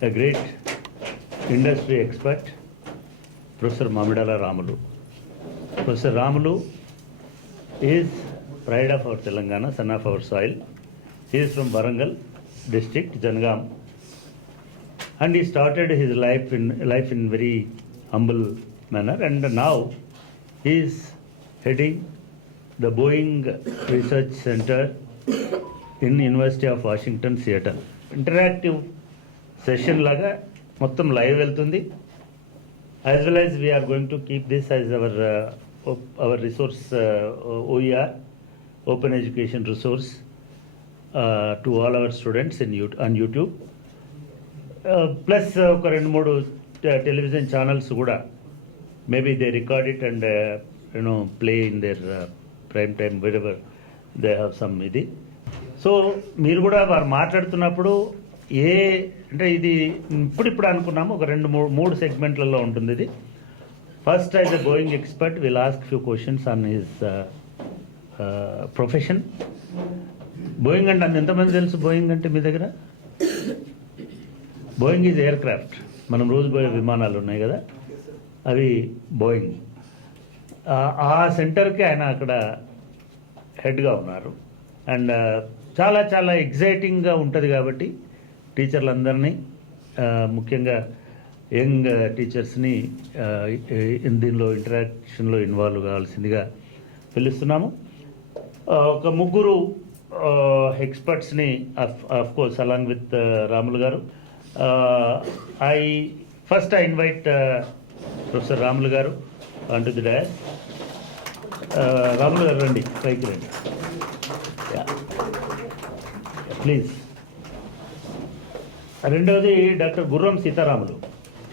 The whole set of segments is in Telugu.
a great industry expert, Professor Mamidala Ramulu. Professor Ramulu is pride of our Telangana, son of our soil. He is from Warangal district, Janagaon, and he started his life in very humble manner, and now he is heading the Boeing Research Center in University of Washington, Seattle. Interactive session laga mottam live వెళ్తుంది, as well as we are going to keep this as our resource, OER, open education resource, to all our students on YouTube. Plus ఒక రెండు మూడు television channels కూడా maybe they record it and play in their prime time wherever they have some ఇది. సో మీరు కూడా వారు మాట్లాడుతున్నప్పుడు అంటే ఇది ఇప్పుడు అనుకున్నాము, ఒక మూడు సెగ్మెంట్లలో ఉంటుంది ఇది. First, as a going expert will ask few questions on his profession. Boeing అంటే ఎంతమంది తెలుసు బోయింగ్ అంటే మీ దగ్గర? Boeing is air craft. మనం రోజు పోయే విమానాలు ఉన్నాయి కదా, అవి బోయింగ్. ఆ సెంటర్కి ఆయన అక్కడ హెడ్గా ఉన్నారు. అండ్ చాలా చాలా ఎగ్జైటింగ్గా ఉంటుంది కాబట్టి టీచర్లందరినీ, ముఖ్యంగా యంగ్ టీచర్స్ని దీనిలో ఇంటరాక్షన్లో ఇన్వాల్వ్ కావాల్సిందిగా పిలుస్తున్నాము. ఒక ముగ్గురు ఎక్స్పర్ట్స్ని of course along with Ramulu garu. I invite professor Ramulu garu on to the dais. Ramulu garu రండి, పైకి రండి ప్లీజ్. రెండవది doctor Gurram Sitaramulu.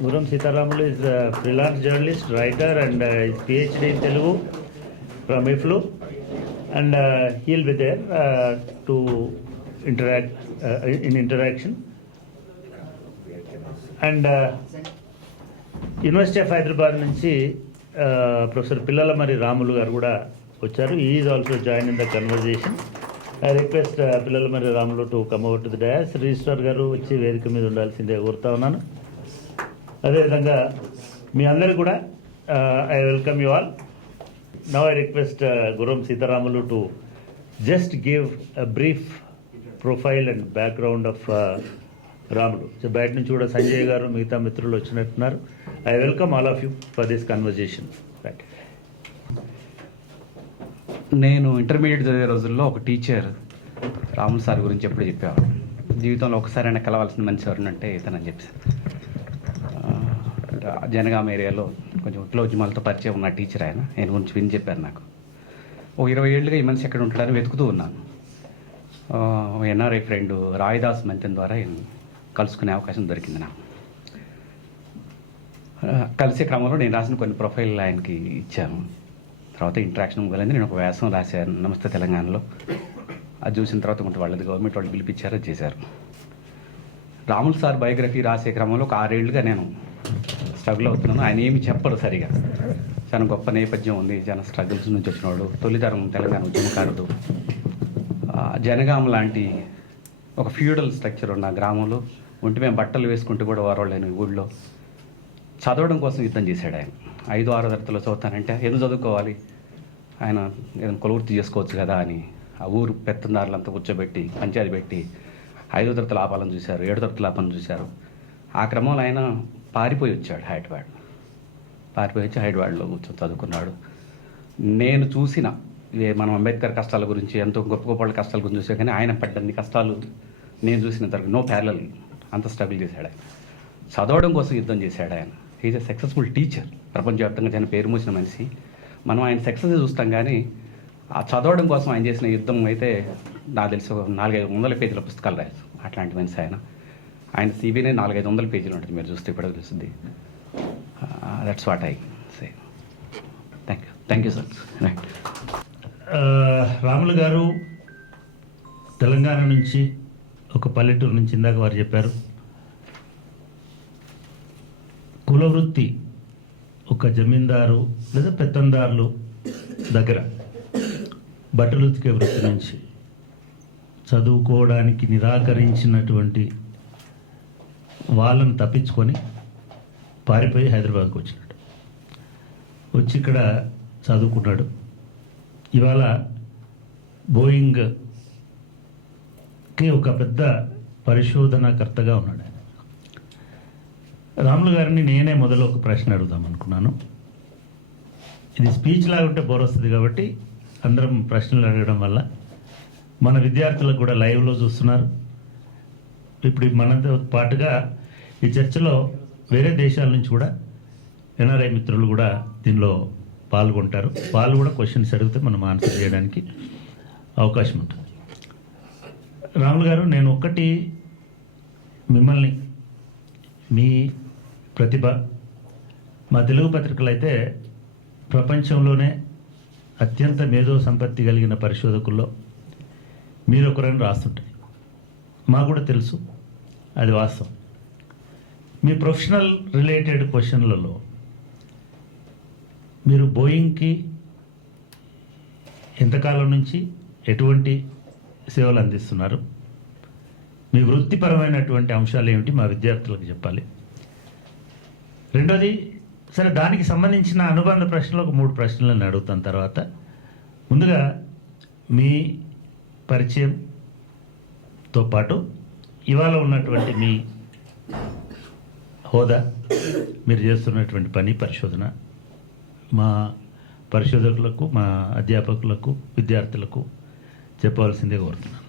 Gurram Sitaramulu is freelance journalist, writer, and is PhD in Telugu from IFLU, and he'll be there to interact in interaction. And university of Hyderabad నుంచి ప్రొఫెసర్ పిల్లలమరి రాములు గారు కూడా వచ్చారు. ఈ is also join in the conversation. I request Pillalamarri Ramulu to come over to the dais. Registrar గారు వచ్చి వేదిక మీద ఉండాల్సిందే కోరుతా ఉన్నాను. అదేవిధంగా మీ అందరు కూడా I welcome you all. Now I request Gurram Sitaramulu to just give a brief profile and background of Ramulu. So బయట నుంచి కూడా సంజయ్ గారు, మిగతా మిత్రులు వచ్చినట్టున్నారు. I welcome all of you for this conversation. Right. నేను ఇంటర్మీడియట్ చదివే రోజుల్లో ఒక టీచర్ రాములు సార్ గురించి ఎప్పుడు చెప్పేవారు. జీవితంలో ఒకసారైనా కలవాల్సిన మనిషి ఎవరినంటే ఇతనని చెప్పి. జనగామ ఏరియాలో కొంచెం ఉద్యోగాలతో పరిచయం ఉన్న టీచర్ ఆయన గురించి విని చెప్పారు నాకు. ఓ 20 ఏళ్ళుగా ఈ మనిషి ఎక్కడ ఉంటాడని వెతుకుతూ ఉన్నాను. NRI ఫ్రెండ్ రాయిదాస్ మంత్యం ద్వారా కలుసుకునే అవకాశం దొరికింది నాకు. కలిసే క్రమంలో నేను రాసిన కొన్ని ప్రొఫైల్ ఆయనకి ఇచ్చాను. తర్వాత ఇంటరాక్షన్ మొదలైంది. నేను ఒక వ్యాసం రాశాను నమస్తే తెలంగాణలో. అది చూసిన తర్వాత కొంత వాళ్ళది గవర్నమెంట్ వాళ్ళు పిలిపించారు, అది చేశారు. రాములు సార్ బయోగ్రఫీ రాసే క్రమంలో ఒక 6 ఏళ్ళుగా నేను స్ట్రగుల్ అవుతున్నాను. ఆయన ఏమి చెప్పరు సరిగా. చాలా గొప్ప నేపథ్యం ఉంది, చాలా స్ట్రగుల్స్ నుంచి వచ్చినవాడు, తొలితరం తెలంగాణ ఉద్యమకారుడు. జనగాం లాంటి ఒక ఫ్యూడల్ స్ట్రక్చర్ ఉన్న గ్రామంలో ఒంటి మేము బట్టలు వేసుకుంటూ కూడా వారలేని ఊళ్ళో చదవడం కోసం యుద్ధం చేశాడు ఆయన. 5-6 తరగతిలో చదువుతానంటే ఎందుకు చదువుకోవాలి, ఆయన ఏదైనా కొలువృత్తి చేసుకోవచ్చు కదా అని ఆ ఊరు పెత్తందారులంతా కూర్చోబెట్టి పంచాయతీ పెట్టి 5వ తరగతుల ఆపాలను చూశారు, 7వ తరగతుల ఆపాలను చూశారు. ఆ క్రమంలో ఆయన పారిపోయి వచ్చాడు హైదరాబాద్. పారిపోయి వచ్చి హైదరాబాద్లో కూర్చొని చదువుకున్నాడు. నేను చూసిన మనం అంబేద్కర్ కష్టాల గురించి, ఎంతో గొప్ప గొప్ప వాళ్ళ కష్టాల గురించి చూసా, కానీ ఆయన పడ్డన్ని కష్టాలు నేను చూసిన తరకు నో ప్యారలల్. అంత స్ట్రగుల్ చేశాడు ఆయన. చదవడం కోసం యుద్ధం చేశాడు ఆయన. Is a successful teacher. ప్రపంచవ్యాప్తంగా చాలా పేరు మూసిన మనిషి. మనం ఆయన సక్సెస్ చూస్తాం, కానీ ఆ చదవడం కోసం ఆయన చేసిన యుద్ధం అయితే నాకు తెలిసి 400-500 పేజీల పుస్తకాలు రాయచ్చు. అట్లాంటి మనిషి ఆయన. ఆయన CVనే 400-500 పేజీలు ఉంటుంది, మీరు చూస్తే ఇప్పుడు తెలుస్తుంది. That's what I say. Thank you sir. Right. Ramulu గారు తెలంగాణ నుంచి, ఒక పల్లెటూరు నుంచి, ఇందాక వారు చెప్పారు. కులవృత్తి ఒక జమీందారు లేదా పెత్తందారులు దగ్గర బట్టలు ఉతికే వృత్తి నుంచి చదువుకోవడానికి నిరాకరించినటువంటి వాళ్ళను తప్పించుకొని పారిపోయి హైదరాబాద్కు వచ్చినాడు. వచ్చి ఇక్కడ చదువుకున్నాడు. ఇవాళ బోయింగ్కి ఒక పెద్ద పరిశోధనాకర్తగా ఉన్నాడు ఆయన. రాములు గారిని నేనే మొదలు ఒక ప్రశ్న అడుగుదాం అనుకున్నాను. ఇది స్పీచ్ లాగా ఉంటే బోర్ వస్తుంది కాబట్టి అందరం ప్రశ్నలు అడగడం వల్ల మన విద్యార్థులకు కూడా లైవ్లో చూస్తున్నారు. ఇప్పుడు మనతో పాటుగా ఈ చర్చలో వేరే దేశాల నుంచి కూడా ఎన్ఆర్ఐ మిత్రులు కూడా దీనిలో పాల్గొంటారు. వాళ్ళు కూడా క్వశ్చన్స్ అడిగితే మనం ఆన్సర్ చేయడానికి అవకాశం ఉంటుంది. రాములు గారు, నేను ఒక్కటి మిమ్మల్ని, మీ ప్రతిభ, మా తెలుగు పత్రికలు అయితే ప్రపంచంలోనే అత్యంత మేధో సంపత్తి కలిగిన పరిశోధకుల్లో మీరు ఒకరని రాస్తుంటాయి. మాకు కూడా తెలుసు, అది వాస్తవం. మీ ప్రొఫెషనల్ రిలేటెడ్ క్వశ్చన్లలో మీరు బోయింగ్కి ఎంతకాలం నుంచి ఎటువంటి సేవలు అందిస్తున్నారు, మీ వృత్తిపరమైనటువంటి అంశాలు ఏమిటి మా విద్యార్థులకు చెప్పాలి. రెండోది, సరే దానికి సంబంధించిన అనుబంధ ప్రశ్నలు ఒక 3 ప్రశ్నలను అడుగుతాను. తర్వాత ముందుగా మీ పరిచయంతో పాటు ఇవాళ ఉన్నటువంటి మీ హోదా, మీరు చేస్తున్నటువంటి పని, పరిశోధన మా పరిశోధకులకు, మా అధ్యాపకులకు, విద్యార్థులకు చెప్పవలసిందే కోరుతున్నాను.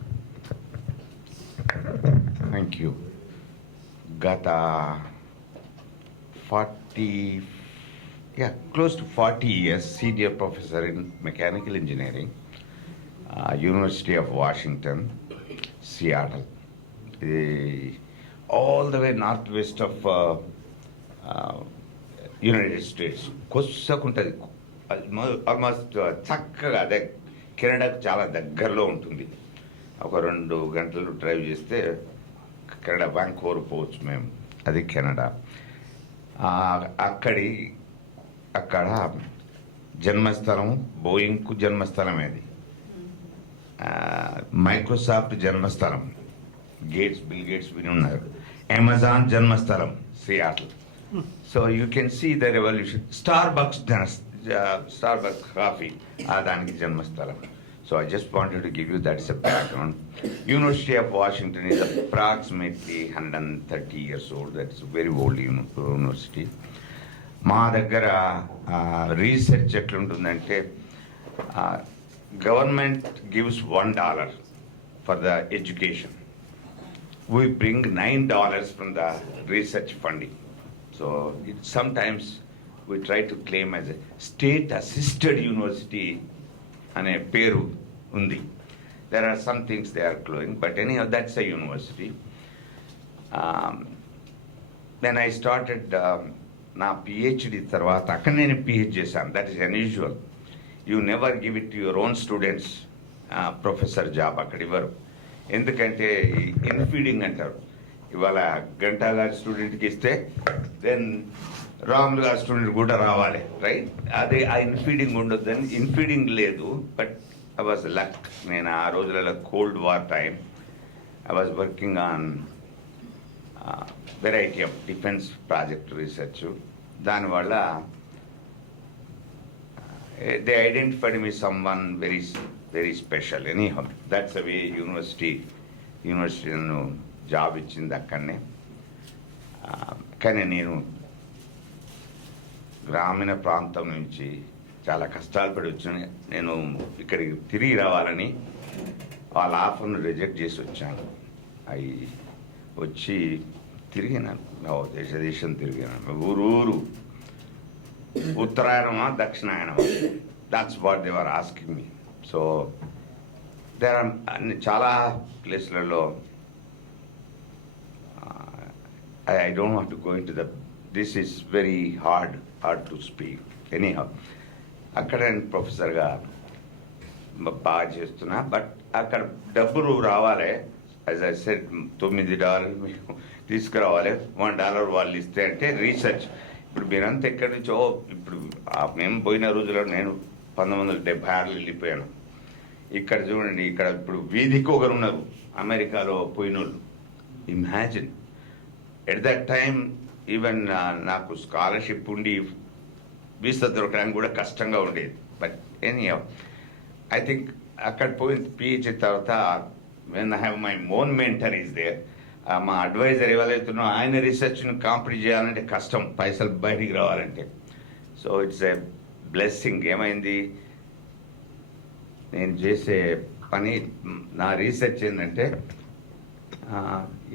Thank you. గత 40 years senior professor in mechanical engineering, University of Washington, Seattle, all the way northwest of United States. కొస్సకుంటుంది, ఆల్మోస్ట్ చక్కగా అదే కెనడాకు చాలా దగ్గరలో ఉంటుంది. ఒక 2 గంటలు డ్రైవ్ చేస్తే కెనడా, వ్యాంకోవర్ పోవచ్చు మేము. అది కెనడా. అక్కడ జన్మస్థలం, బోయింగ్కు జన్మస్థలం, అది మైక్రోసాఫ్ట్ జన్మస్థలం, బిల్ గేట్స్ విని ఉన్నారు. అమెజాన్ జన్మస్థలం Seattle. So you can see the revolution. Starbucks coffee దానికి జన్మస్థలం. So I just wanted to give you that as a background. University of Washington is approximately 130 years old. That's a very old university. మా దగ్గర రీసెర్చ్ ఎట్లుంటుందంటే, government gives $1 for the education. We bring $9 from the research funding. So sometimes we try to claim as a state assisted university అనే పేరు ఉంది. There are some things they are closing, but anyhow that's a university. Then I started నా PhD తర్వాత అక్కడ నేను PhD చేశాను. That is unusual. You never give it to your own students professor job అక్కడ ఇవ్వరు. ఎందుకంటే ఇన్ఫీడింగ్ అంటారు. ఇవాళ గంటా గారి స్టూడెంట్కి ఇస్తే దెన్ రాములు గారి స్టూడెంట్ కూడా రావాలి, రైట్? అదే ఆ ఇన్ఫీడింగ్ ఉండొద్దని. ఇన్ఫీడింగ్ లేదు. But I was luck. నేను ఆ రోజులలో cold war time I was working on variety of defence project research. దానివల్ల they identified me someone very very special. Anyhow that's a way university నన్ను జాబ్ ఇచ్చింది అక్కడనే. కానీ నేను గ్రామీణ ప్రాంతం నుంచి చాలా కష్టాలు పడి వచ్చిన నేను ఇక్కడికి తిరిగి రావాలని వాళ్ళ ఆఫర్ను రిజెక్ట్ చేసి వచ్చాను. అవి వచ్చి తిరిగినాను, దేశం తిరిగినాను. ఊరు ఉత్తరాయణమా దక్షిణాయనమా, that's what they are asking me. So there are చాలా ప్లేస్లలో I don't want to go into this is very hard to speak. Anyhow, అక్కడ నేను ప్రొఫెసర్గా బాగా చేస్తున్నా. బట్ అక్కడ డబ్బులు రావాలి. యాజ్ ఐ సెడ్ $9 మీకు తీసుకురావాలి, $1 వాళ్ళు ఇస్తే అంటే రీసెర్చ్. ఇప్పుడు మీరంతా ఎక్కడి నుంచో, ఇప్పుడు మేము పోయిన రోజుల్లో నేను 1976 వెళ్ళిపోయాను. ఇక్కడ చూడండి, ఇక్కడ ఇప్పుడు వీధికి ఒకరు ఉన్నారు అమెరికాలో పోయిన వాళ్ళు. Imagine at that time even నాకు స్కాలర్షిప్ ఉండి వీసా దొరకడానికి కూడా కష్టంగా ఉండేది. బట్ ఎనీ ఐ థింక్ అక్కడ పోయిన పిహెచ్డి తర్వాత when I have my own mentor is there, మా అడ్వైజర్ ఎవరైతున్నారో ఆయన రీసెర్చ్ని కాంప్లీట్ చేయాలంటే కష్టం, పైసలు బయటికి రావాలంటే. So it's a blessing. ఏమైంది, నేను చేసే పని, నా రీసెర్చ్ ఏంటంటే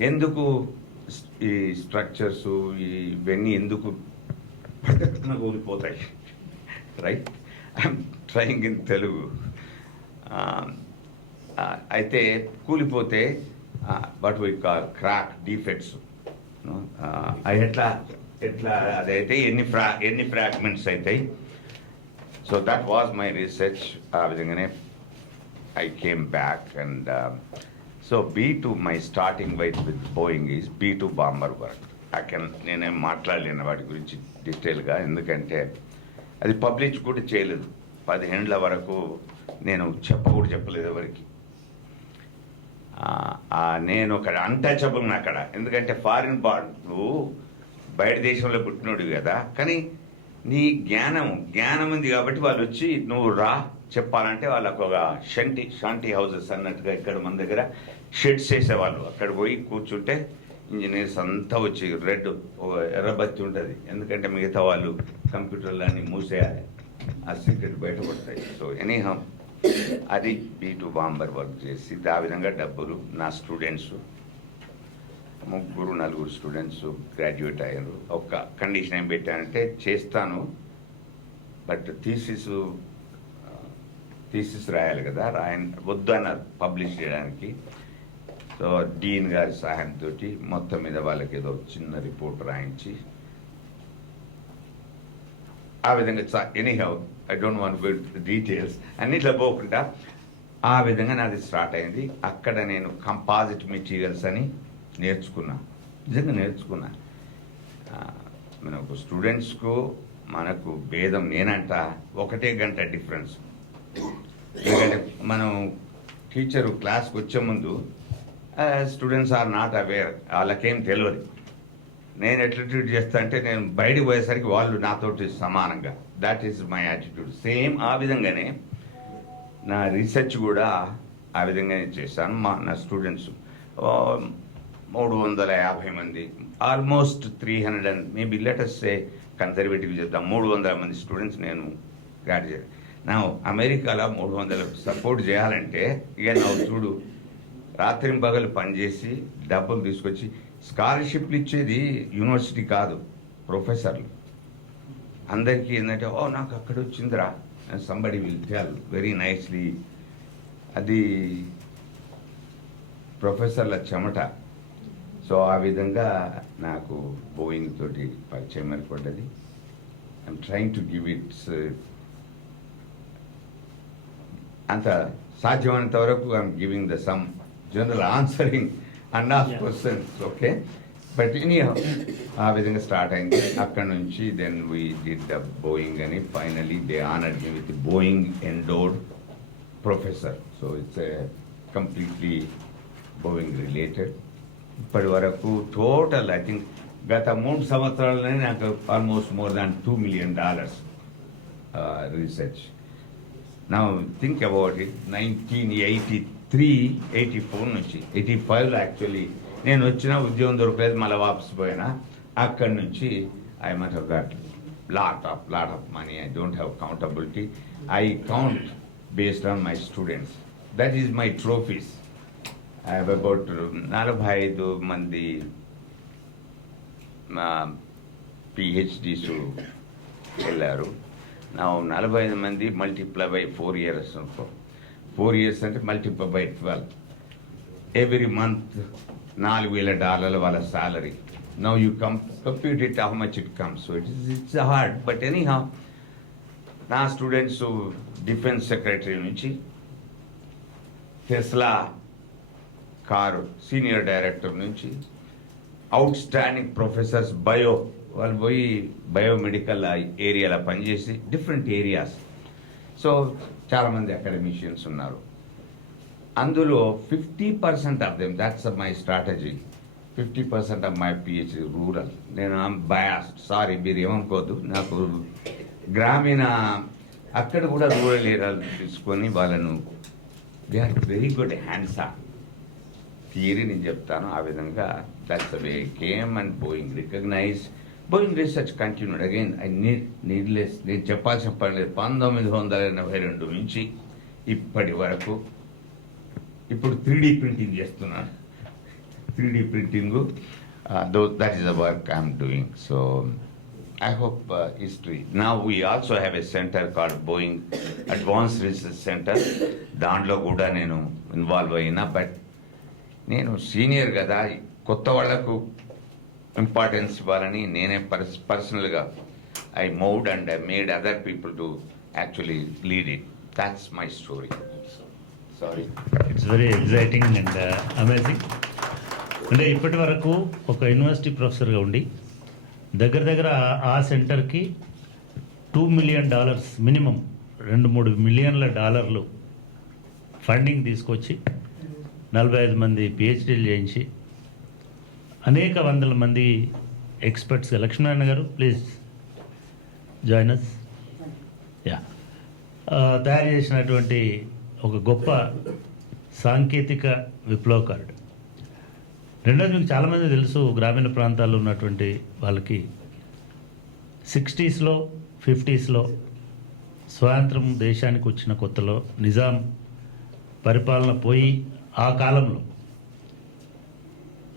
ఎందుకు ఈ స్ట్రక్చర్స్ ఇవన్నీ ఎందుకు పక్కన కూలిపోతాయి, right? I'm trying in Telugu. అయితే కూలిపోతే what we call crack defects, అవి ఎట్లా అదైతే ఎన్ని ఫ్రాగ్మెంట్స్ అవుతాయి. So that was my research. ఆ విధంగానే I came back and so B2, my starting weight with Boeing is B2 bomber work. నేనేం మాట్లాడలేను వాటి గురించి డీటెయిల్గా, ఎందుకంటే అది పబ్లిష్ కూడా చేయలేదు. 10 ఏళ్ళ వరకు నేను చెప్పలేదు ఎవరికి. నేను ఒక అన్టచబుల్ అక్కడ, ఎందుకంటే ఫారిన్ నువ్వు బయట దేశంలో పుట్టినోడు కదా, కానీ నీ జ్ఞానం ఉంది కాబట్టి వాళ్ళు వచ్చి నువ్వు రా చెప్పాలంటే వాళ్ళకు ఒక షాంటీ హౌసెస్ అన్నట్టుగా ఇక్కడ మన దగ్గర షెడ్స్ వేసేవాళ్ళు. అక్కడ పోయి కూర్చుంటే ఇంజనీర్స్ అంతా వచ్చి ఎర్రబత్తి ఉంటుంది, ఎందుకంటే మిగతా వాళ్ళు కంప్యూటర్లు అన్నీ మూసేయాలి, ఆ సీక్రెట్ బయటపడతాయి. సో ఎనీహౌ అది B2 బాంబర్ వర్క్ చేసి ఆ విధంగా డబ్బులు. నా స్టూడెంట్స్ 3-4 స్టూడెంట్స్ గ్రాడ్యుయేట్ అయ్యారు. ఒక కండిషన్ ఏం పెట్టానంటే, చేస్తాను బట్ థీసిస్ రాయాలి కదా, వద్దు అన్నారు పబ్లిష్ చేయడానికి. సో డీన్ గారి సహాయంతో మొత్తం మీద వాళ్ళకి ఏదో చిన్న రిపోర్ట్ రాయించి ఆ విధంగా anyhow I don't want go to details అన్నిట్లో పోకుండా ఆ విధంగా నాది స్టార్ట్ అయింది. అక్కడ నేను కంపాజిట్ మెటీరియల్స్ అని నిజంగా నేర్చుకున్నా. మనకు స్టూడెంట్స్కు మనకు భేదం నేనంట 1 గంట డిఫరెన్స్. ఎందుకంటే మనం టీచరు క్లాస్కి వచ్చే ముందు స్టూడెంట్స్ ఆర్ నాట్ అవేర్, వాళ్ళకేం తెలియదు. నేను ఎట్లా ట్రీట్ చేస్తా అంటే, నేను బయటకు పోయేసరికి వాళ్ళు నాతోటి సమానంగా, that is my attitude. Same ఆ విధంగానే నా రీసెర్చ్ కూడా ఆ విధంగానే చేశాను. నా స్టూడెంట్స్ 350 మంది, almost 300 and maybe let's say conservative చేద్దాం, 300 మంది స్టూడెంట్స్ నేను గ్రాడ్యుయేట్. నా అమెరికాలో 300 సపోర్ట్ చేయాలంటే ఇక నా చూడు, రాత్రి పగలు పనిచేసి డబ్బులు తీసుకొచ్చి స్కాలర్షిప్లు ఇచ్చేది యూనివర్సిటీ కాదు, ప్రొఫెసర్లు. అందరికీ ఏంటంటే, ఓ నాకు అక్కడ వచ్చిందిరా, somebody will tell very nicely. అది ప్రొఫెసర్ల చెమట. సో ఆ విధంగా నాకు బోయింగ్ తోటి పరిచయం ఏర్పడ్డది. I'm trying to give it's అంత సాధ్యమైనంత వరకు I'm giving the some general answering and of questions, okay. But anyhow ఆ విధంగా స్టార్ట్ అయింది. అక్కడ నుంచి then we did the Boeing అని finally they honoured me with Boeing endowed professor. So it's a completely Boeing related. ఇప్పటి వరకు టోటల్ ఐ థింక్ గత 3 సంవత్సరాలనే నాకు ఆల్మోస్ట్ మోర్ దాన్ $2 million రీసెర్చ్. నౌ థింక్ అబౌట్ ఇట్, 1983-84 నుంచి 85లో యాక్చువల్లీ నేను వచ్చిన ఉద్యోగం దొరకలేదు, మళ్ళీ వాపసు పోయినా. అక్కడి నుంచి I might have got lot of money. I don't have accountability. I count based on my students. That is my trophies. I have about 45 మంది PhDs వెళ్ళారు. నా 45 మంది మల్టిప్లై బై 4 years. 4 years అంటే మల్టిప్లై బై 12. ఎవ్రీ మంత్ $4,000 వాళ్ళ salary. Now you compute it how much it comes. So it's hard, but anyhow నా స్టూడెంట్స్ డిఫెన్స్ సెక్రటరీ నుంచి టెస్లా కారు సీనియర్ డైరెక్టర్ నుంచి అవుట్ స్టాండింగ్ ప్రొఫెసర్స్ వాళ్ళు పోయి బయోమెడికల్ ఏరియాలో పనిచేసి డిఫరెంట్ ఏరియాస్. సో చాలామంది అకాడమిషియన్స్ ఉన్నారు. అందులో 50% of them, that's my strategy, 50% of my PhD rural. నేను బయాస్డ్, సారీ మీరు ఏమనుకోవద్దు. నాకు గ్రామీణ అక్కడ కూడా రూరల్ ఏరియాలు తీసుకొని వాళ్ళను they are very good hands on theory నేను చెప్తాను ఆ విధంగా. That's way came and Boeing recognize. Boeing research continued again. I needless నేను చెప్పాల్సిన పని లేదు. 1982 నుంచి ఇప్పటి వరకు ఇప్పుడు 3D ప్రింటింగ్ చేస్తున్నాను. 3D printing, that is the work I'm doing. So I hope history. Now we also have a center called Boeing Advanced Research Center. దాంట్లో కూడా నేను ఇన్వాల్వ్ అయినా, బట్ నేను సీనియర్ కదా, కొత్త వాళ్ళకు ఇంపార్టెన్స్ ఇవ్వాలని నేనే పర్సనల్గా I moved and I made other people to actually lead it. That's my story. Sorry. It's very exciting and amazing. అంటే ఇప్పటి వరకు ఒక యూనివర్సిటీ ప్రొఫెసర్గా ఉండి దగ్గర దగ్గర ఆ సెంటర్కి $2 million మినిమం $2-3 million ఫండింగ్ తీసుకొచ్చి 45 మంది పిహెచ్డీలు చేయించి అనేక వందల మంది ఎక్స్పర్ట్స్. లక్ష్మీనారాయణ గారు ప్లీజ్ జాయిన్ అస్. యా, తయారు చేసినటువంటి ఒక గొప్ప సాంకేతిక విప్లవకారుడు. రెండోది, మీకు చాలామంది తెలుసు, గ్రామీణ ప్రాంతాల్లో ఉన్నటువంటి వాళ్ళకి 60s, 50s స్వాతంత్రం దేశానికి వచ్చిన కొత్తలో నిజాం పరిపాలన పోయి ఆ కాలంలో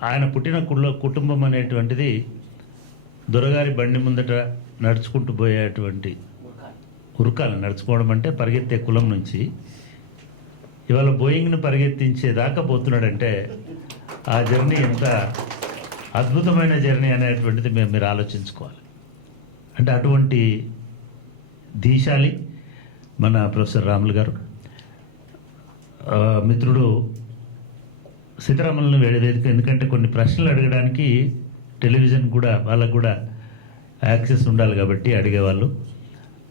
ఆయన పుట్టిన కుటుంబం అనేటువంటిది దొరగారి బండి ముందట నడుచుకుంటూ పోయేటువంటి ఉరకాలు. నడుచుకోవడం అంటే పరిగెత్తే కులం నుంచి ఇవాళ బోయింగ్ను పరిగెత్తించేదాకా పోతున్నాడంటే ఆ జర్నీ ఎంత అద్భుతమైన జర్నీ అనేటువంటిది మీరు ఆలోచించుకోవాలి. అంటే అటువంటి దీశాలి మన ప్రొఫెసర్ రాములు గారు. మిత్రుడు సీతారాములను వేదిక, ఎందుకంటే కొన్ని ప్రశ్నలు అడగడానికి టెలివిజన్ కూడా వాళ్ళకు కూడా యాక్సెస్ ఉండాలి కాబట్టి అడిగేవాళ్ళు.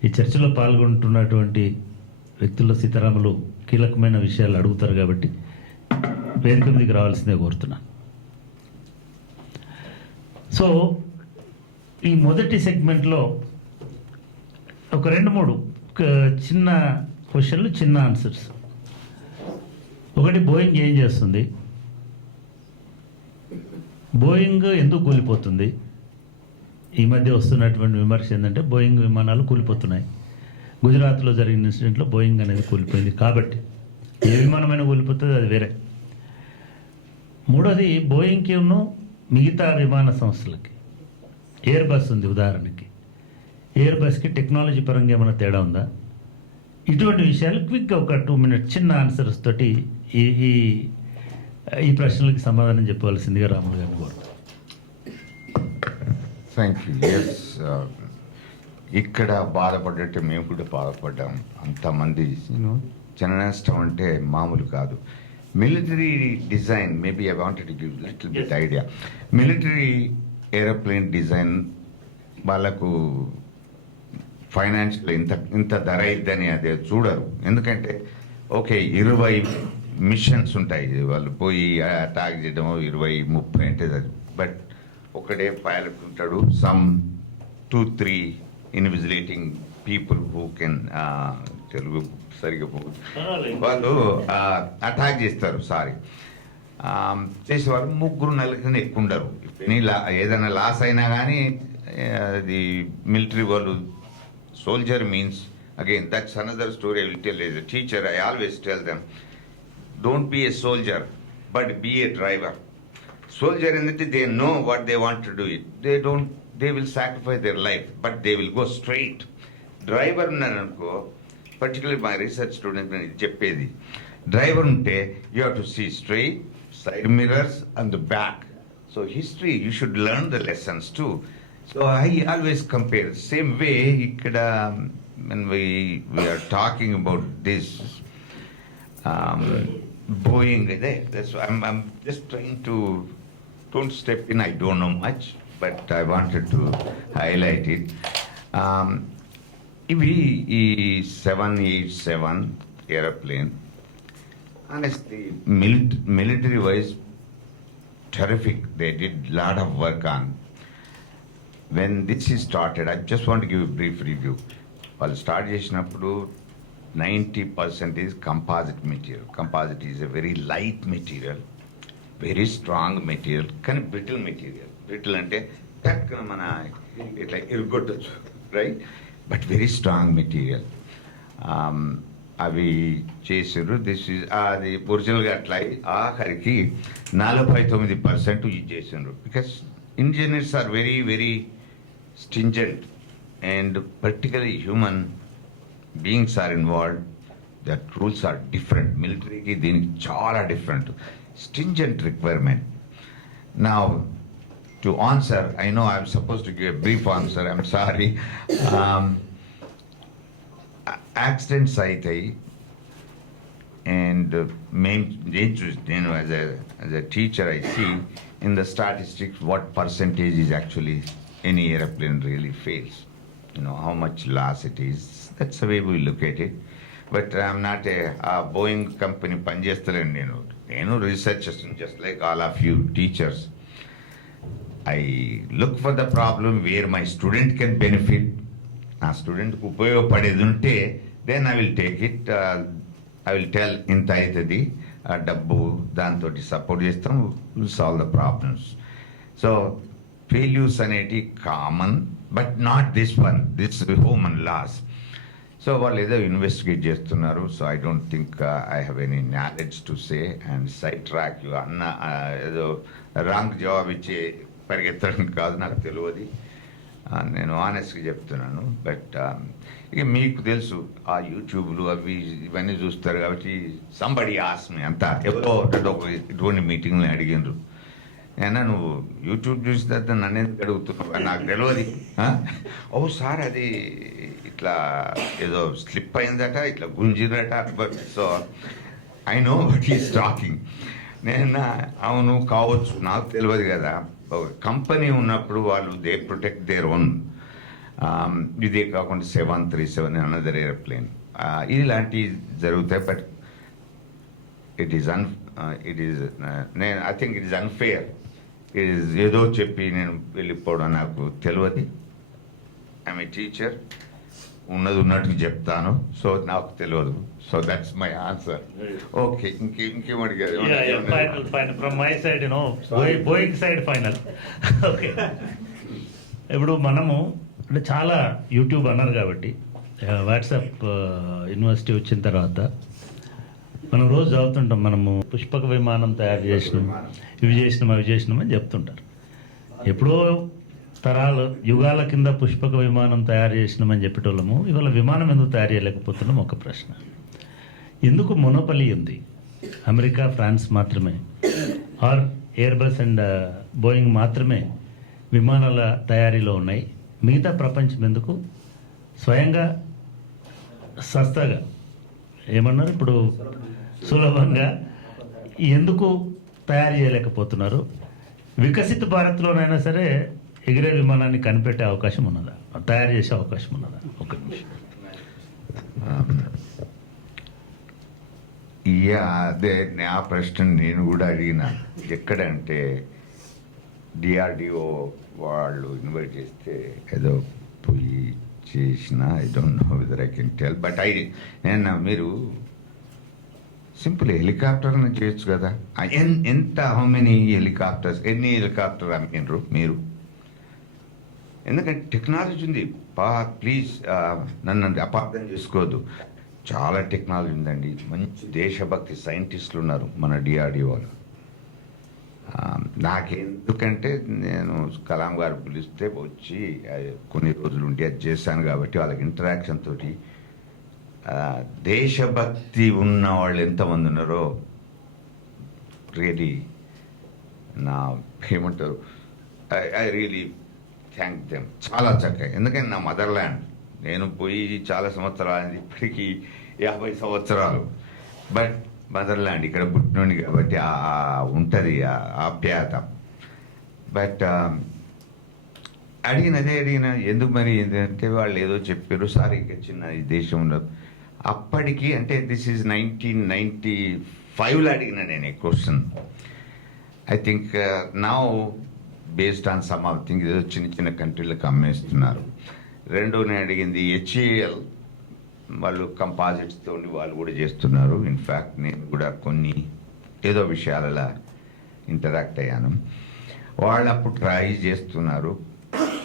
ఈ చర్చలో పాల్గొంటున్నటువంటి వ్యక్తుల్లో సీతారాములు కీలకమైన విషయాలు అడుగుతారు కాబట్టి వేదిక మీదకి రావాల్సిందే కోరుతున్నాను. సో ఈ మొదటి సెగ్మెంట్లో ఒక 2-3 చిన్న క్వశ్చన్లు, చిన్న ఆన్సర్స్. ఒకటి, బోయింగ్ ఏం చేస్తుంది? బోయింగ్ ఎందుకు కూలిపోతుంది? ఈ మధ్య వస్తున్నటువంటి విమర్శ ఏంటంటే బోయింగ్ విమానాలు కూలిపోతున్నాయి. గుజరాత్లో జరిగిన ఇన్సిడెంట్లో బోయింగ్ అనేది కూలిపోయింది కాబట్టి ఏ విమానమైనా కూలిపోతుంది, అది వేరే. మూడోది, బోయింగ్కి మిగతా విమాన సంస్థలకి, ఎయిర్ బస్ ఉంది ఉదాహరణకి, ఎయిర్ బస్కి టెక్నాలజీ పరంగా ఏమైనా తేడా ఉందా? ఇటువంటి విషయాలు క్విక్గా ఒక 2 minutes చిన్న ఆన్సర్స్ తోటి ఈ ప్రశ్నలకి సమాధానం చెప్పవలసిందిగా రాములు గారిని కోరుతాను. Thank you. ఎస్, ఇక్కడ బాధపడ్డట్టు మేము కూడా బాధపడ్డాం. అంతమంది జన నష్టం అంటే మామూలు కాదు. Military design, maybe I wanted to give little bit idea. Military aeroplane design వాళ్ళకు ఫైనాన్షియల్ ఇంత ధర ఇద్దని అదే చూడరు. ఎందుకంటే ఓకే 20 మిషన్స్ ఉంటాయి, వాళ్ళు పోయి అటాక్ చేయడం 20-30 అంటే, బట్ ఒకటే పైలట్ ఉంటాడు, some 2-3 ఇన్విజిలేటింగ్ people who can, Telugu సరిగ్గా వాళ్ళు అటాక్ చేస్తారు. చేసేవాళ్ళు 3-4 ఎక్కువ ఉండరు. ఏదైనా లాస్ అయినా కానీ అది మిలిటరీ వాళ్ళు, soldier means, again that's another story I will tell. As a teacher I always tell them, don't be a soldier but be a driver. Soldier in that they know what they want to do it, they will sacrifice their life but they will go straight. Driver nanko, particularly my research student nani cheppedi, driver unte you have to see straight, side mirrors and the back. So history you should learn the lessons too. So I always compare same way ikkada when we are talking about this Boeing. That's why I'm just trying to, don't step in, I don't know much but I wanted to highlight it. Ivi 787 airplane honestly military wise terrific. They did a lot of work on. When this is started, I just want to give a brief review. వాళ్ళు స్టార్ట్ చేసినప్పుడు 90% is composite material. Composite is a very light material, very strong material, కానీ brittle material. Brittle అంటే టక్కున మన ఇట్లా ఇరుగొట్టచ్చు, right? But very strong material. అవి చేసారు. దిస్ ఈజ్ అది ఒరిజినల్గా అట్లా ఆఖరికి 49% ఇది చేసిండ్రు. Because engineers are very very stringent and particularly human beings are involved. That rules are different. మిలిటరీకి దీనికి చాలా డిఫరెంట్, స్టింజెంట్ రిక్వైర్మెంట్. నా to answer, I know I'm supposed to give a brief answer, I'm sorry. Accidents aitayi and as a teacher I see in the statistics what percentage is actually any airplane really fails, you know, how much loss it is. That's the way we look at it. But I'm not a Boeing company panchestalenu, nenu research chestunna just like all of you teachers. I look for the problem where my student can benefit. నా స్టూడెంట్కి ఉపయోగపడేది ఉంటే then I will take it. I will tell ఇంత అవుతుంది డబ్బు, దాంతో సపోర్ట్ చేస్తాం, will solve the problems. So failures అనేటి common, but not this one, this human loss. So వాళ్ళు ఏదో ఇన్వెస్టిగేట్ చేస్తున్నారు. So I don't think I have any knowledge to say and side track you అన్న ఏదో రాంగ్ జవాబు ఇచ్చే పరిగెత్తడం కాదు, నాకు తెలియదు. నేను ఆనెస్ట్గా చెప్తున్నాను. బట్ ఇక మీకు తెలుసు ఆ యూట్యూబ్లు అవి ఇవన్నీ చూస్తారు కాబట్టి సంబడి ఆస్మి అంతా ఎవరో ఇటువంటి మీటింగ్లు అడిగినారు. అయినా నువ్వు యూట్యూబ్ చూసిన తర్వాత నన్ను ఎందుకు అడుగుతున్నావు, నాకు తెలియదు. ఓ సార్ అది ఇట్లా ఏదో స్లిప్ అయిందట, ఇట్లా గుంజిరట. But so I know but is talking. నేను అవును కావచ్చు, నాకు తెలియదు కదా. కంపెనీ ఉన్నప్పుడు వాళ్ళు దే ప్రొటెక్ట్ దేర్ ఓన్. ఇదే కాకుండా 737 అనదర్ ఎయిర్ప్లేన్ ఇలాంటివి జరుగుతాయి. బట్ ఇట్ ఈస్ నేను I think it is unfair. It is ఏదో చెప్పి నేను వెళ్ళిపోవడం నాకు తెలియదు. ఐఎమ్ ఏ టీచర్, ఉన్నది ఉన్నట్టు చెప్తాను. సో నాకు తెలియదు. So that's my answer. Okay, ఇంకేం అడిగారు? Final from my side, Boeing side final. Okay, ఇప్పుడు మనము అంటే చాలా యూట్యూబ్ అన్నారు కాబట్టి వాట్సాప్ యూనివర్సిటీ వచ్చిన తర్వాత మనం రోజు చదువుతుంటాం. మనము పుష్పక విమానం తయారు చేసినాం, ఇవి చేసినాం అని చెప్తుంటారు. ఎప్పుడో తరాలు యుగాల కింద పుష్పక విమానం తయారు చేసినామని చెప్పేటోళ్ళము ఇవాళ విమానం ఎందుకు తయారు చేయలేకపోతున్నాం ఒక ప్రశ్న. ఎందుకు మొనోపలి ఉంది? అమెరికా, ఫ్రాన్స్ మాత్రమే, ఆర్ ఎయిర్బస్ అండ్ బోయింగ్ మాత్రమే విమానాల తయారీలో ఉన్నాయి. మిగతా ప్రపంచం ఎందుకు స్వయంగా సస్తాగా ఏమన్నారు ఇప్పుడు సులభంగా ఎందుకు తయారు చేయలేకపోతున్నారు? వికసిత భారత్లోనైనా సరే ఎగిరే విమానాన్ని కనిపెట్టే అవకాశం ఉన్నదా, తయారు చేసే అవకాశం ఉన్నదా? ఒక నిమిషం. అదే ఆ ప్రశ్న నేను కూడా అడిగిన. ఎక్కడంటే డిఆర్డిఓ వాళ్ళు ఇన్వైట్ చేస్తే ఏదో పోయి చేసిన, I don't know whether I can tell. But నేను మీరు సింపుల్ హెలికాప్టర్ చేయొచ్చు కదా. ఎంత హౌ మెనీ హెలికాప్టర్స్, ఎన్ని హెలికాప్టర్ అమ్మినరు మీరు? ఎందుకంటే టెక్నాలజీ ఉంది. ప్లీజ్ నన్ను అపార్థం చేసుకోవద్దు, చాలా టెక్నాలజీ ఉందండి. మంచి దేశభక్తి సైంటిస్టులు ఉన్నారు మన డిఆర్డిఓలో. నాకెందుకంటే నేను కలాం గారు పిలిస్తే వచ్చి కొన్ని రోజులు ఉండి అది చేశాను కాబట్టి వాళ్ళకి ఇంటరాక్షన్ తోటి దేశభక్తి ఉన్న వాళ్ళు ఎంతమంది ఉన్నారో రియలీ నా ఏమంటారు, ఐ రియలీ థ్యాంక్ దెమ్. చాలా చక్కగా, ఎందుకంటే నా మదర్ ల్యాండ్. నేను పోయి చాలా సంవత్సరాలు, ఇప్పటికీ 50 సంవత్సరాలు. బట్ మదర్ ల్యాండ్ ఇక్కడ పుట్టినోండి కాబట్టి ఉంటుంది ఆప్యాయత. బట్ అడిగిన ఎందుకు మరి ఏంటంటే వాళ్ళు ఏదో చెప్పారు సార్ ఇక చిన్న ఈ దేశంలో అప్పటికి, అంటే దిస్ ఈజ్ 1995లో అడిగిన నేను ఈ question. I think now based on some of thing ఏదో చిన్న చిన్న కంట్రీలకు అమ్మేస్తున్నారు. రెండో నేను అడిగింది HAL వాళ్ళు కంపాజిట్స్తో వాళ్ళు కూడా చేస్తున్నారు. ఇన్ఫ్యాక్ట్ నేను కూడా కొన్ని ఏదో విషయాలలో ఇంటరాక్ట్ అయ్యాను. వాళ్ళు అప్పుడు ట్రై చేస్తున్నారు.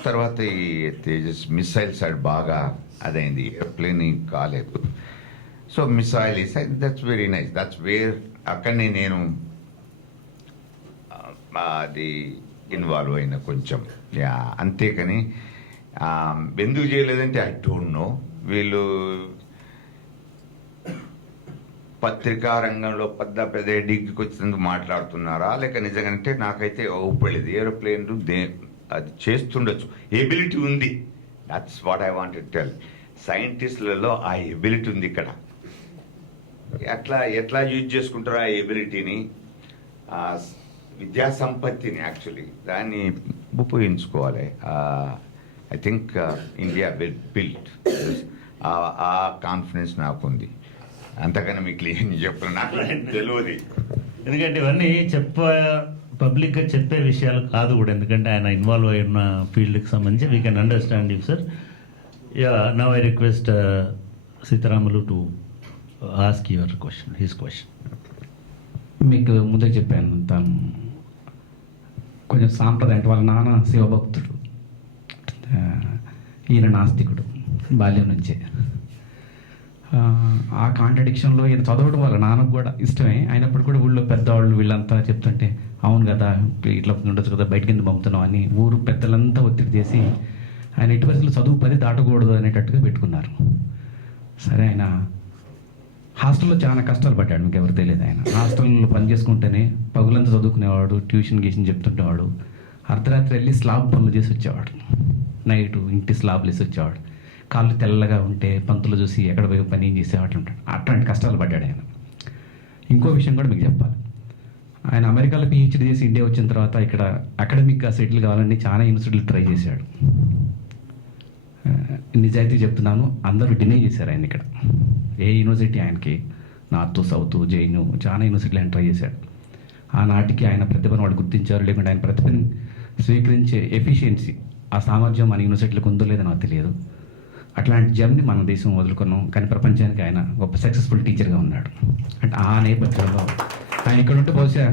తర్వాత ఈ తేజస్ మిసైల్ సైడ్ బాగా అదైంది, ఎయిర్ప్లేన్ కాలేదు. So missile is that's very nice, that's where అక్కడనే నేను అది ఇన్వాల్వ్ అయిన కొంచెం. యా, అంతేకాని ఎందుకు చేయలేదంటే ఐ డోంట్ నో. వీళ్ళు పత్రికా రంగంలో పెద్ద డిగ్రీకి వచ్చినందుకు మాట్లాడుతున్నారా లేక నిజంగానంటే నాకైతే ఊపలేదు. ఏరోప్లేన్లు అది చేస్తుండొచ్చు, ఎబిలిటీ ఉంది. That's what I want to tell. సైంటిస్టులలో ఆ ఎబిలిటీ ఉంది. ఇక్కడ ఎట్లా యూజ్ చేసుకుంటారో ఆ ఎబిలిటీని, ఆ విద్యా సంపత్తిని, యాక్చువల్లీ దాన్ని ఉపయోగించుకోవాలి. ఐ థింక్ ఇండియా బిల్ట్ ఆ కాన్ఫిడెన్స్ నాకుంది. అంతకన్నా మీకు ఏం చెప్పను, నాకు తెలియదు. ఎందుకంటే ఇవన్నీ పబ్లిక్గా చెప్పే విషయాలు కాదు కూడా, ఎందుకంటే ఆయన ఇన్వాల్వ్ అయి ఉన్న ఫీల్డ్కి సంబంధించి we can understand you sir. Yeah, now I request Sitaramulu to ask your question, his question. మీకు ముందే చెప్పాను, తను కొంచెం సాంప్రదాయం అంటే వాళ్ళ నాన్న శివభక్తుడు, ఈయన నాస్తికుడు బాల్యం నుంచే. ఆ కాంట్రడిక్షన్లో ఈయన చదవడం వాళ్ళ నాన్నకు కూడా ఇష్టమే అయినప్పుడు కూడా ఊళ్ళో పెద్దవాళ్ళు వీళ్ళంతా చెప్తుంటే అవును కదా ఇట్లా ఉండొచ్చు కదా బయటకి ఎందుకు పంపుతున్నాం అని ఊరు పెద్దలంతా ఒత్తిడి చేసి ఆయన ఎట్టి పరిస్థితుల్లో చదువు 10 దాటకూడదు అనేటట్టుగా పెట్టుకున్నారు. సరే, ఆయన హాస్టల్లో చాలా కష్టాలు పడ్డాడు, మీకు ఎవరు తెలియదు. ఆయన హాస్టల్లో పని చేసుకుంటేనే పగులంతా చదువుకునేవాడు, ట్యూషన్ చెప్తుంటేవాడు. అర్ధరాత్రి వెళ్ళి స్లాబ్ పనులు చేసి వచ్చేవాడు, నైటు ఇంటి స్లాబ్లు వేసి వచ్చేవాడు. కాళ్ళు తెల్లగా ఉంటే పంతులు చూసి ఎక్కడ పోయి పని ఏం చేసేవాడు ఉంటాడు. అట్లాంటి కష్టాలు పడ్డాడు ఆయన. ఇంకో విషయం కూడా మీకు చెప్పాలి, ఆయన అమెరికాలో PhD చేసి ఇండియా వచ్చిన తర్వాత ఇక్కడ అకాడమిక్గా సెటిల్ కావాలని చాలా యూనివర్సిటీలు ట్రై చేశాడు. నిజాయితీ చెప్తున్నాను, అందరూ డినై చేశారు ఆయన. ఇక్కడ ఏ యూనివర్సిటీ ఆయనకి నార్త్ సౌత్ జైను చాలా యూనివర్సిటీలు ఆయన ట్రై చేశాడు. ఆనాటికి ఆయన ప్రతిభను వాళ్ళు గుర్తించారు, లేకుంటే ఆయన ప్రతిభని స్వీకరించే ఎఫిషియన్సీ ఆ సామర్థ్యం మన యూనివర్సిటీలకు ఉందో లేదో నాకు తెలియదు. అట్లాంటి జమ్ని మన దేశం వదులుకున్నాం, కానీ ప్రపంచానికి ఆయన గొప్ప సక్సెస్ఫుల్ టీచర్గా ఉన్నాడు. అంటే ఆ నేపథ్యంలో ఆయన ఇక్కడ ఉంటే బహుశా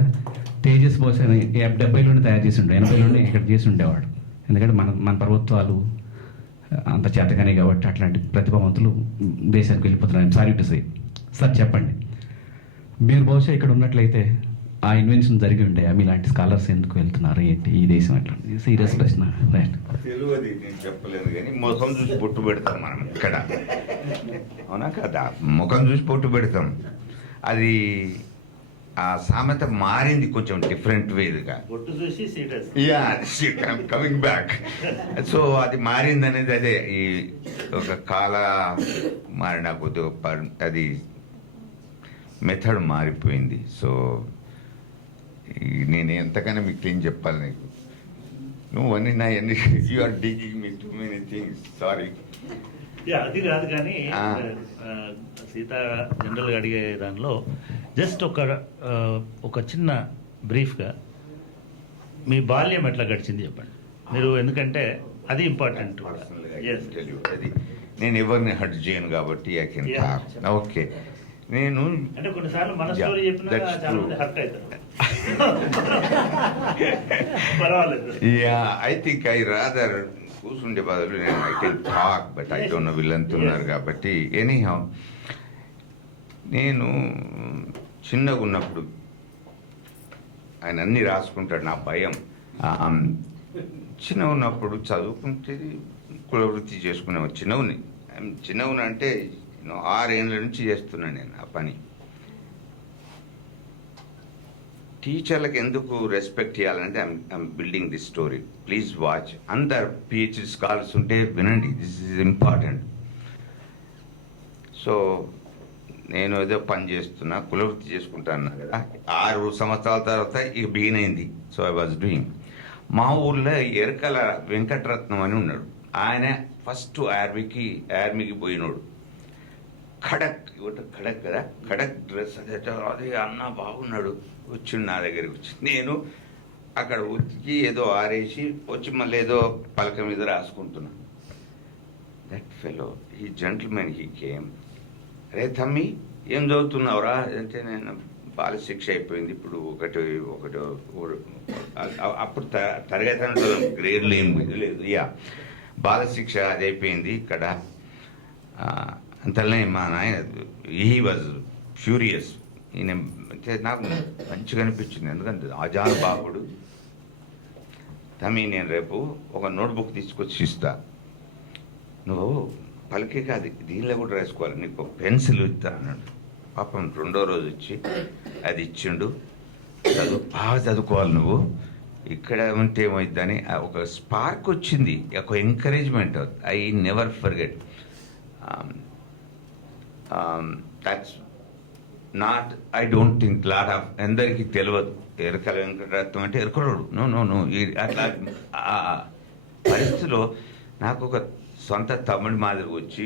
తేజస్ బహుశా 70లోనే తయారు చేసి ఉండే, 80లోనే ఇక్కడ చేసి ఉండేవాడు. ఎందుకంటే మన ప్రభుత్వాలు అంత చేతగానే కాబట్టి అట్లాంటి ప్రతిభావంతులు దేశానికి వెళ్ళిపోతున్నారు. Sorry to say. సార్ చెప్పండి, మీరు బహుశా ఇక్కడ ఉన్నట్లయితే ఆ ఇన్వెన్షన్ జరిగి ఉండే మీలాంటి స్కాలర్స్ ఎందుకు వెళ్తున్నారు ఏంటి ఈ దేశం అట్లా? సీరియస్ ప్రశ్న. రైట్, తెలియదు, నేను చెప్పలేదు. కానీ ముఖం చూసి పొట్టు పెడతాం మనం ఇక్కడ, అవునా కదా? ముఖం చూసి పొట్టు పెడతాం. అది ఆ సామెత మారింది కొంచెం డిఫరెంట్ వేగా. Coming back. సో అది మారింది అనేది అదే ఈ ఒక కాల మారిన కొద్ది అది మెథడ్ మారిపోయింది. సో నేను ఎంతకైనా మీకు ఏం చెప్పాలి, నీకు నువ్వు అన్ని నా ఎన్ని you are digging me too many things. Sorry. అది కాదు కానీ సీత జనరల్గా అడిగే దానిలో జస్ట్ ఒక చిన్న బ్రీఫ్గా మీ బాల్యం ఎట్లా గడిచింది చెప్పండి మీరు, ఎందుకంటే అది ఇంపార్టెంట్. అది నేను ఎవరిని హర్ట్ చేయను కాబట్టి ఐ కెన్ టాక్. ఓకే, నేను అంటే కొన్నిసార్లు మన స్టోరీ చెప్పినా చాలా మంది హర్ట్ అవుతారు. పర్వాలేదు. Yeah, I think I rather కూర్చుండే బదులు నేను I can talk, but I don't know వీళ్ళంతున్నారు కాబట్టి. ఎనీహౌ, నేను చిన్నగా ఉన్నప్పుడు ఆయన అన్నీ రాసుకుంటాడు, నా భయం. చిన్నగా ఉన్నప్పుడు చదువుకుంటే కులవృత్తి చేసుకునేవాడు. చిన్నగా అంటే 6 ఏళ్ళ నుంచి చేస్తున్నాను నేను ఆ పని. టీచర్లకు ఎందుకు రెస్పెక్ట్ ఇవ్వాలంటే I'm building this story. Please watch. అందరు PhD స్కాలర్స్ ఉంటే వినండి, దిస్ ఈజ్ ఇంపార్టెంట్. సో నేను ఏదో పని చేస్తున్నా, కులవృత్తి చేసుకుంటాను కదా. 6 సంవత్సరాల తర్వాత ఇక బిగిన్ అయింది. So I was doing. మా ఊర్లో ఎరకల వెంకటరత్నం అని ఉన్నాడు. ఆయన ఫస్ట్ ఆర్మీకి పోయినోడు. ఖడక్ కదా, ఖడక్ డ్రెస్ అదే అన్న బాగున్నాడు. వచ్చిండు నా దగ్గరికి వచ్చి నేను అక్కడ ఉతికి ఏదో ఆరేసి వచ్చి మళ్ళీ ఏదో పలక మీద రాసుకుంటున్నా. దట్ ఫెలో ఈ జెంటిల్మెన్ హీ కేమ్, రే తమ్మి ఏం చదువుతున్నావురా అంటే, నేను బాల శిక్ష అయిపోయింది ఇప్పుడు ఒకటి అప్పుడు తరగతి అంటే గ్రేడ్లు ఏం లేదు, బాల శిక్ష అది అయిపోయింది ఇక్కడ. అంతలోనే మా నాయన హీ వాజ్ ఫ్యూరియస్. ఈయన అంటే నాకు మంచిగా అనిపించింది, ఎందుకంటే ఆజాన్ బాబుడు. తమ్మి నేను రేపు ఒక నోట్బుక్ తీసుకొచ్చి ఇస్తా, నువ్వు పలికే కాదు దీనిలో కూడా రాసుకోవాలి, నీకు పెన్సిల్ ఇస్తా అన్నాడు. పాపం రెండో రోజు వచ్చి అది ఇచ్చిండు. బాగా చదువుకోవాలి నువ్వు, ఇక్కడ ఉంటే ఏమైందని ఒక స్పార్క్ వచ్చింది, ఒక encouragement. I never forget. That's not, I don't think lot of అందరికీ తెలియదు ఎరకల వెంకటరత్నం అంటే ఎరకలోడు. నో అట్లా పరిస్థితిలో నాకు ఒక సొంత తమిళ మాదిరి వచ్చి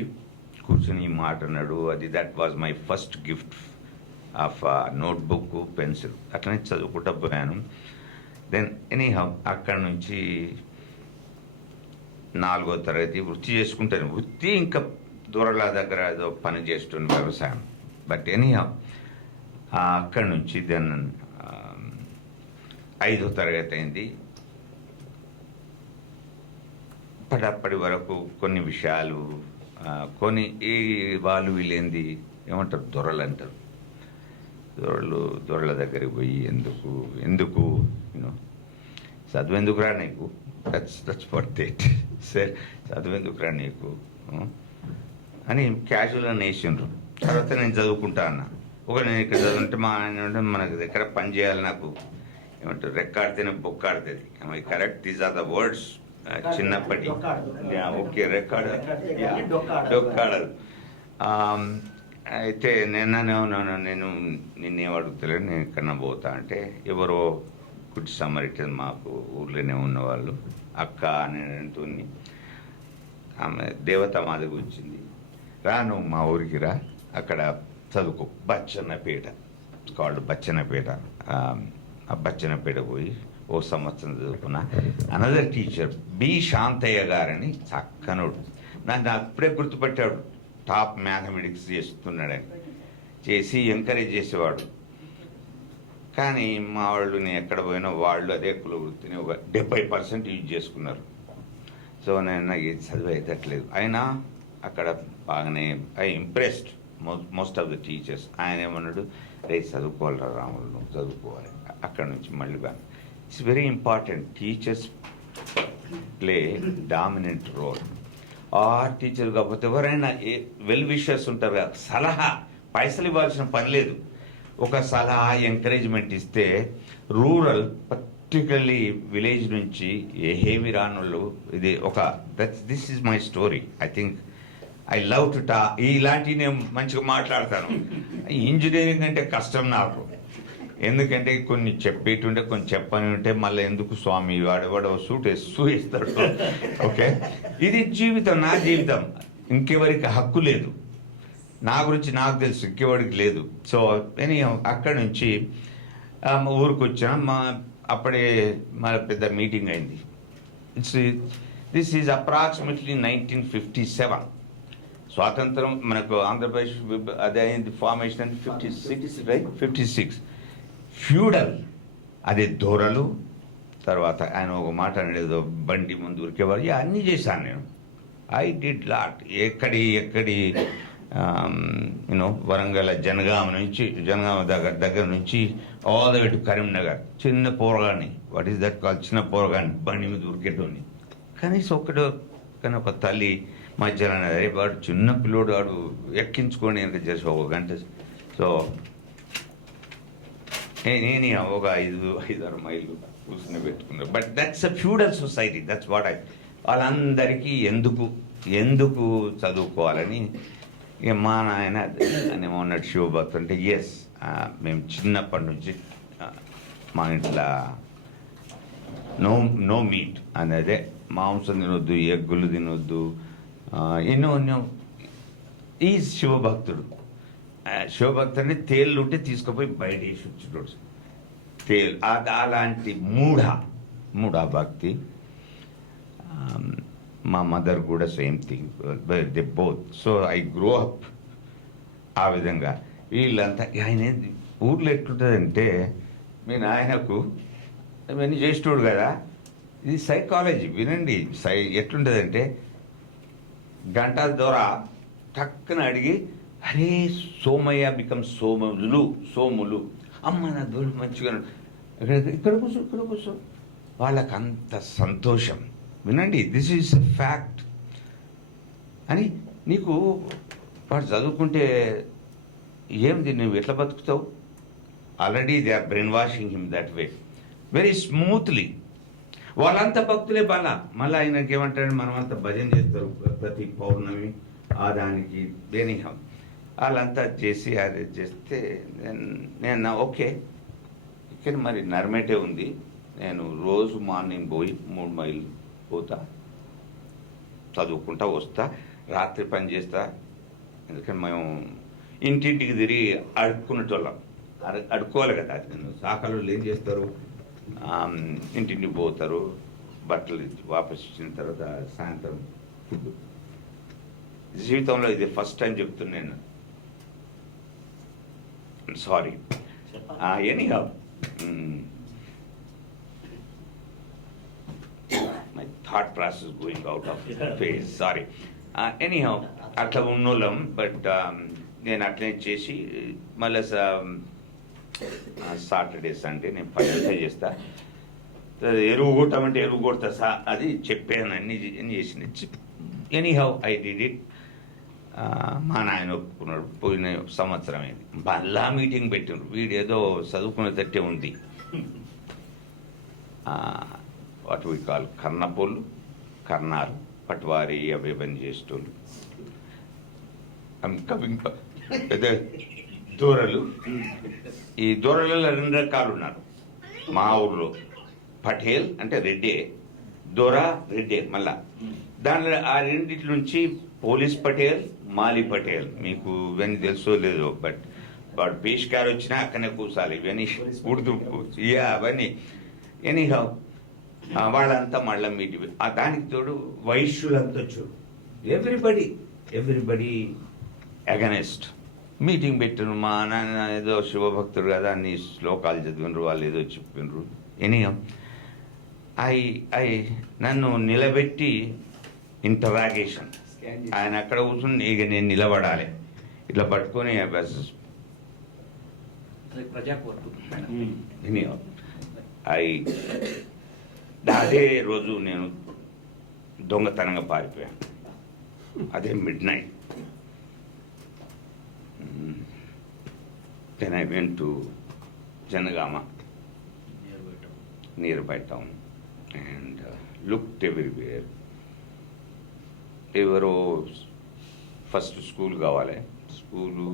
కూర్చొని ఈ మాట అన్నాడు. అది that was my first gift of notebook, pencil. అట్లనే చదువుకుంటా పోయాను. దెన్ ఎనీహౌ అక్కడి నుంచి 4వ తరగతి వృత్తి చేసుకుంటాను. వృత్తి ఇంకా దూరల దగ్గర ఏదో పని చేస్తున్న వ్యవసాయం. బట్ ఎనీహౌ అక్కడి నుంచి దెన్ 5వ తరగతి అయింది. అప్పటి వరకు కొన్ని విషయాలు కొన్ని ఈ వాళ్ళు వీళ్ళేంది ఏమంటారు దొరలు అంటారు. దొరల దగ్గరికి పోయి ఎందుకు యూనో చదువెందుకురా నీకు, దట్స్ వాట్ ఇట్ సార్, చదువెందుకురా నీకు అని క్యాజువల్గా నేసిండ్రు. తర్వాత నేను చదువుకుంటా అన్నా. నేను ఇక్కడ చదువుంటే మా ఆయన మనకు దగ్గర పని చేయాలి, నాకు ఏమంటారు రెక్కాడితేనే బొక్కాడుతుంది. Correct, these are the words చిన్నప్పటి. ఓకే, రెక్కాడు డొక్కాడదు. అయితే నేను నిన్నేం అడుగుతలేను, నేను ఎక్కడన్నా పోతా అంటే ఎవరో గుడ్ సమరిటన్ మాకు ఊర్లోనే ఉన్నవాళ్ళు అక్క అనేతో ఆమె దేవత మాదిరి వచ్చింది. రా నువ్వు మా ఊరికి రా, అక్కడ చదువుకో, బచ్చన్నపేట కాల్డ్ బచ్చన్నపేట. ఆ బచ్చన్నపేట పోయి ఓ సంవత్సరం చదువుకున్నా. అనదర్ టీచర్ బి శాంతయ్య గారని చక్కనోడు, నన్ను అప్పుడే గుర్తుపట్టాడు. టాప్ మ్యాథమెటిక్స్ చేస్తున్నాడని చేసి ఎంకరేజ్ చేసేవాడు. కానీ మా వాళ్ళు నేను ఎక్కడ పోయినా వాళ్ళు అదే కుల వృత్తిని ఒక 70% యూజ్ చేసుకున్నారు. సో నేను ఏది చదువు అయ్యేటట్లేదు. అయినా అక్కడ బాగానే I impressed most of the teachers. ఆయన ఏమన్నాడు, రే చదువుకోవాలి రాములు, నువ్వు చదువుకోవాలి. అక్కడ నుంచి మళ్ళీ బాగా it's very important. Teachers play dominant role. Teacher కాకపోతే ఎవరైనా వెల్ విషర్స్ ఉంటారు కదా, సలహా, పైసలు ఇవ్వాల్సిన పని లేదు, ఒక సలహా ఎంకరేజ్మెంట్ ఇస్తే రూరల్ పర్టికులర్లీ విలేజ్ నుంచి ఏమీ రానోళ్ళు ఇది ఒక this is my story. I think I love to ఇలాంటివి నేను మంచిగా మాట్లాడతాను. ఇంజనీరింగ్ అంటే కష్టం నాకు, ఎందుకంటే కొన్ని చెప్పేటుంటే కొన్ని చెప్పని ఉంటే మళ్ళీ ఎందుకు స్వామి వాడెవడో సూటేస్తాడు. ఓకే, ఇది జీవితం, నా జీవితం, ఇంకెవరికి హక్కు లేదు. నా గురించి నాకు తెలుసు, ఇంకెవరికి లేదు. సో అక్కడి నుంచి ఊరికి వచ్చాను. అప్పుడే మన పెద్ద మీటింగ్ అయింది. This is approximately 1957. స్వాతంత్రం మనకు ఆంధ్రప్రదేశ్ అదే అయింది ఫార్మేషన్ 56. ఫ్యూడల్ అదే దొరలు. తర్వాత ఆయన ఒక మాట అనేది బండి ముందు ఉరికేవారు, అన్నీ చేశాను నేను. I did lot. ఎక్కడి యూనో వరంగల్ జనగామ దగ్గర నుంచి all the way to Karimnagar. చిన్న పోరగాన్ని, వాట్ ఈస్ దట్ కాల్, చిన్న పోరగాన్ని బండి మీద ఉరికేటోని. కనీసం కానీ ఒక తల్లి మధ్యాహ్నం అదే వాడు చిన్న పిల్లోడు, వాడు ఎక్కించుకొని ఎంత చేసి 1 గంట. సో నేను ఒక 5-6 మైళ్ళు కూర్చుని పెట్టుకున్నాను. But that's a feudal society, that's what వాళ్ళందరికీ ఎందుకు చదువుకోవాలని. ఇక మా నాయన ఏమన్నట్టు శివభక్తు అంటే ఎస్, మేము చిన్నప్పటి నుంచి మా ఇంట్లో నో మీట్ అనేదే, మాంసం తినొద్దు, ఎగ్గులు తినొద్దు, ఎన్నో. ఈ శివభక్తుడు అంటే తేళ్ళు ఉంటే తీసుకుపోయి బయట వేసి వచ్చేటోడు. స్కేల్ అలాంటి మూఢ భక్తి. మా మదర్ కూడా same thing, they both. So I grow up ఆ విధంగా. వీళ్ళంతా ఆయన ఊర్లో ఎట్లుంటుందంటే, మీ నాయనకు ఇవన్నీ చేసేటోడు కదా, ఇది సైకాలజీ వినండి. ఎట్లుంటుందంటే, గంటల ద్వారా టక్కున అడిగి, అరే సోమయ్య బికమ్ సోములు, అమ్మ నా దూరం మంచిగా ఇక్కడ కూర్చో. వాళ్ళకి అంత సంతోషం. వినండి, దిస్ ఈజ్ ఫ్యాక్ట్. అని నీకు వాడు చదువుకుంటే ఏంది, నువ్వు ఎట్లా బతుకుతావు? Already they are brainwashing him that way very smoothly. వాళ్ళంతా భక్తులే మళ్ళీ ఆయనకి ఏమంటాడు, మనమంతా భజన చేస్తారు ప్రతి పౌర్ణమి దానికి దేనిహం. వాళ్ళంతా చేసి అది చేస్తే నేను ఓకే, ఇక్కడ మరి నర్మేటే ఉంది. నేను రోజు మార్నింగ్ పోయి 3 మైళ్ళు పోతా, చదువుకుంటా వస్తా, రాత్రి పని చేస్తా. ఎందుకంటే మేము ఇంటింటికి తిరిగి అడుక్కునేటోళ్ళం. అడుక్కోవాలి కదా. నేను సాకలు ఏం చేస్తారు, ఇంటింటికి పోతారు, బట్టలు వాపస్ ఇచ్చిన తర్వాత సాయంత్రం ఫుడ్. జీవితంలో ఇది ఫస్ట్ టైం చెప్తున్నాను. Sorry, anyhow my thought process going out of face. Sorry, anyhow అట్లా ఉన్నోళ్ళం. బట్ నేను అట్లనే చేసి మళ్ళీ సాటర్డే సండే నేను పని చేస్తా. ఎరువు కొట్టమంటే ఎరువు కొడతా, అది చెప్పాను, అన్ని చేసింది. Anyhow I did it. మా నాయన ఒప్పుకున్నాడు. పోయిన సంవత్సరం అయింది, మళ్ళా మీటింగ్ పెట్టినారు. వీడు ఏదో చదువుకునేటట్టే ఉంది. వాట్ వీ కాల్ కర్ణపోళ్ళు, కర్ణాలు, పట్వారి, అవి పని చేసేటోళ్ళు. దూరలు. ఈ దూరలలో 2 రకాలు ఉన్నారు మా ఊర్లో. పటేల్ అంటే రెడ్డే, దొరా రెడ్డే. మళ్ళా దాంట్లో ఆ రెండింటి నుంచి పోలీస్ పటేల్, మాలి పటేల్. మీకు ఇవన్నీ తెలుసో లేదో, బట్ వాడు పేష్కారు వచ్చినా అక్కడనే కూర్చాలి. ఇవన్నీ ఉర్దూ అవన్నీ. ఎనీహౌ వాళ్ళంతా మళ్ళీ మీటి దానికి తోడు వైశ్యులంతా చూడు, ఎవ్రీబడి అగనెస్ట్. మీటింగ్ పెట్టిన మా నాన్న ఏదో శివభక్తుడు కదా, అన్ని శ్లోకాలు చదివినరు, వాళ్ళు ఏదో చెప్పినరు. ఎనీహౌ నన్ను నిలబెట్టి ఇంటరాగేషన్. ఆయన అక్కడ కూర్చుని ఇక నేను నిలబడాలి, ఇట్లా పట్టుకొని అదే రోజు నేను దొంగతనంగా పారిపోయాను. అదే midnight. Then I went to Janagama, nearby town, and looked everywhere. ఎవరో ఫస్ట్ స్కూల్ కావాలి, స్కూలు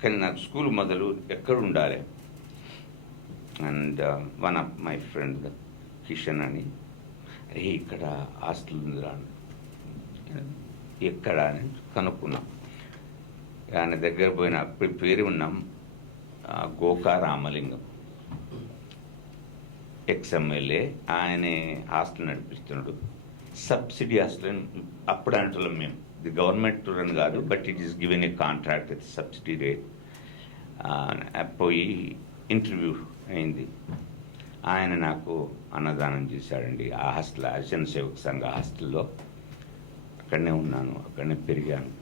కానీ నాకు స్కూల్ మొదలు ఎక్కడ ఉండాలి. And one of my friend Kishan అని, అరే ఇక్కడ హాస్టల్ ఉందిరా, ఎక్కడ అని కనుక్కున్నాం. ఆయన దగ్గర పోయిన అప్పుడు పేరు ఉన్నాం, గోకా రామలింగం, ఎక్స్ఎమ్మెల్యే. ఆయనే హాస్టల్ నడిపిస్తున్నాడు, సబ్సిడీ హాస్టల్. అప్పుడు అంటున్నాం మేము, ది గవర్నమెంట్ రన్ కాదు, but it is given a contract with subsidy rate. పోయి ఇంటర్వ్యూ అయింది. ఆయన నాకు అన్నదానం చేశాడండి ఆ హాస్టల్, హరిజన సేవక సంఘ హాస్టల్లో. అక్కడనే ఉన్నాను, అక్కడనే పెరిగాను.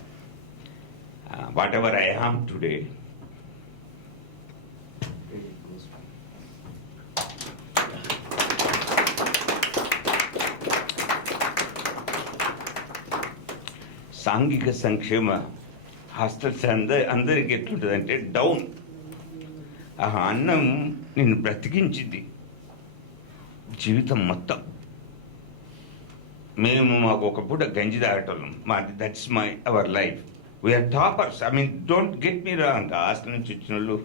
What ever I harm today, సాంఘిక సంక్షేమ హాస్టల్స్ అందరికి ఎట్లుంటుందంటే డౌన్. ఆ అన్నం నిన్ను బ్రతికించింది జీవితం మొత్తం. మేము మాకు ఒక పూట గంజి తాగటం, that's our life. We are toppers. I mean, don't get me wrong. Hostel నుంచి వచ్చిన వాళ్ళు,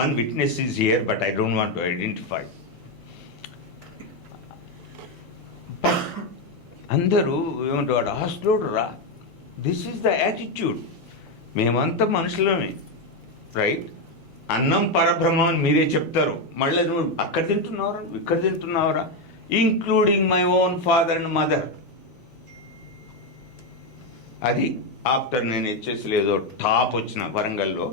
one witness is here, but I don't want to identify. అందరూ ఏమంటారు, హాస్టల్ రా. This is the attitude. మేమంతా మనుషులమే, రైట్? అన్నం పరబ్రహ్మం అని మీరే చెప్తారు, మళ్ళీ నువ్వు అక్కడ తింటున్నావురా, నువ్వు ఇక్కడ తింటున్నావురా, including my own father and mother. అది ఆఫ్టర్ నేను హెచ్ఎస్సీలో ఏదో టాప్ వచ్చిన వరంగల్లో.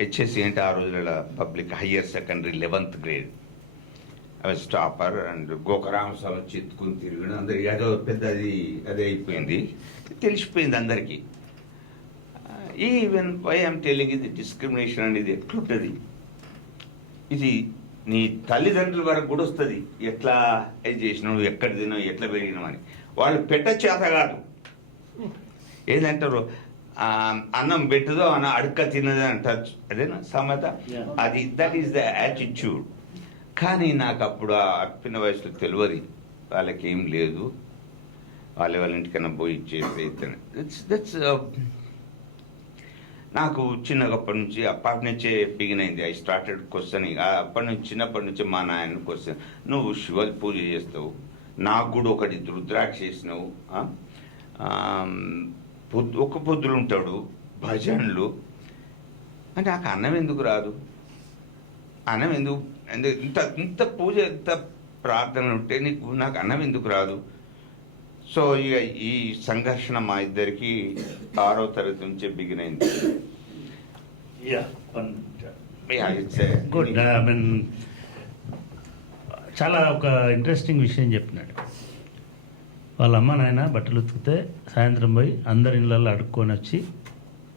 హెచ్ఎస్సీ అంటే ఆ రోజుల public higher secondary 11th grade. అవి స్టాపర్ అండ్ గోకరామస్వామి వచ్చి ఎత్తుకుని తిరిగి అందరికి ఏదో పెద్ద అదే అయిపోయింది, తెలిసిపోయింది అందరికీ. ఈవెన్ వై ఐఎమ్ టెలింగ్ ఇది డిస్క్రిమినేషన్ అనేది ఎట్లుంటుంది, ఇది నీ తల్లిదండ్రుల వరకు కూడా వస్తుంది. ఎట్లా ఇది చేసినావు, ఎక్కడ తిన్నావు, ఎట్లా పెరిగినావు అని. వాళ్ళు పెట్ట చేత కాదు, ఏదంటారు అన్నం పెట్టుదో అన్న అడుక్క తిన్నది అంటారు, అదేనా సమత. అది దట్ ఈస్ ద యాటిట్యూడ్. కానీ నాకు అప్పుడు ఆ పిన్న వయసులో తెలియదు, వాళ్ళకి ఏం లేదు, వాళ్ళ ఇంటికన్నా పోయి ఇచ్చేసి. దట్స్ నాకు చిన్నప్పటి నుంచి అప్పటి నుంచే బిగినైంది. I started questioning. చిన్నప్పటి నుంచి మా నాయన క్వశ్చన్, నువ్వు శివ పూజ చేస్తావు, నాకు కూడా ఒకటి రుద్రాక్ష చేసినావు, ఒక పొద్దులు ఉంటాడు, భజనలు అంటే నాకు అన్నం ఎందుకు రాదు, అన్నం ఎందుకు ఇంత పూజ ఇంత ప్రార్థన ఉంటే నాకు అన్నం ఎందుకు రాదు. సో ఇక ఈ సంఘర్షణ మా ఇద్దరికి 6వ తరగతి నుంచే బిగినైంది. గుడ్. ఐ మీన్ చాలా ఒక ఇంట్రెస్టింగ్ విషయం చెప్పినాడు. వాళ్ళ అమ్మ నాయన బట్టలు ఉతికితే సాయంత్రం పోయి అందరి ఇళ్ళల్లో అడుక్కొని వచ్చి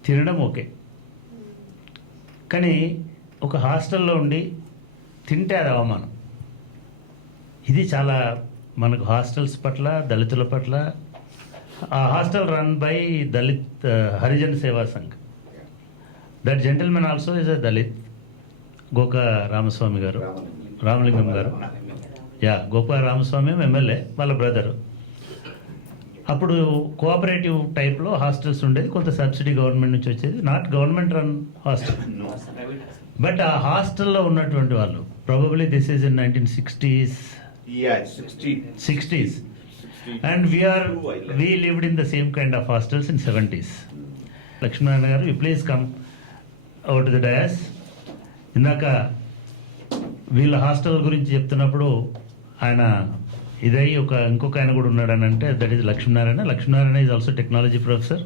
తినడం ఓకే, కానీ ఒక హాస్టల్లో ఉండి తింటే అది అవమానం. ఇది చాలా మనకు హాస్టల్స్ పట్ల, దళితుల పట్ల. ఆ hostel run by Dalit Harijan Seva Sangh. That gentleman also is a Dalit, Goka Ramaswamy garu, Ramalingam garu. Goka Ramaswamy MLA, వాళ్ళ బ్రదరు. అప్పుడు కోఆపరేటివ్ టైప్లో హాస్టల్స్ ఉండేది, కొంత సబ్సిడీ గవర్నమెంట్ నుంచి వచ్చేది, not government run hostel. But ఆ హాస్టల్లో ఉన్నటువంటి వాళ్ళు probably this is in 1960s. Yeah, 60s. And we lived in the same kind of hostels in 70s. Lakshminarayana garu, you please come out to the dais. ఇందాక వీళ్ళ హాస్టల్ గురించి చెప్తున్నప్పుడు ఆయన ఇదై ఇంకొక ఆయన కూడా ఉన్నాడని అంటే that is Lakshminarayana. Lakshminarayana is also technology professor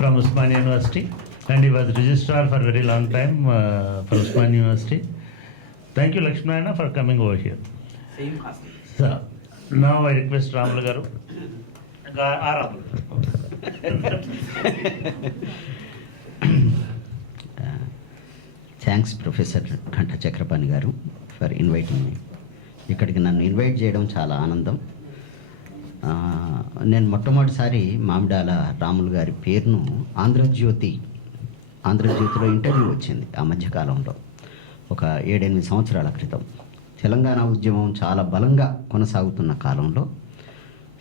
from Osmania university and he was registrar for a very long time for Usmania University. Thank you Lakshmana for coming over here. Same hostel. So now I request Ramula garu. Thanks professor Ghanta Chakrapani garu for inviting మీ. ఇక్కడికి నన్ను ఇన్వైట్ చేయడం చాలా ఆనందం. నేను మొట్టమొదటిసారి మామిడాల రాములు గారి పేరును ఆంధ్రజ్యోతిలో ఇంటర్వ్యూ వచ్చింది ఆ మధ్యకాలంలో, ఒక 7-8 సంవత్సరాల క్రితం. తెలంగాణ ఉద్యమం చాలా బలంగా కొనసాగుతున్న కాలంలో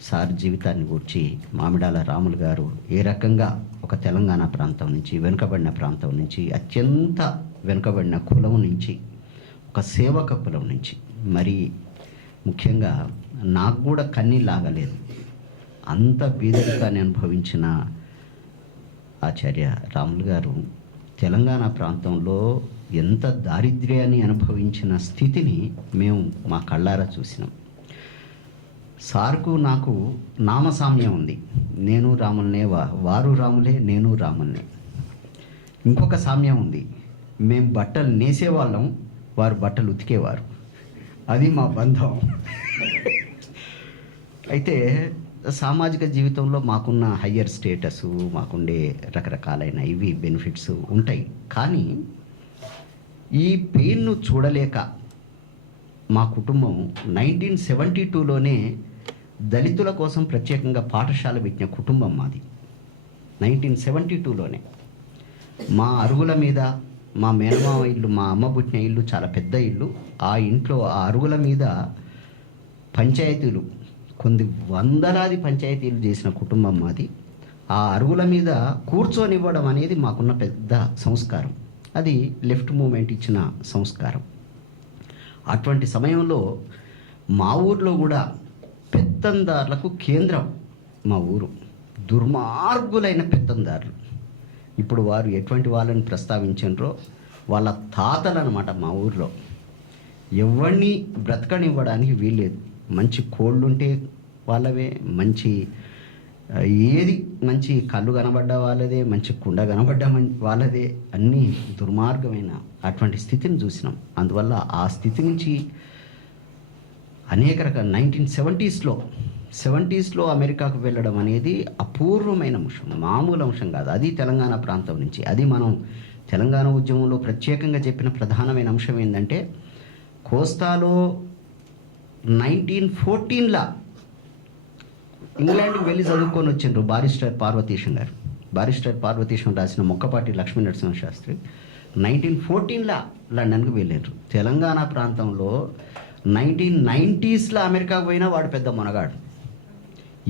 సార్ జీవితాన్ని గూర్చి మామిడాల రాములు గారు ఏ రకంగా ఒక తెలంగాణ ప్రాంతం నుంచి, వెనుకబడిన ప్రాంతం నుంచి, అత్యంత వెనుకబడిన కులం నుంచి, ఒక సేవక కులం నుంచి, మరి ముఖ్యంగా నాకు కూడా కన్నీళ్ళు ఆగలేదు, అంత బీదరికాన్ని అనుభవించిన ఆచార్య రాములు గారు తెలంగాణ ప్రాంతంలో ఎంత దారిద్ర్యాన్ని అనుభవించిన స్థితిని మేము మా కళ్ళారా చూసినాం. సార్కు నాకు నామసామ్యం ఉంది, నేను రాములనే, వారు రాములే, నేను రాములనే. ఇంకొక సామ్యం ఉంది, మేము బట్టలు నేసేవాళ్ళం, వారు బట్టలు ఉతికేవారు, అది మా బంధం. అయితే సామాజిక జీవితంలో మాకున్న హయ్యర్ స్టేటస్, మాకుండే రకరకాలైన ఇవి బెనిఫిట్స్ ఉంటాయి. కానీ ఈ పెయిన్ను చూడలేక మా కుటుంబం 1972లోనే దళితుల కోసం ప్రత్యేకంగా పాఠశాల పెట్టిన కుటుంబం మాది. 1972లోనే మా అరుగుల మీద, మా మేనమామ ఇల్లు, మా అమ్మ పుట్టిన ఇల్లు చాలా పెద్ద ఇల్లు, ఆ ఇంట్లో ఆ అరుగుల మీద పంచాయతీలు, కొన్ని వందలాది పంచాయతీలు చేసిన కుటుంబం మాది. ఆ అరుగుల మీద కూర్చొనివ్వడం అనేది మాకున్న పెద్ద సంస్కారం, అది లెఫ్ట్ మూమెంట్ ఇచ్చిన సంస్కారం. అటువంటి సమయంలో మా ఊర్లో కూడా పెత్తందారులకు కేంద్రం మా ఊరు, దుర్మార్గులైన పెత్తందారులు. ఇప్పుడు వారు ఎటువంటి వాళ్ళని ప్రస్తావించారో వాళ్ళ తాతలు అనమాట మా ఊర్లో. ఎవరిని బ్రతకనివ్వడానికి వీల్లేదు. మంచి కోళ్ళు ఉంటే వాళ్ళవే, మంచి ఏది మంచి కళ్ళు కనబడ్డ వాళ్ళదే, మంచి కుండ కనబడ్డ వాళ్ళదే, అన్నీ దుర్మార్గమైన అటువంటి స్థితిని చూసినాం. అందువల్ల ఆ స్థితి నుంచి అనేక రకాల 1970s అమెరికాకు వెళ్ళడం అనేది అపూర్వమైన అంశం, మామూలు అంశం కాదు. అది తెలంగాణ ప్రాంతం నుంచి. అది మనం తెలంగాణ ఉద్యమంలో ప్రత్యేకంగా చెప్పిన ప్రధానమైన అంశం ఏంటంటే, కోస్తాలో 1914లా ఇంగ్లాండ్కి వెళ్ళి చదువుకొని వచ్చిండ్రు బారిస్టర్ పార్వతీశం గారు. బారిస్టర్ పార్వతీశం రాసిన మొక్కపాటి లక్ష్మీ నరసింహ శాస్త్రి 1914లా లండన్కి వెళ్ళారు. తెలంగాణ ప్రాంతంలో 1990sలో అమెరికాకు పోయినా వాడు పెద్ద మొనగాడు.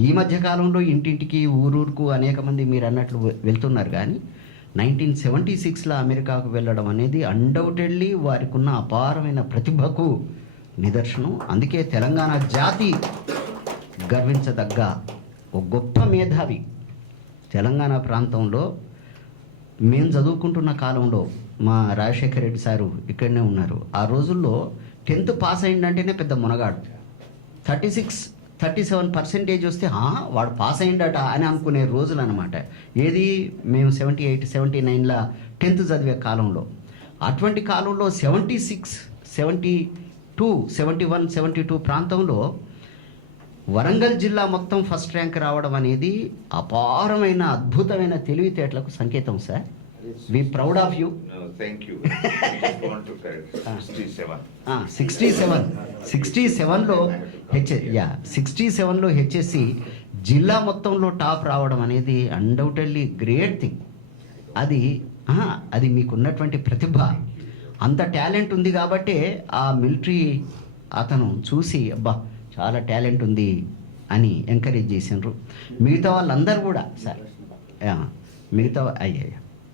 ఈ మధ్యకాలంలో ఇంటింటికి ఊరూరుకు అనేక మంది మీరు అన్నట్లు వెళ్తున్నారు, కానీ 1976లో అమెరికాకు వెళ్ళడం అనేది అన్డౌటెడ్లీ వారికి ఉన్న అపారమైన ప్రతిభకు నిదర్శనం. అందుకే తెలంగాణ జాతి గర్వించదగ్గ ఒక గొప్ప మేధావి. తెలంగాణ ప్రాంతంలో మేము చదువుకుంటున్న కాలంలో మా రాజశేఖర రెడ్డి సారు ఇక్కడనే ఉన్నారు. ఆ రోజుల్లో 10th పాస్ అయిందంటేనే పెద్ద మునగాడు. 36-37% వస్తే వాడు పాస్ అయిందట అని అనుకునే రోజులు అనమాట. ఏది మేము 78-79లా 10th చదివే కాలంలో. అటువంటి కాలంలో 76, 72, 71, 72 ప్రాంతంలో వరంగల్ జిల్లా మొత్తం ఫస్ట్ ర్యాంక్ రావడం అనేది అపారమైన అద్భుతమైన తెలివితేటలకు సంకేతం sir. We proud of you. No, thank you. 67. 67లో 67లో హెచ్ఎస్సి జిల్లా మొత్తంలో టాప్ రావడం అనేది అన్డౌటెడ్లీ గ్రేట్ థింగ్. అది మీకున్నటువంటి ప్రతిభ, అంత టాలెంట్ ఉంది కాబట్టే ఆ మిలిటరీ అతను చూసి అబ్బా చాలా టాలెంట్ ఉంది అని ఎంకరేజ్ చేసినారు. మిగతా వాళ్ళందరూ కూడా సార్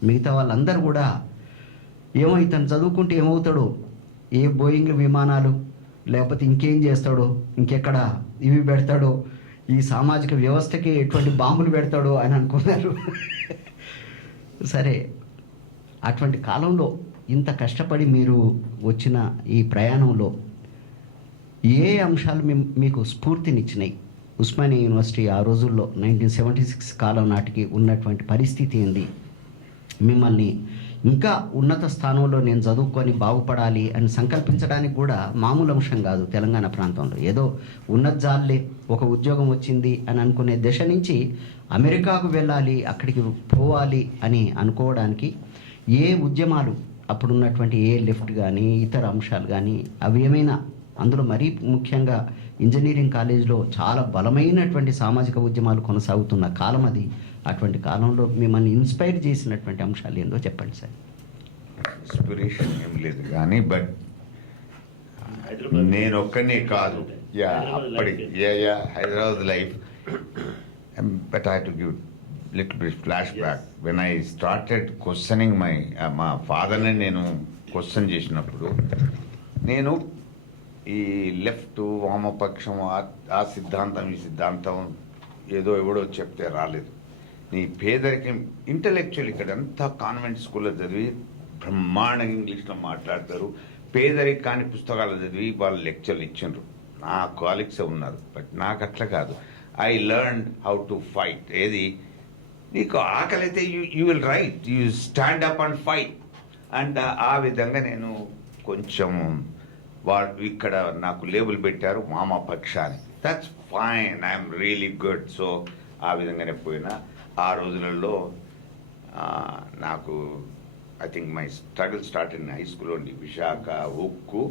మిగతా వాళ్ళందరూ కూడా ఏమో ఇతను చదువుకుంటే ఏమవుతాడో, ఏ బోయింగ్ విమానాలు లేకపోతే ఇంకేం చేస్తాడో, ఇంకెక్కడ ఇవి పెడతాడో, ఈ సామాజిక వ్యవస్థకి ఎటువంటి బాంబులు పెడతాడో అని అనుకున్నారు. సరే, అటువంటి కాలంలో ఇంత కష్టపడి మీరు వచ్చిన ఈ ప్రయాణంలో ఏ అంశాలు మీకు స్ఫూర్తినిచ్చినాయి? ఉస్మానియా యూనివర్సిటీ ఆ రోజుల్లో 1976 కాలం నాటికి ఉన్నటువంటి పరిస్థితి ఏంది? మిమ్మల్ని ఇంకా ఉన్నత స్థానంలో నేను చదువుకొని బాగుపడాలి అని సంకల్పించడానికి కూడా మామూలు అంశం కాదు. తెలంగాణ ప్రాంతంలో ఏదో ఉన్నత జాలే ఒక ఉద్యోగం వచ్చింది అని అనుకునే దశ నుంచి అమెరికాకు వెళ్ళాలి, అక్కడికి పోవాలి అని అనుకోవడానికి ఏ ఉద్యమాలు అప్పుడున్నటువంటి ఏ లెఫ్ట్ కానీ ఇతర అంశాలు కానీ అవి ఏమైనా, అందులో మరీ ముఖ్యంగా ఇంజనీరింగ్ కాలేజీలో చాలా బలమైనటువంటి సామాజిక ఉద్యమాలు కొనసాగుతున్న కాలం అది. అటువంటి కాలంలో మిమ్మల్ని ఇన్స్పైర్ చేసినటువంటి అంశాలు ఏందో చెప్పండి సార్. ఇన్స్పిరేషన్ ఏం లేదు కానీ, బట్ నేను ఒక్కనే కాదు, అప్పటికి Hyderabad life. But I to give little bit flash back. When I started questioning మా ఫాదర్ని నేను క్వశ్చన్ చేసినప్పుడు, నేను ఈ లెఫ్ట్ వామపక్షం ఆ సిద్ధాంతం ఈ సిద్ధాంతం ఏదో ఎవడో చెప్తే రాలేదు. నీ పేదరికం ఇంటలెక్చువల్ ఇక్కడ అంతా కాన్వెంట్ స్కూల్లో చదివి బ్రహ్మాండంగా ఇంగ్లీష్లో మాట్లాడతారు. పేదరికాన్ని పుస్తకాలు చదివి వాళ్ళు లెక్చర్లు ఇచ్చిండ్రు. నా కాలిక్సే ఉన్నారు, బట్ నాకు అట్లా కాదు. I learn how to fight. ఏది నీకు ఆకలి అయితే you will write, you stand up and fight. And ఆ విధంగా నేను కొంచెం వాళ్ళు ఇక్కడ నాకు లేబుల్ పెట్టారు వామపక్ష అని. That's fine, I'm really good. So ఆ విధంగానే పోయినా. ఆ రోజులలో నాకు I think my struggle start in high school only. Visakha ఉక్కు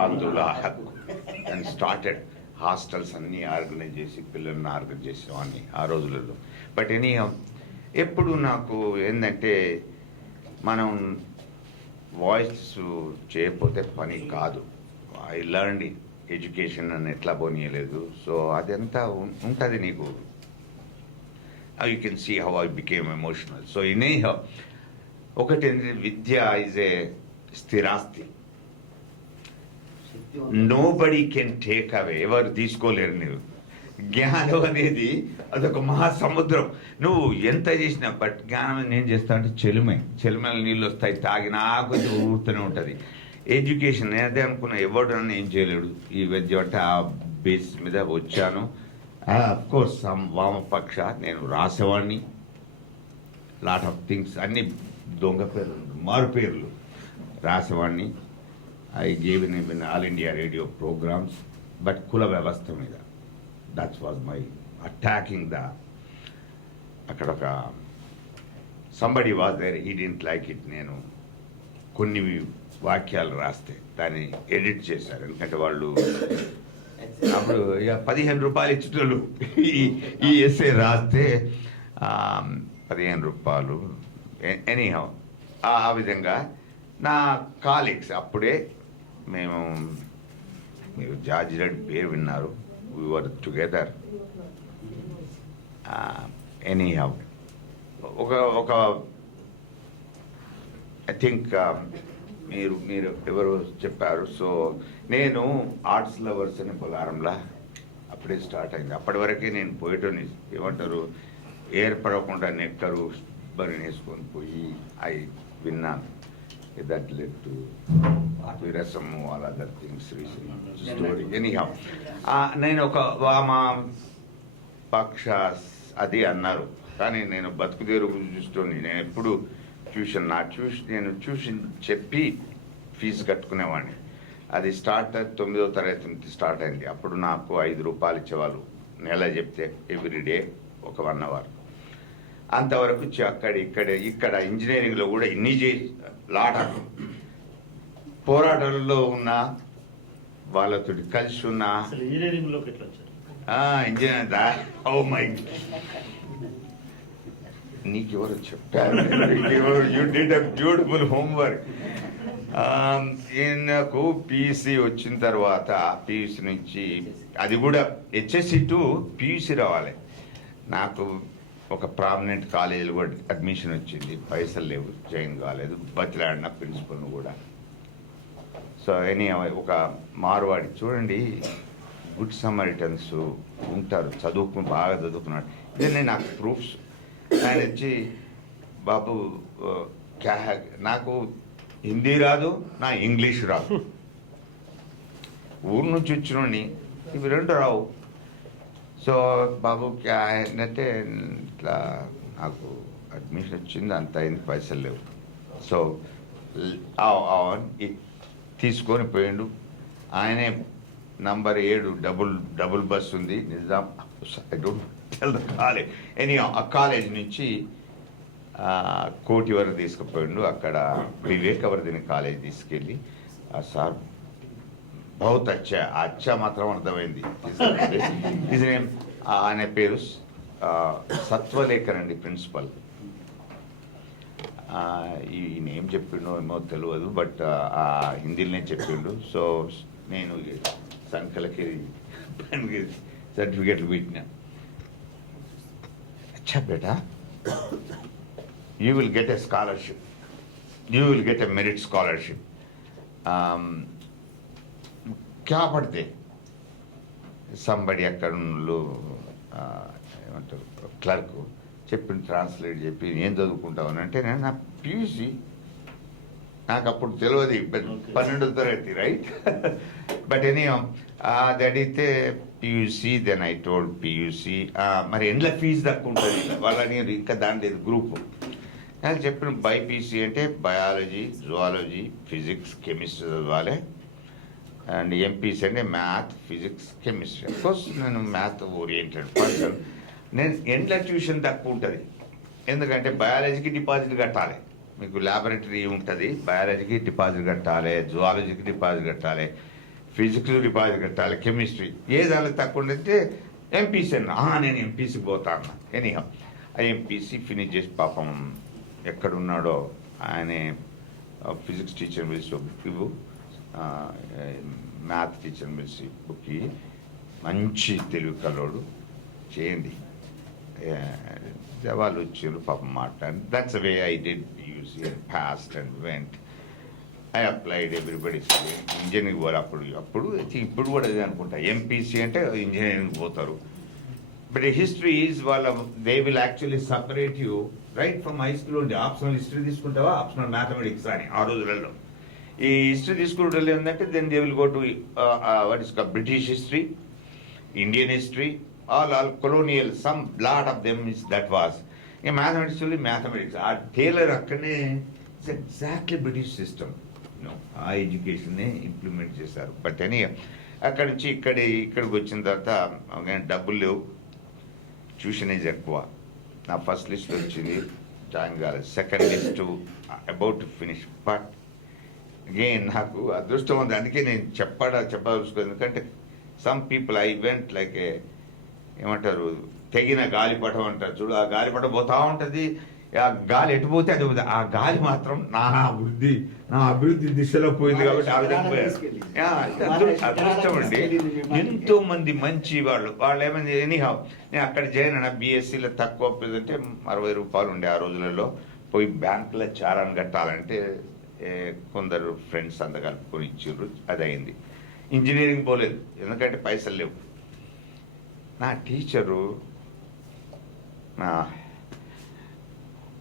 ఆందోళన హక్కు అండ్ స్టార్టెడ్. హాస్టల్స్ అన్నీ ఆర్గనైజ్ చేసి పిల్లల్ని ఆర్గనైజ్ చేసేవాడిని ఆ రోజులలో. బట్ ఎప్పుడు నాకు ఏంటంటే, మనం వాయిస్ చేయకపోతే పని కాదు. ఐ లర్న్ ఎడ్యుకేషన్ అని ఎట్లా పోనీయలేదు. సో అదంతా ఉంటుంది నీకు. You can see how I became emotional. So in ఒకటి విద్య ఈజ్ ఏ స్థిరాస్తి. Nobody can take away. ఎవరు తీసుకోలేరు. జ్ఞానం అనేది అదొక మహాసముద్రం. నువ్వు ఎంత చేసినా బట్ జ్ఞానం నేను చేస్తా అంటే చెలిమల నీళ్ళు వస్తాయి, తాగినా కొద్ది ఊరుతూనే ఉంటుంది. ఎడ్యుకేషన్ నేను అదే అనుకున్నా, ఎవడు నన్ను ఏం చేయలేడు. ఈ విద్య అంటే ఆ బేస్ మీద వచ్చాను. కోర్స్ వామపక్ష నేను రాసేవాడిని, లాట్ ఆఫ్ థింగ్స్, అన్ని దొంగ పేర్లు, మారు పేర్లు రాసేవాడిని. I gave in All India Radio programs, but కుల వ్యవస్థ మీద that was my attacking the. అక్కడ ఒక somebody was there, he didn't like it. నేను కొన్ని వాక్యాలు రాస్తే దాన్ని ఎడిట్ చేశారు, ఎందుకంటే వాళ్ళు అప్పుడు ఇక 15 రూపాయలు ఇచ్చేటోళ్ళు. ఈ ఎస్ఏ రాస్తే 15 రూపాయలు ఎనీహౌ. ఆ విధంగా నా కాలీగ్స్ అప్పుడే మీరు జార్జి రెడ్డి పేరు విన్నారు, వీ వర్ టుగెదర్. ఎనీహౌ ఒక ఐ థింక్ మీరు ఎవరు చెప్పారు. సో నేను ఆర్ట్స్ లవర్స్ అని బొలారంలా అప్పుడే స్టార్ట్ అయింది. అప్పటి వరకే నేను పోయేటోని, ఏమంటారు, ఏర్పడకుండా నెక్కరు బరి వేసుకొని పోయి అవి విన్నాను. దట్ లెడ్ టు విరసము, all other things, story. Anyhow నేను ఒక వామా పక్ష అది అన్నారు, కానీ నేను బతుకుదేరు చూస్తూని నేను ఎప్పుడు నేను ట్యూషన్ చెప్పి ఫీజు కట్టుకునేవాడిని. అది స్టార్ట్ 9వ తరగతి నుంచి స్టార్ట్ అయింది. అప్పుడు నాకు 5 రూపాయలు ఇచ్చేవాళ్ళు నెల చెప్తే, ఎవ్రీడే ఒక 1 అవర్. అంతవరకు ఇక్కడ ఇంజనీరింగ్లో కూడా ఇన్ని లాట్ ఆఫ్ పోరాటాలలో ఉన్న వాళ్ళతో కలిసి ఉన్న ఇంజనీరింగ్లోకి ఎట్లా వచ్చారు? ఇంజనీర్ ఓ మై, నీకెవరు చెప్పారు? You did a beautiful homework. నాకు పియూసీ వచ్చిన తర్వాత, పియూసీ నుంచి అది కూడా హెచ్ఎస్సి టు పియూసీ రావాలి. నాకు ఒక ప్రామినెంట్ కాలేజీలో కూడా అడ్మిషన్ వచ్చింది, పైసలు లేవు, జాయిన్ కాలేదు, బతిలాడిన ప్రిన్సిపల్ను కూడా. సో ఒక మార్వాడి చూడండి, గుడ్ సమరిటన్స్ ఉంటారు, బాగా చదువుకున్నాడు. ఇదే నాకు ప్రూఫ్స్. ఆయన వచ్చి, బాబు నాకు హిందీ రాదు, నా ఇంగ్లీష్ రాదు, ఊరు నుంచి వచ్చినోని ఇవి 2 రావు. సో బాబు అంటే ఇట్లా నాకు అడ్మిషన్ వచ్చింది, అంత అయింది, పైసలు లేవు. సో తీసుకొని పోయిండు. ఆయనే నంబర్ 7 డబుల్ బస్ ఉంది, Nizam, I don't tell the college. ఆ కాలేజ్ నుంచి కోటి వరకు తీసుకుపోయిండు. అక్కడ వివేకవర్ధిని కాలేజ్ తీసుకెళ్ళి, సార్ బహుత్ అచ్చా మాత్రం అర్థమైంది. ఆయన పేరు సత్వలేఖన్ అండి, ప్రిన్సిపల్. ఈయన ఏం చెప్పిండో ఏమో తెలియదు, బట్ హిందీలోనే చెప్పిండు. సో నేను సంఖ్యలకి సర్టిఫికెట్లు పెట్టినా. అచ్చా బేటా, you will get a scholarship, you will get a merit scholarship. क्या पढ़ते సంబడి అక్కడ ఏమంటారు క్లర్క్ చెప్పి ట్రాన్స్లేట్ చెప్పి ఏం చదువుకుంటావు అని అంటే, నేను నా పియూసీ, నాకు అప్పుడు తెలియదు, 12వ తరగతి, రైట్? బట్ ఎనీ అది అడిగితే PUC, then I told PUC. మరి ఎండ్ల ఫీజు తక్కువ ఉంటుంది వాళ్ళని, ఇంకా దాని గ్రూపు నేను చెప్పిన. బైపీసీ అంటే బయాలజీ, జువాలజీ, ఫిజిక్స్, కెమిస్ట్రీ చదవాలి. అండ్ ఎంపీసీ అంటే మ్యాథ్, ఫిజిక్స్, కెమిస్ట్రీ. అఫ్కోర్స్ నేను మ్యాథ్ ఓరియంటెడ్ పర్సన్. నేను ఎండ్ల ట్యూషన్ తక్కువ ఉంటుంది, ఎందుకంటే బయాలజీకి డిపాజిట్ కట్టాలి, మీకు ల్యాబొరేటరీ ఉంటుంది, బయాలజీకి డిపాజిట్ కట్టాలి, జువాలజీకి డిపాజిట్ కట్టాలి, ఫిజిక్స్ డిపాజిట్ కట్టాలి, కెమిస్ట్రీ. ఏ దానికి తక్కువ ఉంటే ఎంపీసీ అన్నా, నేను ఎంపీసీకి పోతాను. ఎనీహౌ ఆ ఎంపీసీ ఫినిష్ చేసి, పాపం ఎక్కడున్నాడో ఆయనే ఫిజిక్స్ టీచర్ పిలిచి ఇవ్వు, మ్యాథ్ టీచర్ పిలిచి బుక్కి, మంచి తెలివి కలోడు, చేయండి. వాళ్ళు వచ్చారు పాపం మాట్లాడి. That's way I did use year past and went. I applied everybody. Engineering పోరు అప్పుడు ఇప్పుడు కూడా అదే అనుకుంటా. ఎంపీసీ అంటే ఇంజనీరింగ్ పోతారు, But history is, they will actually separate you right from high school ఉండి ఆప్షనల్ హిస్టరీ తీసుకుంటావా ఆప్షనల్ మ్యాథమెటిక్స్ అని ఆ రోజులలో. ఈ హిస్టరీ తీసుకుంటే ఏంటంటే then they will go to what is British history, Indian history, all colonial, some lot of them is that was. ఇక మ్యాథమెటిక్స్ ఆ టేలర్ అక్కడనే ఇట్స్ ఎగ్జాక్ట్లీ బ్రిటిష్ సిస్టమ్, ఆ ఎడ్యుకేషన్నే ఇంప్లిమెంట్ చేశారు. బట్ అని అక్కడి నుంచి ఇక్కడికి వచ్చిన తర్వాత డబ్బులు లేవు, ట్యూషనేజ్ ఎక్కువ. నా ఫస్ట్ లిస్ట్ వచ్చింది, జాయిన్ కాలేదు. Second list about to finish. But again నాకు అదృష్టం ఉంది, అందుకే నేను చెప్పదలుచుకోలేదు. ఎందుకంటే some people I went like ఏమంటారు తెగిన గాలిపటం అంటారు చూడు, ఆ గాలిపటం పోతా ఉంటుంది, ఆ గాలి ఎటు పోతే అది పోతుంది. ఆ గాలి మాత్రం నా అభివృద్ధి దిశలో పోయింది కాబట్టి ఆ విధంగా పోయారు. అదృష్టం అండి. ఎంతో మంది మంచి వాళ్ళు ఏమైంది ఎనీహావ్ నేను అక్కడ జాయిన్ అయినా బీఎస్సీలో తక్కువ అంటే 60 రూపాయలు ఉండే ఆ రోజులలో. పోయి బ్యాంకులో చారాన్ని కట్టాలంటే కొందరు ఫ్రెండ్స్ అంతా కలుపుకొని ఇచ్చారు, అది అయింది. ఇంజనీరింగ్ పోలేదు ఎందుకంటే పైసలు లేవు. నా టీచరు నా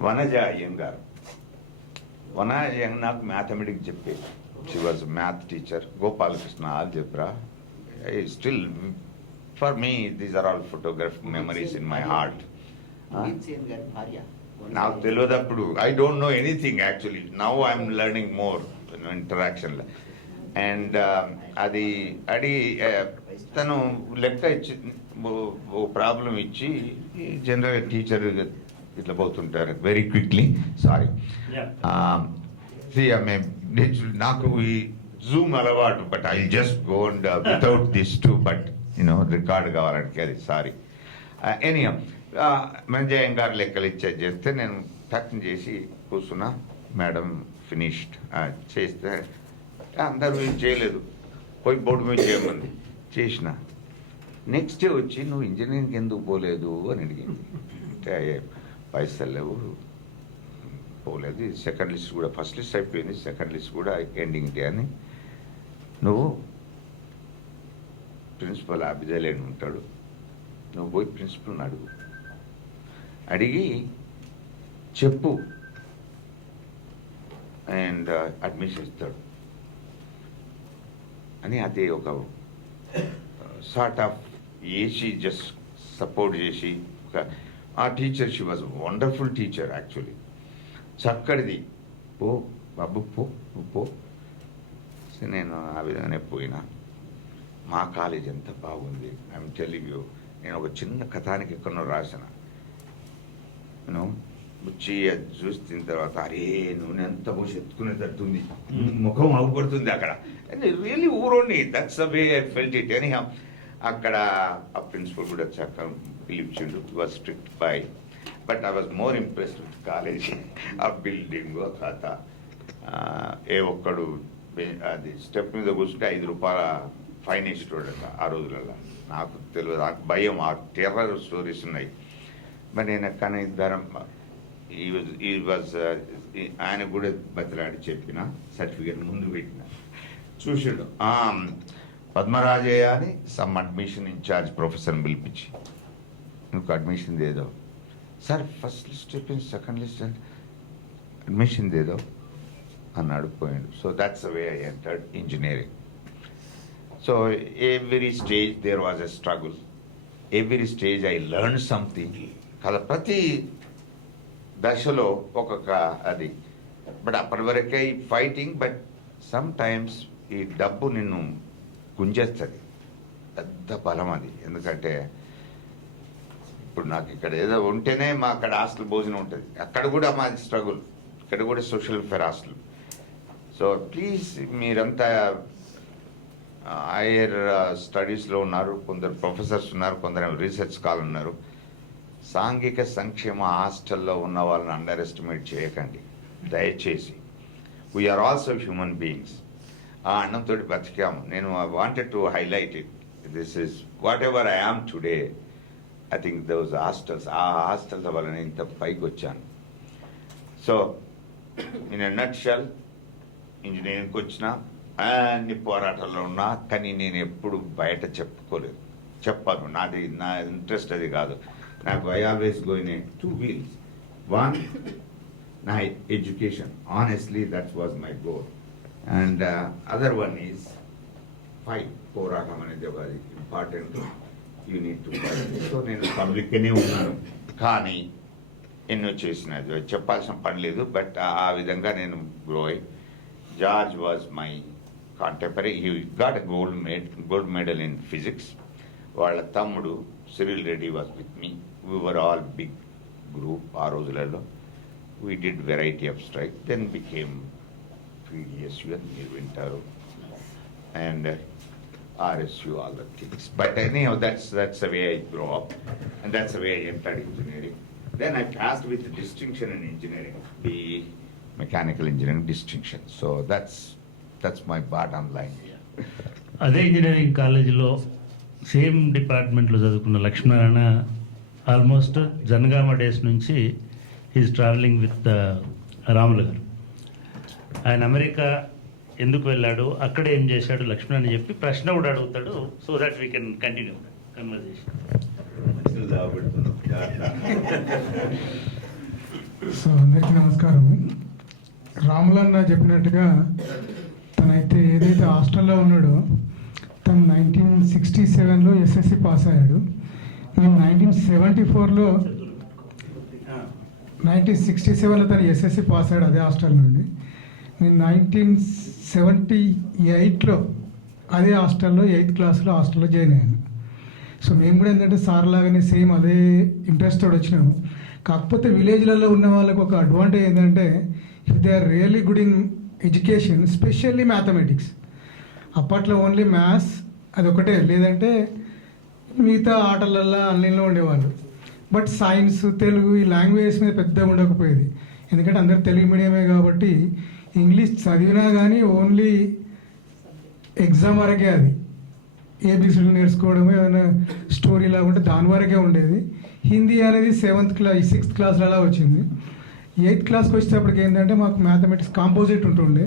వనజ అయ్యంగారు. వనజ అయ్యంగార్ నాకు మ్యాథమెటిక్స్ చెప్పేది. She was math teacher. Gopalakrishna algebra. Still for me these are all photography memories in my heart. నాకు తెలియదు అప్పుడు, I don't know anything actually. Now I'm learning more ఇంటరాక్షన్లో. అండ్ అది తను లెక్క ఇచ్చి ఓ ప్రాబ్లం ఇచ్చి, జనరల్ టీచర్ ఇట్లా పోతుంటారు వెరీ క్విక్లీ. సారీ, నాకు ఈ జూమ్ అలవాటు, but I just go and without this to, but record కావాలంటే అది సారీ. ఎనీ మంజయ్య గారు లెక్కలు ఇచ్చేది చేస్తే నేను టచ్ చేసి కూర్చున్నా. మేడం ఫినిష్డ్ చేస్తే అందరూ ఏం చేయలేదు, పోయి బోర్డు మీద చేయమంది, చేసిన. నెక్స్ట్ డే వచ్చి నువ్వు ఇంజనీరింగ్ ఎందుకు పోలేదు అని అడిగింది. అంటే పైసలు లేవు, పోలేదు. సెకండ్ లిస్ట్ కూడా, ఫస్ట్ లిస్ట్ అయిపోయింది, సెకండ్ లిస్ట్ కూడా ఎండింగ్ డే అని. నువ్వు ప్రిన్సిపల్ అభిజలేని ఉంటాడు, నువ్వు పోయి ప్రిన్సిపల్ని అడిగి చెప్పు అండ్ అడ్మిషన్ ఇస్తాడు అని. అదే ఒక sort of AC just support చేసి ఆ teacher, she was wonderful teacher actually. చక్కడిది, పో బాబు పో. నేను ఆ విధంగానే పోయినా. మా కాలేజ్ ఎంత బాగుంది, ఐఎమ్ టెల్లింగ్ యూ. నేను ఒక చిన్న కథానికి ఎక్కడో రాసిన, వచ్చి అది చూసిన తర్వాత అరే నూనె ఎంత పోసి ఎత్తుకునేటట్టుంది, ముఖం అవుపడుతుంది అక్కడ. రియలీ ఊరోని, that's the way I felt it. అని అక్కడ ఆ ప్రిన్సిపల్ కూడా చక్కగా పిలిపించిండు. Was strict by, but I was more impressed with college. ఆ బిల్డింగ్, ఆ కథ. ఏ ఒక్కడు అది స్టెప్ మీద కూర్చుంటే 5 రూపాయల ఫైన్ వేసేటోడట ఆ రోజులలో. నాకు తెలియదు, నాకు భయం, ఆ టెర్రర్ స్టోరీస్ ఉన్నాయి. మరి నేను కానీ ఆయన కూడా బతిలాడి చెప్పిన, సర్టిఫికేట్ ముందు పెట్టిన. చూసాడు పద్మరాజయ్య అని సమ్ అడ్మిషన్ ఇన్ఛార్జ్ ప్రొఫెసర్ని పిలిపించి, నువ్వు అడ్మిషన్ దేదో సార్, ఫస్ట్ లిస్ట్ చెప్పింది, సెకండ్ లిస్ట్ అడ్మిషన్ దేదో అన్నాడు, పోయాడు. So that's the way I entered engineering. So every stage there was a struggle, every stage I learn something కదా. ప్రతి దశలో ఒక్కొక్క అది. బట్ అప్పటి వరకే ఈ ఫైటింగ్. బట్ సమ్ టైమ్స్ ఈ డబ్బు నిన్ను గుంజేస్తుంది, పెద్ద బలం అది. ఎందుకంటే ఇప్పుడు నాకు ఇక్కడ ఏదో ఉంటేనే మా అక్కడ హాస్టల్ భోజనం ఉంటుంది, అక్కడ కూడా మాది స్ట్రగుల్, ఇక్కడ కూడా social welfare hostel. So please మీరంతా హైయర్ స్టడీస్లో ఉన్నారు, కొందరు ప్రొఫెసర్స్ ఉన్నారు, కొందరు రీసెర్చ్ స్కాలర్ ఉన్నారు. సాంఘిక సంక్షేమ హాస్టల్లో ఉన్న వాళ్ళని అండర్ ఎస్టిమేట్ చేయకండి దయచేసి. We are also human beings. ఆ అన్నంతో బతికాము. నేను wanted to highlight it. This is whatever I am today, I think those hostels, ఆ హాస్టల్స్ వల్ల ఇంత పైకి వచ్చాను. So in a nutshell ఇంజనీరింగ్కి వచ్చిన అన్ని పోరాటాల్లో ఉన్నా, కానీ నేను ఎప్పుడు బయట చెప్పుకోలేదు. చెప్పాను, నా ఇంట్రెస్ట్ అది కాదు. నాకు I always going A 2 wheels. One, నా education, honestly that was my goal. And other one is fight, పోరాటం అనేది ఒక important. You need to fight. So నేను పబ్లిక్గానే ఉన్నాను, కానీ ఎన్నో చేసినది చెప్పాల్సిన పని లేదు. బట్ ఆ విధంగా నేను గ్రో అయ్యి, George was my contemporary. He got a gold medal in physics. వాళ్ళ తమ్ముడు Cyril Reddy was with me. We were all big group ఆ రోజులలో. We did variety of strike, then became PDSU అని మీరు వింటారు, and RSU, all the things. But anyhow, that's the way I grew up, and that's the way I entered engineering. Then I passed with distinction in engineering, BE, mechanical engineering distinction. So that's my bottom line. అదే ఇంజనీరింగ్ కాలేజీలో సేమ్ డిపార్ట్మెంట్లో చదువుకున్న లక్ష్మీనారాయణ ఆల్మోస్ట్ జనగామ డేస్ నుంచి ఈజ్ ట్రావెలింగ్ విత్ రాములు గారు. ఆయన అమెరికా ఎందుకు వెళ్ళాడు, అక్కడ ఏం చేశాడు లక్ష్మణ్ అని చెప్పి ప్రశ్న కూడా అడుగుతాడు. So that we can continue conversation. So అందరికీ నమస్కారం. రాములన్న చెప్పినట్టుగా తనైతే ఏదైతే హాస్టల్లో ఉన్నాడో తను 1967లో ఎస్ఎస్సి పాస్ అయ్యాడు. మేము 1967లో తను ఎస్ఎస్సి పాస్ అయ్యాడు అదే హాస్టల్ నుండి. నేను 1978లో అదే హాస్టల్లో 8th క్లాస్లో హాస్టల్లో జాయిన్ అయ్యాను. సో మేము కూడా ఏంటంటే సార్ లాగానే సేమ్ అదే ఇంట్రెస్ట్ తోటి వచ్చినాము. కాకపోతే విలేజ్లలో ఉన్న వాళ్ళకి ఒక అడ్వాంటేజ్ ఏంటంటే if they are really good in education, specially mathematics. అప్పట్లో ఓన్లీ మ్యాథ్స్ అదొకటే, లేదంటే మిగతా ఆటలల్లో అన్నిలో ఉండేవాళ్ళు. బట్ సైన్స్, తెలుగు ఈ లాంగ్వేజెస్ మీద పెద్దగా ఉండకపోయేది. ఎందుకంటే అందరు తెలుగు మీడియమే కాబట్టి ఇంగ్లీష్ చదివినా కానీ ఓన్లీ ఎగ్జామ్ వరకే, అది ఏబిసిడీలు నేర్చుకోవడం, ఏదైనా స్టోరీ లాగా ఉంటే దాని వరకే ఉండేది. హిందీ అనేది 7th క్లాస్ 6th క్లాస్లో అలా వచ్చింది. 8th క్లాస్కి వచ్చేటప్పటికి ఏంటంటే మాకు మ్యాథమెటిక్స్ కాంపోజిట్ ఉంటుండే.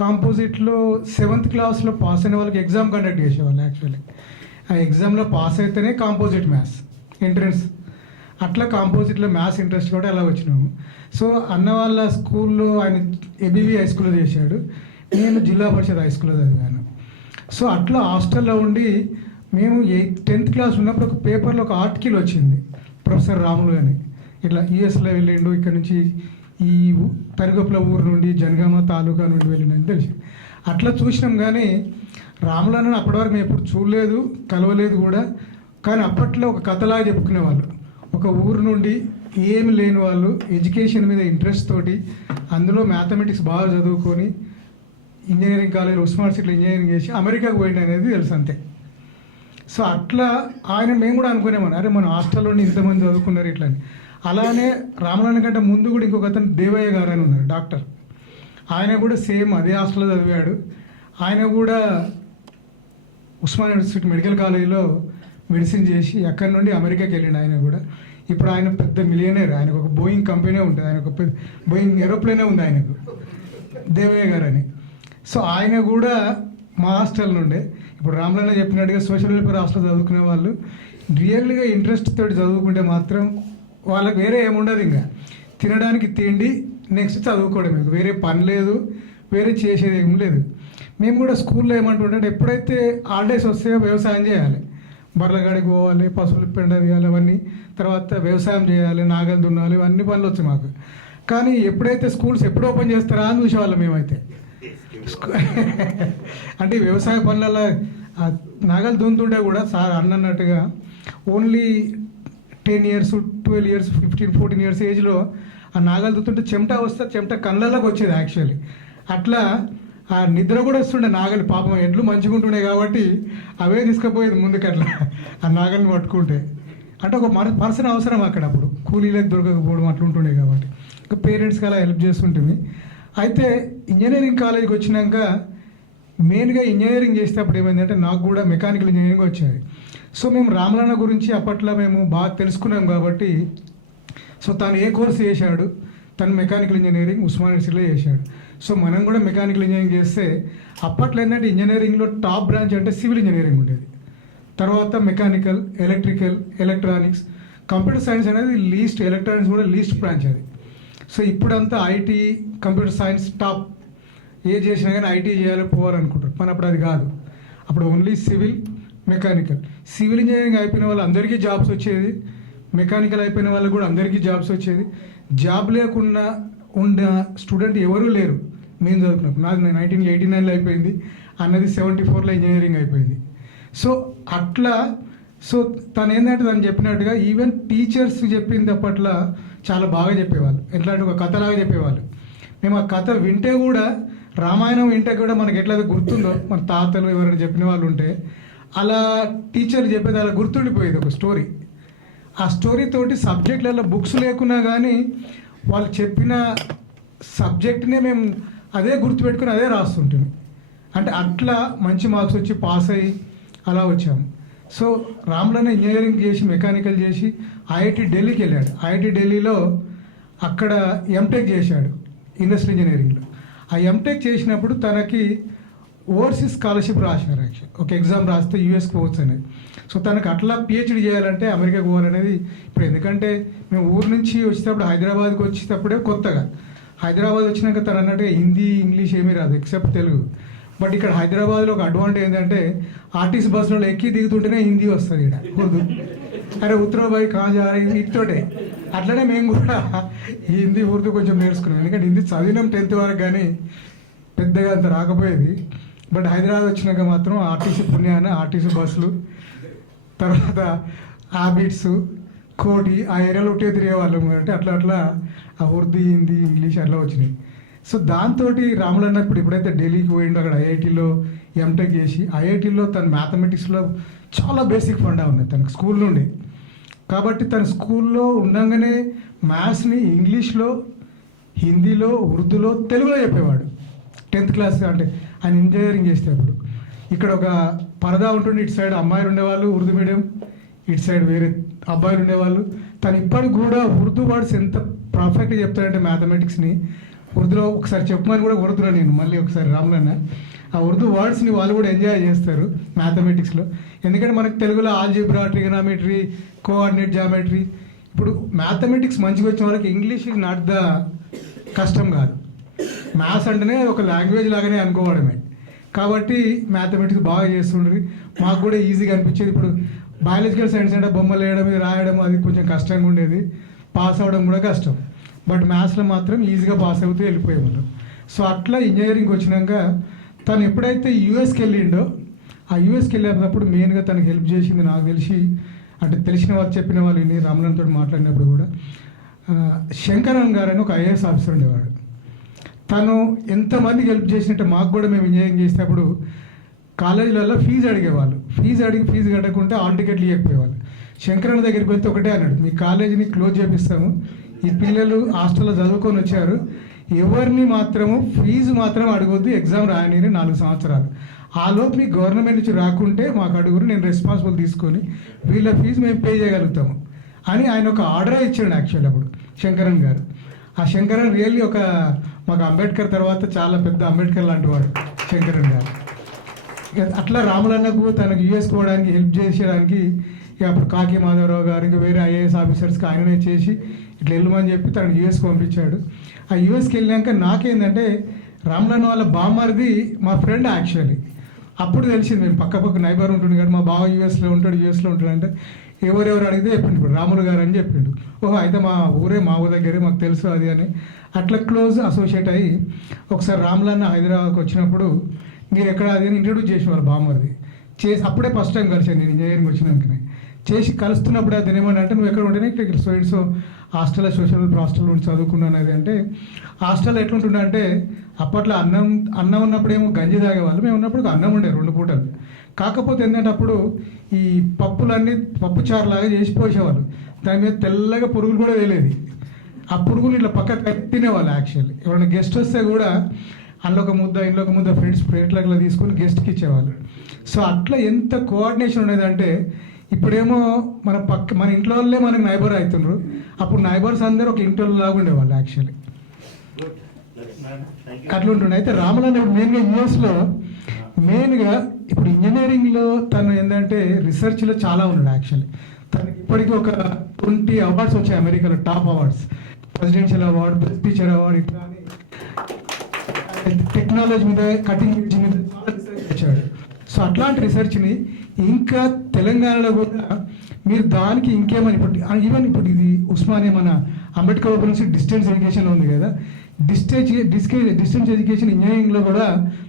కాంపోజిట్లో 7th క్లాస్లో పాస్ అయిన వాళ్ళకి ఎగ్జామ్ కండక్ట్ చేసేవాళ్ళు. యాక్చువల్లీ ఆ ఎగ్జామ్లో పాస్ అయితేనే కాంపోజిట్ మ్యాథ్స్ ఎంట్రన్స్. అట్లా కాంపోజిట్లో మ్యాథ్స్ ఇంట్రెస్ట్ కూడా అలా వచ్చినాము. సో అన్న వాళ్ళ స్కూల్లో ఆయన ఏబీవీ హై స్కూల్లో చేశాడు, నేను జిల్లా పరిషత్ హై స్కూల్లో చదివాను. సో అట్లా హాస్టల్లో ఉండి మేము 10th క్లాస్ ఉన్నప్పుడు ఒక పేపర్లో ఒక ఆర్టికల్ వచ్చింది, ప్రొఫెసర్ రాములు అని ఇట్లా యూఎస్లో వెళ్ళిండు, ఇక్కడ నుంచి ఈ తరిగొప్పల ఊరు నుండి జనగామ తాలూకా నుండి వెళ్ళిండని తెలిసి అట్లా చూసినాం. కానీ రాములు అని అప్పటి వరకు మేము ఎప్పుడు చూడలేదు, కలవలేదు కూడా. కానీ అప్పట్లో ఒక కథలాగా చెప్పుకునేవాళ్ళు. ఒక ఊరు నుండి ఏమి లేని వాళ్ళు ఎడ్యుకేషన్ మీద ఇంట్రెస్ట్ తోటి అందులో మ్యాథమెటిక్స్ బాగా చదువుకొని ఇంజనీరింగ్ కాలేజ్ ఉస్మాన్ సిటీలో ఇంజనీరింగ్ చేసి అమెరికాకు పోయింది అనేది తెలుసు అంతే. సో అట్లా ఆయన మేము కూడా అనుకునేమని, అరే మన హాస్టల్లో ఇంతమంది చదువుకున్నారు ఇట్లా అని. అలానే రామనారాయణ కంటే ముందు కూడా ఇంకొక అతను దేవయ్య గారు అని ఉన్నారు, డాక్టర్. ఆయన కూడా సేమ్ అదే హాస్టల్లో చదివాడు. ఆయన కూడా ఉస్మాన్ యూనివర్సిటీ మెడికల్ కాలేజీలో మెడిసిన్ చేసి అక్కడి నుండి అమెరికాకి వెళ్ళిండు. ఆయన కూడా ఇప్పుడు ఆయన పెద్ద మిలియనర్. ఆయనకు ఒక బోయింగ్ కంపెనీ ఉంటుంది, ఆయన ఒక బోయింగ్ ఏరోప్లేనే ఉంది ఆయనకు, దేవయ్య గారు అని. సో ఆయన కూడా మా హాస్టల్ నుండే. ఇప్పుడు రామలన్న చెప్పినట్టుగా సోషల్ వెల్ఫేర్ హాస్టల్ చదువుకునే వాళ్ళు రియల్గా ఇంట్రెస్ట్ తోటి చదువుకుంటే మాత్రం వాళ్ళకి వేరే ఏముండదు, ఇంకా తినడానికి తిండి, నెక్స్ట్ చదువుకోవడం, వేరే పని లేదు, వేరే చేసేది ఏం లేదు. మేము కూడా స్కూల్లో ఏమంటుంటే ఎప్పుడైతే హాలిడేస్ వస్తే వ్యవసాయం చేయాలి, బర్రెల కాడికి పోవాలి, పశువులు పెండ తీయాలి, అవన్నీ తర్వాత వ్యవసాయం చేయాలి, నాగలు దున్నాలి, ఇవన్నీ పనులు వచ్చాయి మాకు. కానీ ఎప్పుడైతే స్కూల్స్ ఎప్పుడు ఓపెన్ చేస్తారా అని చూసేవాళ్ళం మేమైతే. అంటే వ్యవసాయ పనులలో నాగలు దున్నుతుంటే కూడా సార్ అన్నట్టుగా ఓన్లీ 10 years 12 years 15 14 years ఏజ్లో ఆ నాగలు దున్నుతుంటే చెమట వస్తే చెమట కళ్ళలోకి వచ్చేది యాక్చువల్లీ. అట్లా ఆ నిద్ర కూడా వస్తుండే నాగలి, పాపం ఎడ్లు మంచిగా ఉంటుండే కాబట్టి అవే తీసుకుపోయేది ముందుకు. అట్లా ఆ నాగలిని పట్టుకుంటే అంటే ఒక పర్సన్ అవసరం అక్కడ, అప్పుడు కూలీలకు దొరకకపోవడం అట్లా ఉంటుండే కాబట్టి ఇంకా పేరెంట్స్కి అలా హెల్ప్ చేస్తుంటుంది. అయితే ఇంజనీరింగ్ కాలేజీకి వచ్చినాక మెయిన్గా ఇంజనీరింగ్ చేసేటప్పుడు ఏమైందంటే నాకు కూడా మెకానికల్ ఇంజనీరింగ్ వచ్చేది. సో మేము రామలన్న గురించి అప్పట్లో మేము బాగా తెలుసుకున్నాం కాబట్టి, సో తను ఏ కోర్స్ చేశాడు, తను మెకానికల్ ఇంజనీరింగ్ ఉస్మాన్ యూనివర్సిటీలో చేశాడు. సో మనం కూడా మెకానికల్ ఇంజనీరింగ్ చేస్తే అప్పట్లో ఏంటంటే ఇంజనీరింగ్లో టాప్ బ్రాంచ్ అంటే సివిల్ ఇంజనీరింగ్ ఉండేది. తర్వాత mechanical, electrical, electronics, computer science అనేది లీస్ట్, ఎలక్ట్రానిక్స్ కూడా లీస్ట్ బ్రాంచ్ అది. సో ఇప్పుడంతా ఐటీ, కంప్యూటర్ సైన్స్ టాప్. ఏ చేసినా కానీ ఐటీ చేయాలి పోవాలనుకుంటారు, కానీ అప్పుడు అది కాదు. అప్పుడు only civil, mechanical. Civil engineering అయిపోయిన వాళ్ళు అందరికీ జాబ్స్ వచ్చేది, మెకానికల్ అయిపోయిన వాళ్ళకి కూడా అందరికీ జాబ్స్ వచ్చేది. జాబ్ లేకుండా ఉన్న స్టూడెంట్ ఎవరూ లేరు మేము చదువుకున్నప్పుడు. నాది 1989లో అయిపోయింది, అన్నది 74లో ఇంజనీరింగ్ అయిపోయింది. సో అట్లా తను ఏంటంటే తను చెప్పినట్టుగా ఈవెన్ టీచర్స్ చెప్పింది అప్పట్లో చాలా బాగా చెప్పేవాళ్ళు. ఎట్లా అంటే ఒక కథలాగా చెప్పేవాళ్ళు. మేము ఆ కథ వింటే కూడా, రామాయణం వింటే కూడా మనకి ఎట్లయితే గుర్తుందో, మన తాతలు ఎవరైనా చెప్పిన వాళ్ళు ఉంటే అలా టీచర్లు చెప్పేది అలా గుర్తుండిపోయేది ఒక స్టోరీ. ఆ స్టోరీ తోటి సబ్జెక్టులలో బుక్స్ లేకున్నా కానీ వాళ్ళు చెప్పిన సబ్జెక్ట్నే మేము అదే గుర్తుపెట్టుకుని అదే రాస్తుంటాం. అంటే అట్లా మంచి మార్క్స్ వచ్చి పాస్ అయ్యి అలా వచ్చాము. సో రాములన్న ఇంజనీరింగ్ చేసి, మెకానికల్ చేసి ఐఐటి ఢిల్లీకి వెళ్ళాడు. ఐఐటి ఢిల్లీలో అక్కడ ఎంటెక్ చేశాడు ఇండస్ట్రియల్ ఇంజనీరింగ్లో. ఆ ఎంటెక్ చేసినప్పుడు తనకి ఓవర్సీస్ స్కాలర్షిప్ రాశారు. యాక్చువల్ ఒక ఎగ్జామ్ రాస్తే యూఎస్కి పోవచ్చు అనేది. సో తనకు అట్లా పిహెచ్డి చేయాలంటే అమెరికాకి పోవాలనేది. ఇప్పుడు ఎందుకంటే మేము ఊరు నుంచి వచ్చేటప్పుడు, హైదరాబాద్కి వచ్చేటప్పుడే కొత్తగా, హైదరాబాద్ వచ్చినాక తను అన్నట్టుగా హిందీ, ఇంగ్లీష్ ఏమీ రాదు ఎక్సెప్ట్ తెలుగు. బట్ ఇక్కడ హైదరాబాద్లో ఒక అడ్వాంటేజ్ ఏంటంటే ఆర్టీసీ బస్సులో ఎక్కి దిగుతుంటేనే హిందీ వస్తుంది. ఇక్కడ ఉర్దూ, అరే ఉత్తరాబాయ్ కాజా ఇతోటే. అట్లనే మేము కూడా హిందీ, ఉర్దూ కొంచెం నేర్చుకున్నాం. ఎందుకంటే హిందీ చదివినాం 10th వరకు, కానీ పెద్దగా అంత రాకపోయేది. బట్ హైదరాబాద్ వచ్చినాక మాత్రం ఆర్టీసీ పుణ్యాన ఆర్టీసీ బస్సులు, తర్వాత హ్యాబిట్స్, కోటి ఆ ఏరియాలో ఒకటే తిరిగేవాళ్ళం. అంటే అట్లా ఆ ఉర్దూ, హిందీ, ఇంగ్లీష్ అట్లా వచ్చినాయి. సో దాంతో రాములన్న ఎప్పుడైతే ఢిల్లీకి పోయిండో అక్కడ ఐఐటీలో ఎంటెక్ చేసి, ఐఐటీలో తన మ్యాథమెటిక్స్లో చాలా బేసిక్ ఫండా ఉన్నాయి తనకు స్కూల్ నుండి. కాబట్టి తన స్కూల్లో ఉండగానే మ్యాథ్స్ని ఇంగ్లీష్లో, హిందీలో, ఉర్దూలో, తెలుగులో చెప్పేవాడు 10th క్లాస్. అంటే ఆయన ఇంజనీరింగ్ చేసేటప్పుడు ఇక్కడ ఒక పరదా ఉంటుండే, ఇటు సైడ్ అమ్మాయిలు ఉండేవాళ్ళు ఉర్దూ మీడియం, ఇటు సైడ్ వేరే అబ్బాయిలు ఉండేవాళ్ళు. తను ఇప్పటికి కూడా ఉర్దూ వర్డ్స్ ఎంత పర్ఫెక్ట్గా చెప్తాడంటే మ్యాథమెటిక్స్ని ఉర్దూలో ఒకసారి చెప్పమని కూడా ఉర్దూలో నేను మళ్ళీ ఒకసారి రాములన్న ఆ ఉర్దూ వర్డ్స్ని వాళ్ళు కూడా ఎంజాయ్ చేస్తారు మ్యాథమెటిక్స్లో. ఎందుకంటే మనకు తెలుగులో ఆల్జిబ్రా, ట్రిగనామెట్రీ, కోఆర్డినేట్ జామెట్రీ. ఇప్పుడు మ్యాథమెటిక్స్ మంచిగా వచ్చిన వాళ్ళకి ఇంగ్లీష్ ఇస్ నాట్ ద కష్టం కాదు. మ్యాథ్స్ అంటేనే ఒక లాంగ్వేజ్ లాగానే అనుకోవడమే. కాబట్టి మ్యాథమెటిక్స్ బాగా చేస్తుండ్రి, మాకు కూడా ఈజీగా అనిపించేది. ఇప్పుడు బయాలజికల్ సైన్స్ అంటే బొమ్మలు వేయడం, ఇది రాయడం అది కొంచెం కష్టంగా ఉండేది, పాస్ అవ్వడం కూడా కష్టం. బట్ మ్యాథ్స్లో మాత్రం ఈజీగా పాస్ అవుతూ వెళ్ళిపోయేవాళ్ళు. సో అట్లా ఇంజనీరింగ్ వచ్చినాక తను ఎప్పుడైతే యూఎస్కి వెళ్ళిండో, ఆ యూఎస్కి వెళ్ళేటప్పుడు మెయిన్గా తనకు హెల్ప్ చేసింది నాకు తెలిసి, అంటే తెలిసిన వాళ్ళు చెప్పిన వాళ్ళు విని రాములన్నతో మాట్లాడినప్పుడు కూడా, శంకరన్ గారు అని ఒక ఐఏఎస్ ఆఫీసర్ ఉండేవాడు. తను ఎంతమందికి హెల్ప్ చేసినట్టు మాకు కూడా మేము ఇంజనీరింగ్ చేసేటప్పుడు కాలేజీలలో ఫీజు అడిగేవాళ్ళు. ఫీజు కట్టకుంటే ఆల్ టికెట్లు ఇవ్వకపోయేవాళ్ళు. శంకరన్న దగ్గరికి వెళ్తే ఒకటే అన్నాడు, మీ కాలేజీని క్లోజ్ చేపిస్తాము, ఈ పిల్లలు హాస్టల్లో చదువుకొని వచ్చారు, ఎవరిని మాత్రము ఫీజు మాత్రం అడగొద్దు, ఎగ్జామ్ రాయని 4 సంవత్సరాలు. ఆ లోపు మీ గవర్నమెంట్ నుంచి రాకుంటే మాకు అడుగురు, నేను రెస్పాన్సిబుల్ తీసుకొని వీళ్ళ ఫీజు మేము పే చేయగలుగుతాము అని ఆయన ఒక ఆర్డర్ ఇచ్చాడు యాక్చువల్లీ అప్పుడు శంకరన్ గారు. ఆ శంకరన్ రియల్లీ ఒక మాకు అంబేద్కర్ తర్వాత చాలా పెద్ద అంబేద్కర్ లాంటి వాడు శంకరన్ గారు. అట్లా రాములన్నకు తనకు యూఎస్కి పోవడానికి హెల్ప్ చేసేయడానికి అప్పుడు కాకి మాధవరావు గారు ఇంకా వేరే ఐఏఎస్ ఆఫీసర్స్కి ఆయననే చేసి ఇట్లా వెళ్ళమని చెప్పి తనకు యూఎస్కి పంపించాడు. ఆ యూఎస్కి వెళ్ళాక నాకేంటంటే రాములన్న వాళ్ళ బామ్మరిది మా ఫ్రెండ్ యాక్చువల్లీ. అప్పుడు తెలిసింది, మేము పక్క నైబర్ ఉంటుంది కానీ మా బావ యూఎస్లో ఉంటాడు అంటే ఎవరెవరు అడిగితే చెప్పిండు, ఇప్పుడు రాములు గారు అని చెప్పిండు. ఓహో అయితే మా ఊరే, మా ఊరి దగ్గరే, మాకు తెలుసు అది అని అట్లా క్లోజ్ అసోసియేట్ అయ్యి ఒకసారి రాములన్న హైదరాబాద్కి వచ్చినప్పుడు మీరు ఎక్కడ అది అని ఇంట్రడ్యూస్ చేసిన వాళ్ళు బామ్మరిది చేసి, అప్పుడే ఫస్ట్ టైం కలిసాను నేను ఇంజనీరింగ్ వచ్చినాకనే. చేసి కలుస్తున్నప్పుడు అది ఏమన్నా అంటే నువ్వు ఎక్కడ ఉంటేనే ఇక్కడ సో హాస్టల్లో సోషల్ హాస్టల్ ఉండి చదువుకున్నాను అది అంటే. హాస్టల్ ఎట్లుంటుండే అంటే అప్పట్లో అన్నం ఉన్నప్పుడు ఏమో గంజి తాగేవాళ్ళు, మేము ఉన్నప్పుడు అన్నం ఉండే 2 పూటలు. కాకపోతే ఏంటంటే అప్పుడు ఈ పప్పులన్నీ పప్పుచారు లాగా చేసి పోసేవాళ్ళు, దాని మీద తెల్లగా పురుగులు కూడా వేయలేదు. ఆ పురుగులు ఇట్లా పక్క తినేవాళ్ళు యాక్చువల్లీ. ఎవరైనా గెస్ట్ వస్తే కూడా అందులో ఒక ముద్ద ఫ్రెండ్స్ ప్లేట్లకి తీసుకొని గెస్ట్కి ఇచ్చేవాళ్ళు. సో అట్లా ఎంత కోఆర్డినేషన్ ఉండేదంటే, ఇప్పుడేమో మన ఇంట్లో వాళ్ళే మనకి నైబర్ అవుతుండ్రు, అప్పుడు నైబర్స్ అందరూ ఒక ఇంట్లో లాగా ఉండేవాళ్ళు యాక్చువల్లీ. అట్లా ఉంటుండే. అయితే రాములన్న మెయిన్గా యూఎస్లో మెయిన్గా ఇప్పుడు ఇంజనీరింగ్లో తను ఏంటంటే రీసెర్చ్లో చాలా ఉన్నాడు యాక్చువల్లీ. తనకి ఇప్పటికీ ఒక 20 అవార్డ్స్ వచ్చాయి అమెరికాలో, top awards, presidential award, best teacher award, ఇట్లా అని టెక్నాలజీ మీద, కటింగ్ ఎడ్జ్ మీద చాలా రీసెర్చ్ చేశాడు. సో అట్లాంటి రీసెర్చ్ని ఇంకా తెలంగాణలో కూడా మీరు దానికి ఇంకేమని ఇప్పుడు ఈవెన్ ఇప్పుడు ఇది ఉస్మానియా మన Ambedkar open university distance education ఉంది కదా, డిస్టెన్స్ ఎడ్యుకేషన్ ఇంజనీరింగ్లో కూడా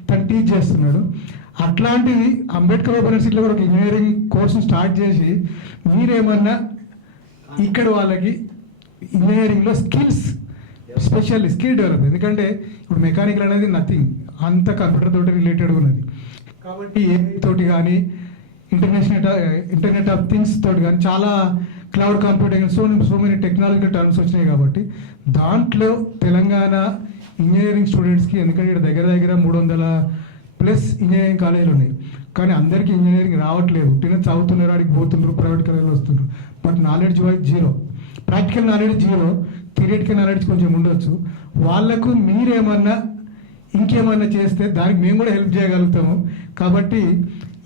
తను టీచ్ చేస్తున్నాడు. అట్లాంటిది అంబేద్కర్ ఓపెన్ యూనివర్సిటీలో కూడా ఒక ఇంజనీరింగ్ కోర్సును స్టార్ట్ చేసి మీరేమన్నా ఇక్కడ వాళ్ళకి ఇంజనీరింగ్లో స్పెషల్ స్కిల్ డెవలప్, ఎందుకంటే ఇప్పుడు మెకానికల్ అనేది నథింగ్, అంత కంప్యూటర్ తోటి రిలేటెడ్ ఉన్నది. కాబట్టి ఏఐ తోటి కానీ ఇంటర్నెట్ ఆఫ్ థింగ్స్ తోటి కానీ చాలా cloud computing so many technological terms వచ్చినాయి. కాబట్టి దాంట్లో తెలంగాణ ఇంజనీరింగ్ స్టూడెంట్స్కి, ఎందుకంటే ఇక్కడ దగ్గర 300+ ఇంజనీరింగ్ కాలేజీలు ఉన్నాయి, కానీ అందరికీ ఇంజనీరింగ్ రావట్లేదు. చదువుతున్నారు, అడిగి పోతున్నారు, ప్రైవేట్ కాలేజీలో వస్తున్నారు, but knowledge wise zero, practical knowledge zero, theoretical knowledge కొంచెం ఉండొచ్చు. వాళ్ళకు మీరేమన్నా ఇంకేమన్నా చేస్తే దానికి మేము కూడా హెల్ప్ చేయగలుగుతాము. కాబట్టి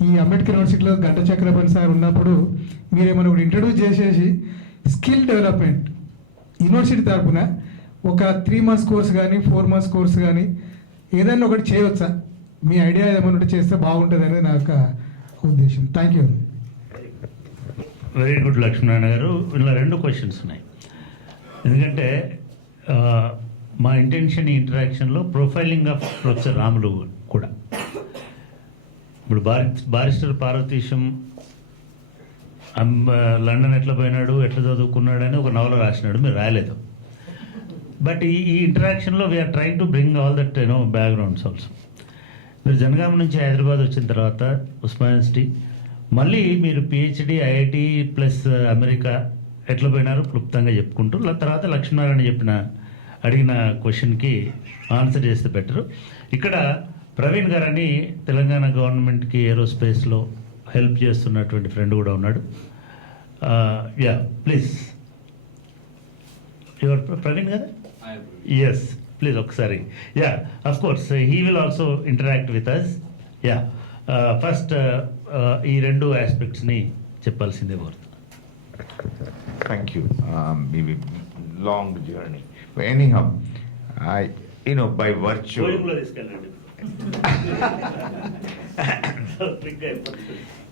ఈ అంబేద్కర్ యూనివర్సిటీలో గంట చక్రపాణి సార్ ఉన్నప్పుడు మీరేమన్నా ఒకటి ఇంట్రడ్యూస్ చేసేసి స్కిల్ డెవలప్మెంట్ యూనివర్సిటీ తరఫున ఒక 3 months కోర్స్ కానీ 4 months కోర్స్ కానీ ఏదైనా ఒకటి చేయవచ్చా? మీ ఐడియా ఏమైనా ఉంటే చేస్తే బాగుంటుంది అనేది నా యొక్క ఉద్దేశం. Thank you. Very good Lakshminarayana గారు. ఇలా 2 questions ఉన్నాయి. ఎందుకంటే మా ఇంటెన్షన్ ఈ ఇంటరాక్షన్లో ప్రొఫైలింగ్ ఆఫ్ ప్రొఫెసర్ రాములు కూడా. ఇప్పుడు బారిస్టర్ పార్వతీశం లండన్ ఎట్లా పోయినాడు, ఎట్లా చదువుకున్నాడు అని ఒక నవల రాసినాడు, మీరు రాయలేదు. బట్ ఈ ఇంటరాక్షన్లో we are trying to bring all that backgrounds also. మీరు జనగామ నుంచి హైదరాబాద్ వచ్చిన తర్వాత ఉస్మానియా యూనివర్సిటీ, మళ్ళీ మీరు పిహెచ్డి ఐఐటి ప్లస్ అమెరికా ఎట్లా పోయినారు క్లుప్తంగా చెప్పుకుంటూ, తర్వాత లక్ష్మీనారాయణ అడిగిన క్వశ్చన్కి ఆన్సర్ చేస్తే బెటరు. ఇక్కడ ప్రవీణ్ గారని తెలంగాణ గవర్నమెంట్కి ఏరోస్పేస్లో హెల్ప్ చేస్తున్నటువంటి ఫ్రెండ్ కూడా ఉన్నాడు. యా ప్లీజ్, యువర్ ప్రవీణ్ గారు? ఎస్ ప్లీజ్ ఒకసారి. Yeah of course he will also interact with us. Yeah first ఈ 2 ఆస్పెక్ట్స్ని చెప్పాల్సిందే కోరుతున్నాను. Thank you. Maybe long journey. But anyhow, by virtue.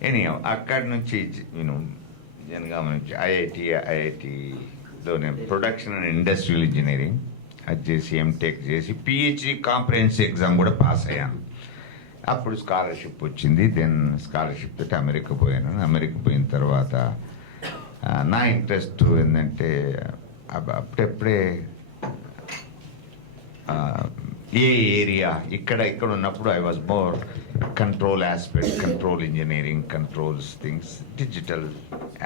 Anyhow, అక్కడి నుంచి జనగామ నుంచి ఐఐటిలో నేను ప్రొడక్షన్ అండ్ ఇండస్ట్రియల్ ఇంజనీరింగ్ అది చేసి ఎంటెక్ చేసి పిహెచ్డి కాంప్రహెన్సివ్ ఎగ్జామ్ కూడా పాస్ అయ్యాను. అప్పుడు స్కాలర్షిప్ వచ్చింది. దెన్ స్కాలర్షిప్ తోటి అమెరికా పోయాను. అమెరికా పోయిన తర్వాత నా ఇంట్రెస్ట్ ఏంటంటే అప్పుడప్పుడే ఏ ఏరియా ఇక్కడ ఉన్నప్పుడు I was more control aspect, control engineering, controls things, digital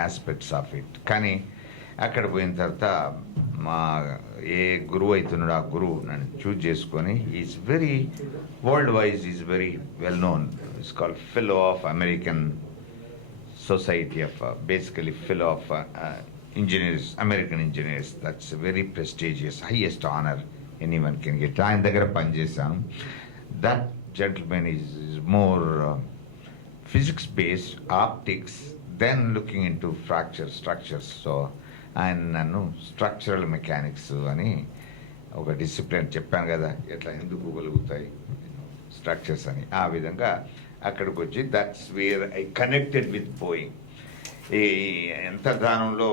aspects of it. కానీ అక్కడ పోయిన తర్వాత మా ఏ గురువు అవుతున్నాడు ఆ గురువు నన్ను చూజ్ చేసుకొని is very world wise is very well known. It's called fellow of American Society of basically fellow of engineers, American engineers. That's a very prestigious, highest honor anyone can get. ఆయన దగ్గర పనిచేశాను. That gentleman is more physics based, optics, then looking into structures. So ఆయన నన్ను స్ట్రక్చరల్ మెకానిక్స్ అని ఒక డిసిప్లిన్ చెప్పాను కదా, ఎట్లా ఎందుకు కలుగుతాయి స్ట్రక్చర్స్ అని. ఆ విధంగా అక్కడికి వచ్చి that's where I connected with Boeing. ఈ అంతర్ధానంలో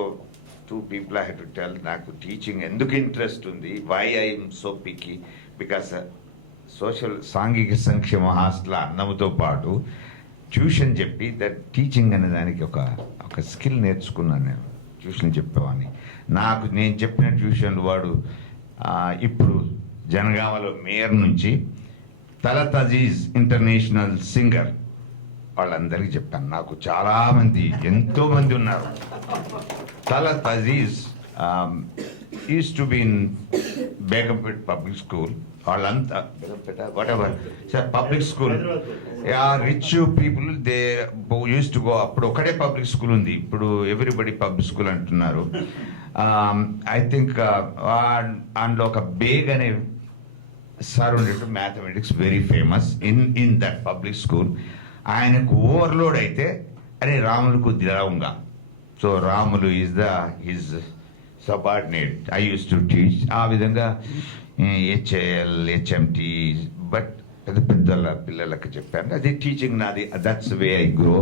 2 people I had to tell నాకు టీచింగ్ ఎందుకు ఇంట్రెస్ట్ ఉంది, why I'm so picky, because సాంఘిక సంక్షేమ హాస్టల్ అన్నముతో పాటు ట్యూషన్ చెప్పి దట్ టీచింగ్ అనే దానికి ఒక స్కిల్ నేర్చుకున్నాను. నేను ట్యూషన్ చెప్పేవాడిని. నేను చెప్పిన ట్యూషన్ వాడు ఇప్పుడు జనగామలో మేయర్ నుంచి తలత్ అజీజ్ ఇంటర్నేషనల్ సింగర్ వాళ్ళందరికీ చెప్పాను. నాకు చాలామంది ఎంతోమంది ఉన్నారు. Talat Aziz used to be in Begumpet public school. వాళ్ళంతా whatever sir public school, rich people they used to go. అప్పుడు ఒకటే పబ్లిక్ స్కూల్ ఉంది, ఇప్పుడు ఎవ్రీబడి పబ్లిక్ స్కూల్ అంటున్నారు. ఐ థింక్ అందులో ఒక బేగ్ అనే సార్ ఉండేట్టు mathematics very famous in that public school. ఆయనకు ఓవర్లోడ్ అయితే అరే రాములకు దిలవంగా, so Ramulu is his subordinate. I use to teach ఆ విధంగా హెచ్ఏఎల్ హెచ్ఎంటి, బట్ పెద్ద పెద్ద పిల్లలకు చెప్పాను. అది టీచింగ్ నాది, that's way I grow.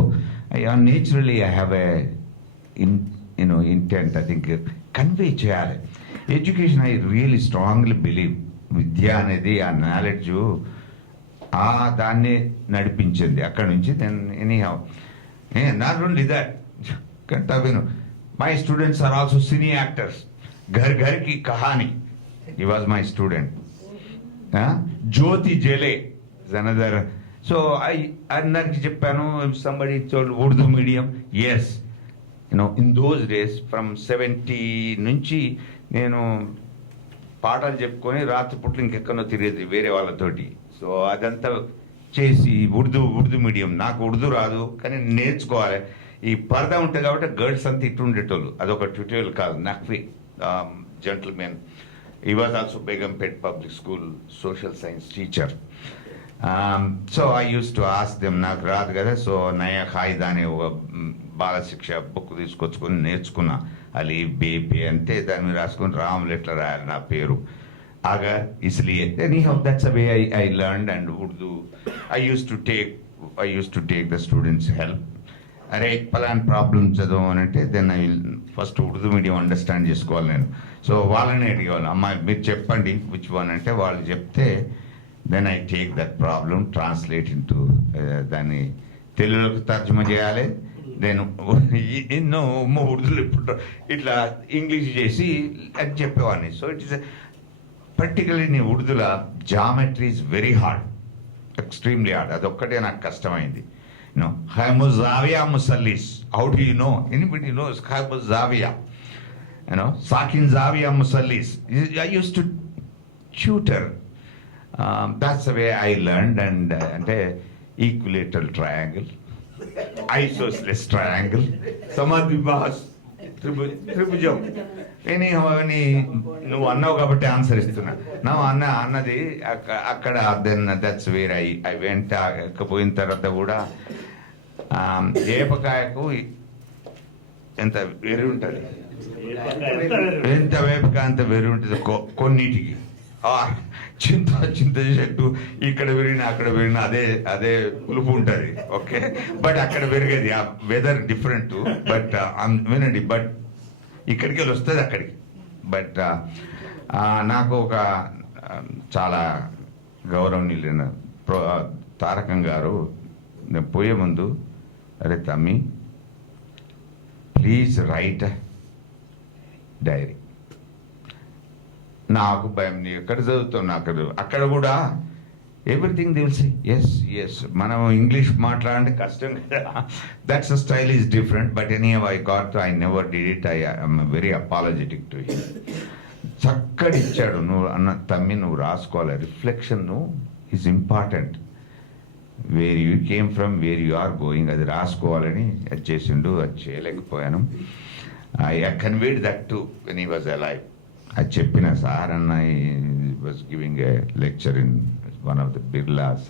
Naturally I have a intent, I think convey చేయాలి. Education I really strongly believe విద్య అనేది ఆ నాలెడ్జ్ ఆ దాన్ని నడిపించింది. అక్కడ నుంచి then anyhow not only that కంటా విను, my students are also cine actors. Ghar Ghar Ki Kahani, he was my student. Jyothi జేలే అనదర్. సో అందరికి చెప్పాను, somebody told Urdu medium. Yes, in those days from 70 నుంచి నేను పాటలు చెప్పుకొని రాత్రిపూట్లు ఇంకెక్కడో తిరిగేది వేరే వాళ్ళతోటి. సో అదంతా చేసి ఉర్దూ మీడియం. నాకు ఉర్దూ రాదు కానీ నేర్చుకోవాలి. ఈ పరదా ఉంటుంది కాబట్టి గర్ల్స్ అంతా ఇటు ఉండేటోళ్ళు, అదొక ట్యూటోరియల్ కాదు. నక్వీ జెంటల్మెన్, ఈ was also Begumpet public school social science teacher. So I use to ask them, నాకు రాదు కదా. సో నయా ఖాయిదా అనే ఒక బాలశిక్ష బుక్ తీసుకొచ్చుకొని నేర్చుకున్నా. అలీ బేపే అంటే దాని మీద రాసుకొని రాములు ఎట్లా రాయాలి నా పేరు ఆగా, ఇస్లియే. Anyhow that's a way I learned. And Urdu I use to take the students help. అరే పలాన్ ప్రాబ్లమ్ చదువు అని అంటే then I will first Urdu medium understand చేసుకోవాలి నేను. సో వాళ్ళని అడిగేవాళ్ళు, అమ్మాయి మీరు చెప్పండి విచ్ వన్ అంటే వాళ్ళు చెప్తే then I take that problem translate into దాన్ని తెలుగులోకి తర్జుమా చేయాలి. నేను ఎన్నో ఉర్దూలో ఇప్పుడు ఇట్లా ఇంగ్లీష్ చేసి అది చెప్పేవాడిని. సో ఇట్ ఇస్ పర్టికులర్లీ నీ ఉర్దూలో geometry is very hard, extremely hard. అదొక్కటే నాకు కష్టమైంది. Hamuzavia musallis. How do you know? Anybody knows Hamuzavia? Sakin Zavia musallis. I used to tutor. That's the way I learned. And equilateral triangle, isosceles triangle, samadvibhas, tribujam. నువ్వు అన్నావు కాబట్టి ఆన్సర్ ఇస్తున్నా. నా అన్నది అక్కడ then that's where I went పోయిన తర్వాత కూడా ఏపకాయకు ఎంత వెరి ఉంటుంది, ఎంత వేపకాయ అంత వెరి ఉంటుంది కొన్నిటికి. చింత చెట్టు ఇక్కడ పెరిగిన అక్కడ పెరిగిన అదే పులుపు ఉంటుంది. ఓకే, బట్ అక్కడ పెరిగేది ఆ వెదర్ డిఫరెంట్. బట్ వినండి, బట్ ఇక్కడికి వెళ్ళి వస్తుంది అక్కడికి. బట్ నాకు ఒక చాలా గౌరవనీయులైన తారకం గారు నేను పోయే ముందు, అరే తమ్మి ప్లీజ్ రైట్ డైరీ. నాకు భయం, నీ ఎక్కడ చదువుతావు అక్కడ కూడా ఎవ్రీథింగ్ తెలిసి ఎస్ మనం ఇంగ్లీష్ మాట్లాడంటే కష్టం కదా. That's a style is different. But any I got I never did it. I'm very apologetic to him. చక్కడిచ్చాడు, నువ్వు అన్న తమ్మి నువ్వు రాసుకోవాలి, reflection is important. Where you came from, where you are going, అది రాసుకోవాలని అది చేసిండు. అది చేయలేకపోయాను. I conveyed that to when he was alive. అది చెప్పిన సార్ అన్న was giving a lecture in one of the Birlas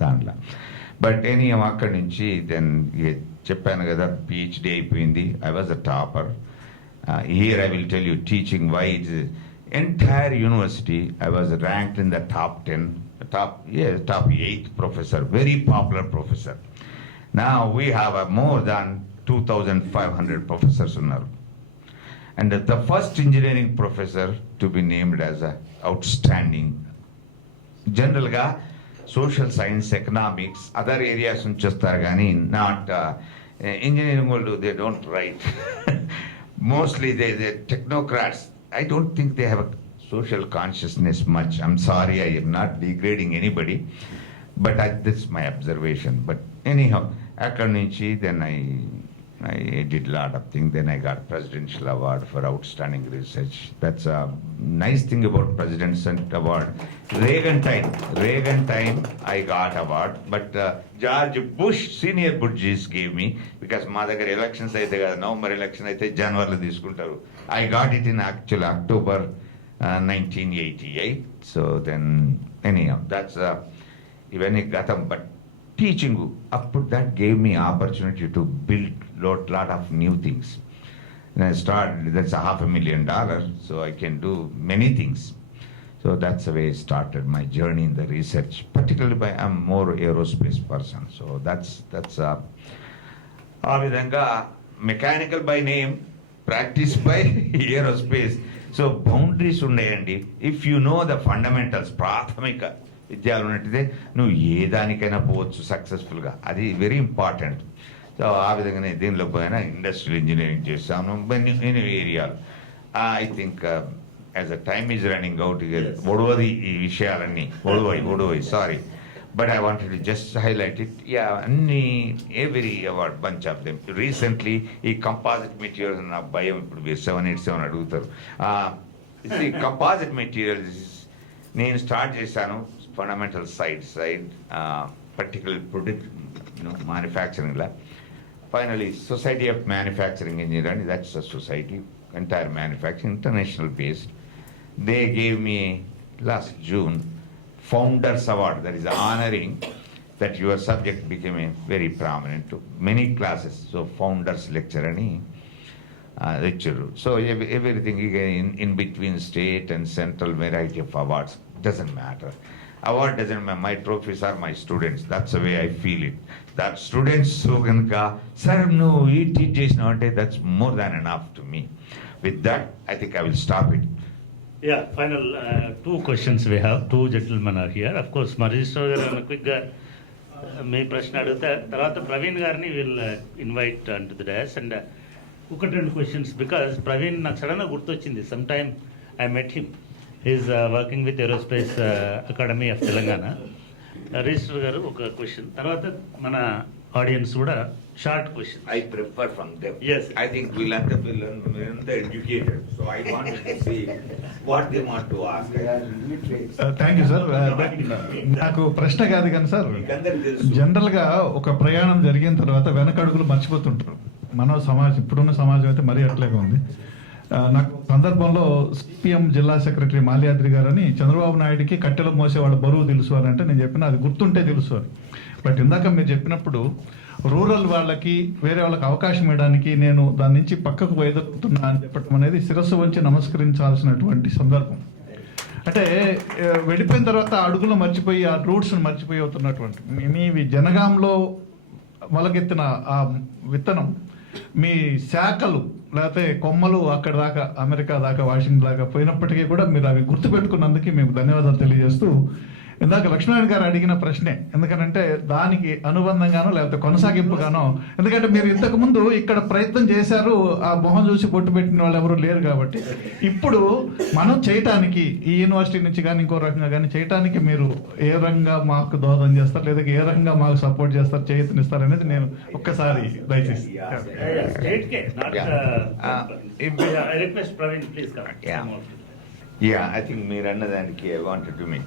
దాంట్లో. బట్ ఎనీ అక్కడి నుంచి దెన్ చెప్పాను కదా PhD అయిపోయింది. I was a topper. Here I will tell you teaching why it's entire university I was ranked in the top 10, top 8th professor, very popular professor. Now we have more than 2,500 professors ఉన్నారు. And the first engineering professor to be named as a outstanding. జనరల్గా social science, economics, other areas నుంచి వస్తారు కానీ నాట్ ఇంజనీరింగ్ వాళ్ళు they don't write. Mostly they technocrats. I don't think they have social consciousness much. I'm sorry, I am not degrading anybody, but that's my observation. But anyhow, akkadi nunchi then I did a lot of things. Then I got Presidential Award for outstanding research. That's a nice thing about President's Award. Reagan time I got award, but George Bush, Senior Bush gave me, because మా దగ్గర ఎలక్షన్స్ అయితే కదా, నవంబర్ ఎలక్షన్ అయితే జనవరిలో తీసుకుంటారు. I got it in actual October 1988. So then, anyhow, that's even a gatam. But teaching up that gave me opportunity to build lot of new things. And I started. That's $500,000, so I can do many things. So that's the way I started my journey in the research. Particularly, I'm more aerospace person. So that's ఆ విధంగా mechanical by name practice by aerospace. So boundaries ఉండేయండి. If you know the fundamentals, ప్రాథమిక విద్యలు ఉన్నట్టయితే నువ్వు ఏ దానికైనా పోవచ్చు సక్సెస్ఫుల్గా. అది వెరీ ఇంపార్టెంట్. సో ఆ విధంగానే దీనిలో పోయినా ఇండస్ట్రియల్ ఇంజనీరింగ్ చేస్తాను ఎన్ని ఏరియాలు. I think as a time is running out, ఒడవది ఈ విషయాలన్నీ ఒడవై sorry. But I wanted to just highlight it. Yeah, every award, bunch of them. Recently, ఈ composite materials na భయం ఇప్పుడు 787 అడుగుతారు. See, composite materials నేను స్టార్ట్ చేశాను fundamental side particular product manufacturing law. Finally, Society of Manufacturing Engineering, that's a society, entire manufacturing, international based. They gave me last June Founders Award, that is honoring that your subject became a very prominent to many classes. So Founders Lecture ani lecture. So everything in between state and central variety of awards doesn't matter. Award doesn't matter. My trophies are my students. That's the way I feel it. That students so ganaka sir no teach chesina ante that's more than enough to me. With that, I think I will stop it. Yeah, final two questions we have. Two gentlemen are here. Of course, మా రిజిస్టర్ గారు క్విక్గా మీ ప్రశ్న అడిగితే తర్వాత ప్రవీణ్ గారిని will invite to the dais. And ఒకటి రెండు క్వశ్చన్స్ బికాస్ ప్రవీణ్ నాకు సడన్గా గుర్తొచ్చింది. Some time I met him. Is working with aerospace academy of Telangana. Register గారు ఒక క్వశ్చన్, తర్వాత మన ఆడియన్స్ కూడా short question. I prefer from them. Yes. I think we'll have to learn the educated. So I wanted to see what they want to ask. Thank you sir. నాకు ప్రశ్న కాదు కానీ సార్, మీకందరికీ తెలుసు. జనరల్గా ఒక ప్రయాణం జరిగిన తర్వాత వెనకడుగులు మర్చిపోతుంటారు. మన సమాజం, ఇప్పుడున్న సమాజం అయితే మరీ అట్లాగే ఉంది. నాకు సందర్భంలో సిపిఎం జిల్లా సెక్రటరీ మాల్యాద్రి గారని చంద్రబాబు నాయుడికి కట్టెలు మోసేవాళ్ళ బరువు తెలుసు అని అంటే నేను చెప్పిన అది గుర్తుంటే తెలుసు అని. బట్ ఇందాక మీరు చెప్పినప్పుడు రూరల్ వాళ్ళకి వేరే వాళ్ళకి అవకాశం ఇవ్వడానికి నేను దాని నుంచి పక్కకు వైదొక్కుతున్నా అని చెప్పడం అనేది శిరస్సు వంచి నమస్కరించాల్సినటువంటి సందర్భం. అంటే వెళ్ళిపోయిన తర్వాత అడుగులు మర్చిపోయి ఆ రూట్స్ని మర్చిపోయి అవుతున్నటువంటి మీ జనగాంలో మొలకెత్తిన ఆ విత్తనం, మీ శాఖలు లేకపోతే కొమ్మలు అక్కడ దాకా అమెరికా దాకా వాషింగ్టన్ దాకా పోయినప్పటికీ కూడా మీరు అవి గుర్తుపెట్టుకున్నందుకు మేము ధన్యవాదాలు తెలియజేస్తూ, ఇందాక లక్ష్మీనారాయణ గారు అడిగిన ప్రశ్నే, ఎందుకంటే దానికి అనుబంధంగానో లేకపోతే కొనసాగింపుగానో, ఎందుకంటే మీరు ఇంతకు ముందు ఇక్కడ ప్రయత్నం చేశారు, ఆ మొహం చూసి బొట్టు పెట్టిన వాళ్ళు ఎవరు లేరు కాబట్టి ఇప్పుడు మనం చేయటానికి ఈ యూనివర్సిటీ నుంచి కానీ ఇంకో రకంగా కానీ చేయటానికి మీరు ఏ రకంగా మాకు దోహదం చేస్తారు, లేదా ఏ రకంగా మాకు సపోర్ట్ చేస్తారు, చేయూతనిస్తారు అనేది నేను ఒక్కసారి దయచేసి. I request Praveen, please come. Yeah, I think మీరు అన్నదానికి I wanted to mean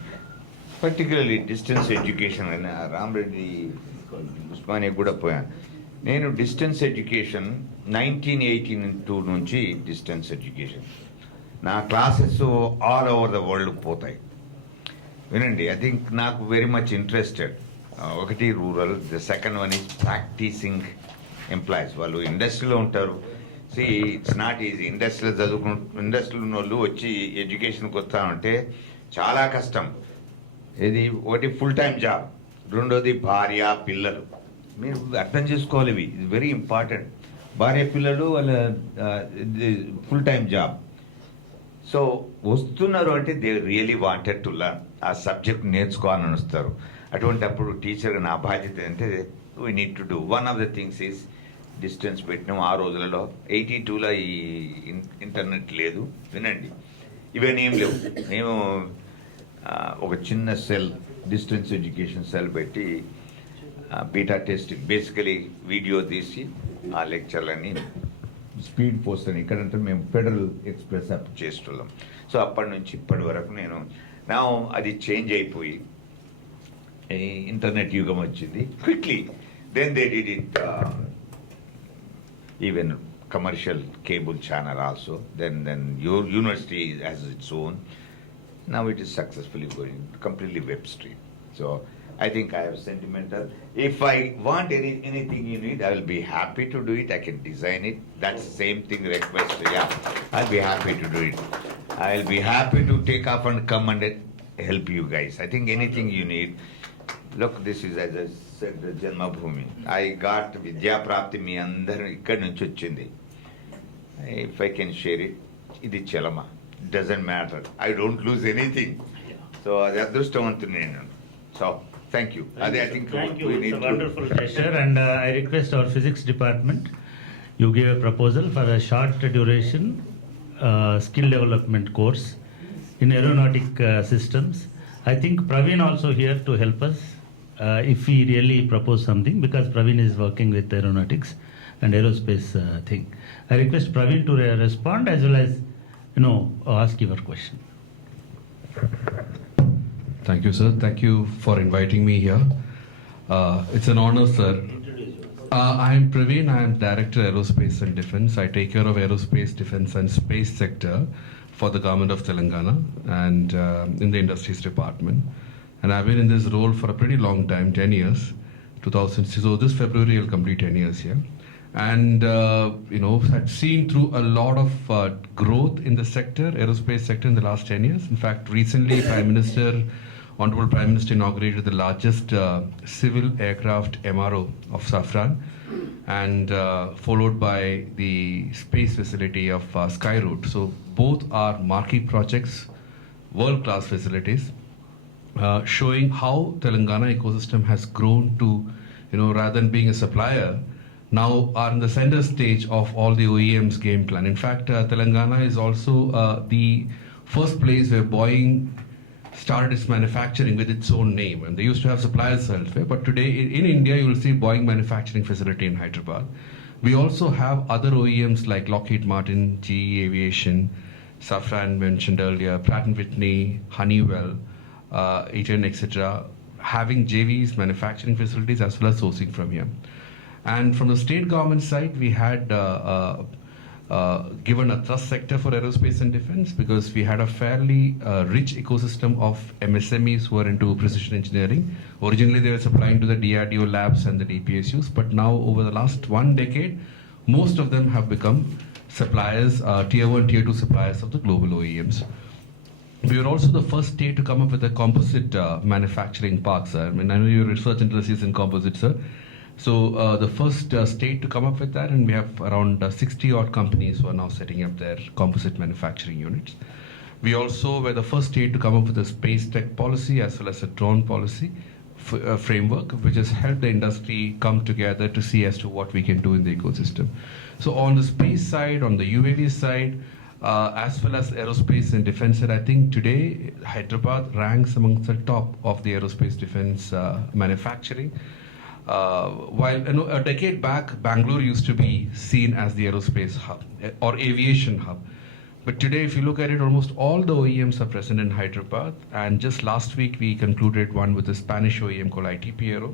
particularly distance education అని రామరెడ్డి ఉస్మానియా కూడా పోయాను. నేను డిస్టెన్స్ ఎడ్యుకేషన్ 1982 నుంచి డిస్టెన్స్ ఎడ్యుకేషన్, నా classes all over the world పోతాయి. వినండి, ఐ థింక్ నాకు వెరీ మచ్ ఇంట్రెస్టెడ్. ఒకటి rural, the second one is practising employees. వాళ్ళు ఇండస్ట్రీలో ఉంటారు. See it's not easy. ఇండస్ట్రీలో ఉన్న వాళ్ళు వచ్చి ఎడ్యుకేషన్కి వస్తామంటే చాలా కష్టం. ఇది ఒకటి ఫుల్ టైం జాబ్, రెండోది భార్య పిల్లలు. మీరు అర్థం చేసుకోవాలి, ఇవి ఇది వెరీ ఇంపార్టెంట్. భార్య పిల్లలు వాళ్ళ ఫుల్ టైం జాబ్. సో వస్తున్నారు అంటే they really wanted to learn, ఆ సబ్జెక్ట్ నేర్చుకోవాలని వస్తారు. అటువంటి అప్పుడు టీచర్ నా బాధ్యత అంటే we need to do. One of the things is distance పెట్టినాం. ఆ రోజులలో 82లో ఈ ఇంటర్నెట్ లేదు. వినండి, ఇవన్నీ ఏం లేవు. మేము ఒక చిన్న సెల్, డిస్టెన్స్ ఎడ్యుకేషన్ సెల్ పెట్టి బీటా టెస్టింగ్, బేసికలీ వీడియో తీసి ఆ లెక్చర్లని స్పీడ్ పోస్ట్ అని ఇక్కడంటే మేము ఫెడరల్ ఎక్స్ప్రెస్ అప్ చేస్తున్నాం. సో అప్పటి నుంచి ఇప్పటి వరకు నేను అది చేంజ్ అయిపోయి ఇంటర్నెట్ యుగం వచ్చింది quickly. Then they did it even commercial cable channel also. Then your university has its own. Now it is successfully going completely web stream. So I think I have sentimental. If I want anything you need, I will be happy to do it. I can design it. That's the same thing request. Yeah, I'll be happy to do it. I'll be happy to take off and come and help you guys. I think anything you need. Look, this is, as I said, the Janmabhoomi. I got Vidya Prapti మీ అందరూ ఇక్కడి నుంచి వచ్చింది. If I can share it, ఇది చలమా. Doesn't matter. I don't lose anything. So అది అదృష్టవంతుని నేను. So thank you. Adi, I think Thank you. we It's need a wonderful gesture, and I request our physics department. You gave a proposal for a short duration skill development course in aeronautic systems. I think Praveen also here to help us if we really propose something, because Praveen is working with aeronautics and aerospace thing. I request Praveen to respond as well as ask your question. Thank you, sir. Thank you for inviting me here. It's an honor, sir. I am Praveen. I am Director Aerospace and Defense. I take care of aerospace, defense and space sector for the government of Telangana and in the industries department. And I've been in this role for a pretty long time, 10 years. 2006. So this February I'll complete 10 years here. And, I've seen through a lot of growth in the sector, aerospace sector in the last 10 years. In fact, recently Honorable Prime Minister inaugurated the largest civil aircraft MRO of Safran, and followed by the space facility of Skyroot. So both are marquee projects, world-class facilities, showing how Telangana ecosystem has grown to, rather than being a supplier, now are in the center stage of all the OEMs game plan. In fact, Telangana is also the first place where Boeing started its manufacturing with its own name. And they used to have suppliers elsewhere, but today in India you will see Boeing manufacturing facility in Hyderabad. We also have other OEMs like Lockheed Martin, GE Aviation, Safran mentioned earlier, Pratt & Whitney, Honeywell, Eaton, etc., having JVs, manufacturing facilities as well as sourcing from here. And from the state government side, we had given a thrust sector for aerospace and defense, because we had a fairly rich ecosystem of MSMEs who are into precision engineering. Originally, they were supplying to the DRDO labs and the DPSUs, but now over the last 1 decade, most of them have become suppliers, tier 1, tier 2 suppliers of the global OEMs. We were also the first state to come up with a composite manufacturing park, sir. I mean, I know your research interest is in composite, sir. So the first state to come up with that, and we have around 60 odd companies who are now setting up their composite manufacturing units. We also were the first state to come up with a space tech policy as well as a drone policy framework, which has helped the industry come together to see as to what we can do in the ecosystem. So on the space side, on the UAV side, as well as aerospace and defense side, I think today Hyderabad ranks amongst the top of the aerospace defense manufacturing. While a decade back, Bangalore used to be seen as the aerospace hub or aviation hub. But today, if you look at it, almost all the OEMs are present in Hyderabad. And just last week, we concluded one with a Spanish OEM called ITP Aero.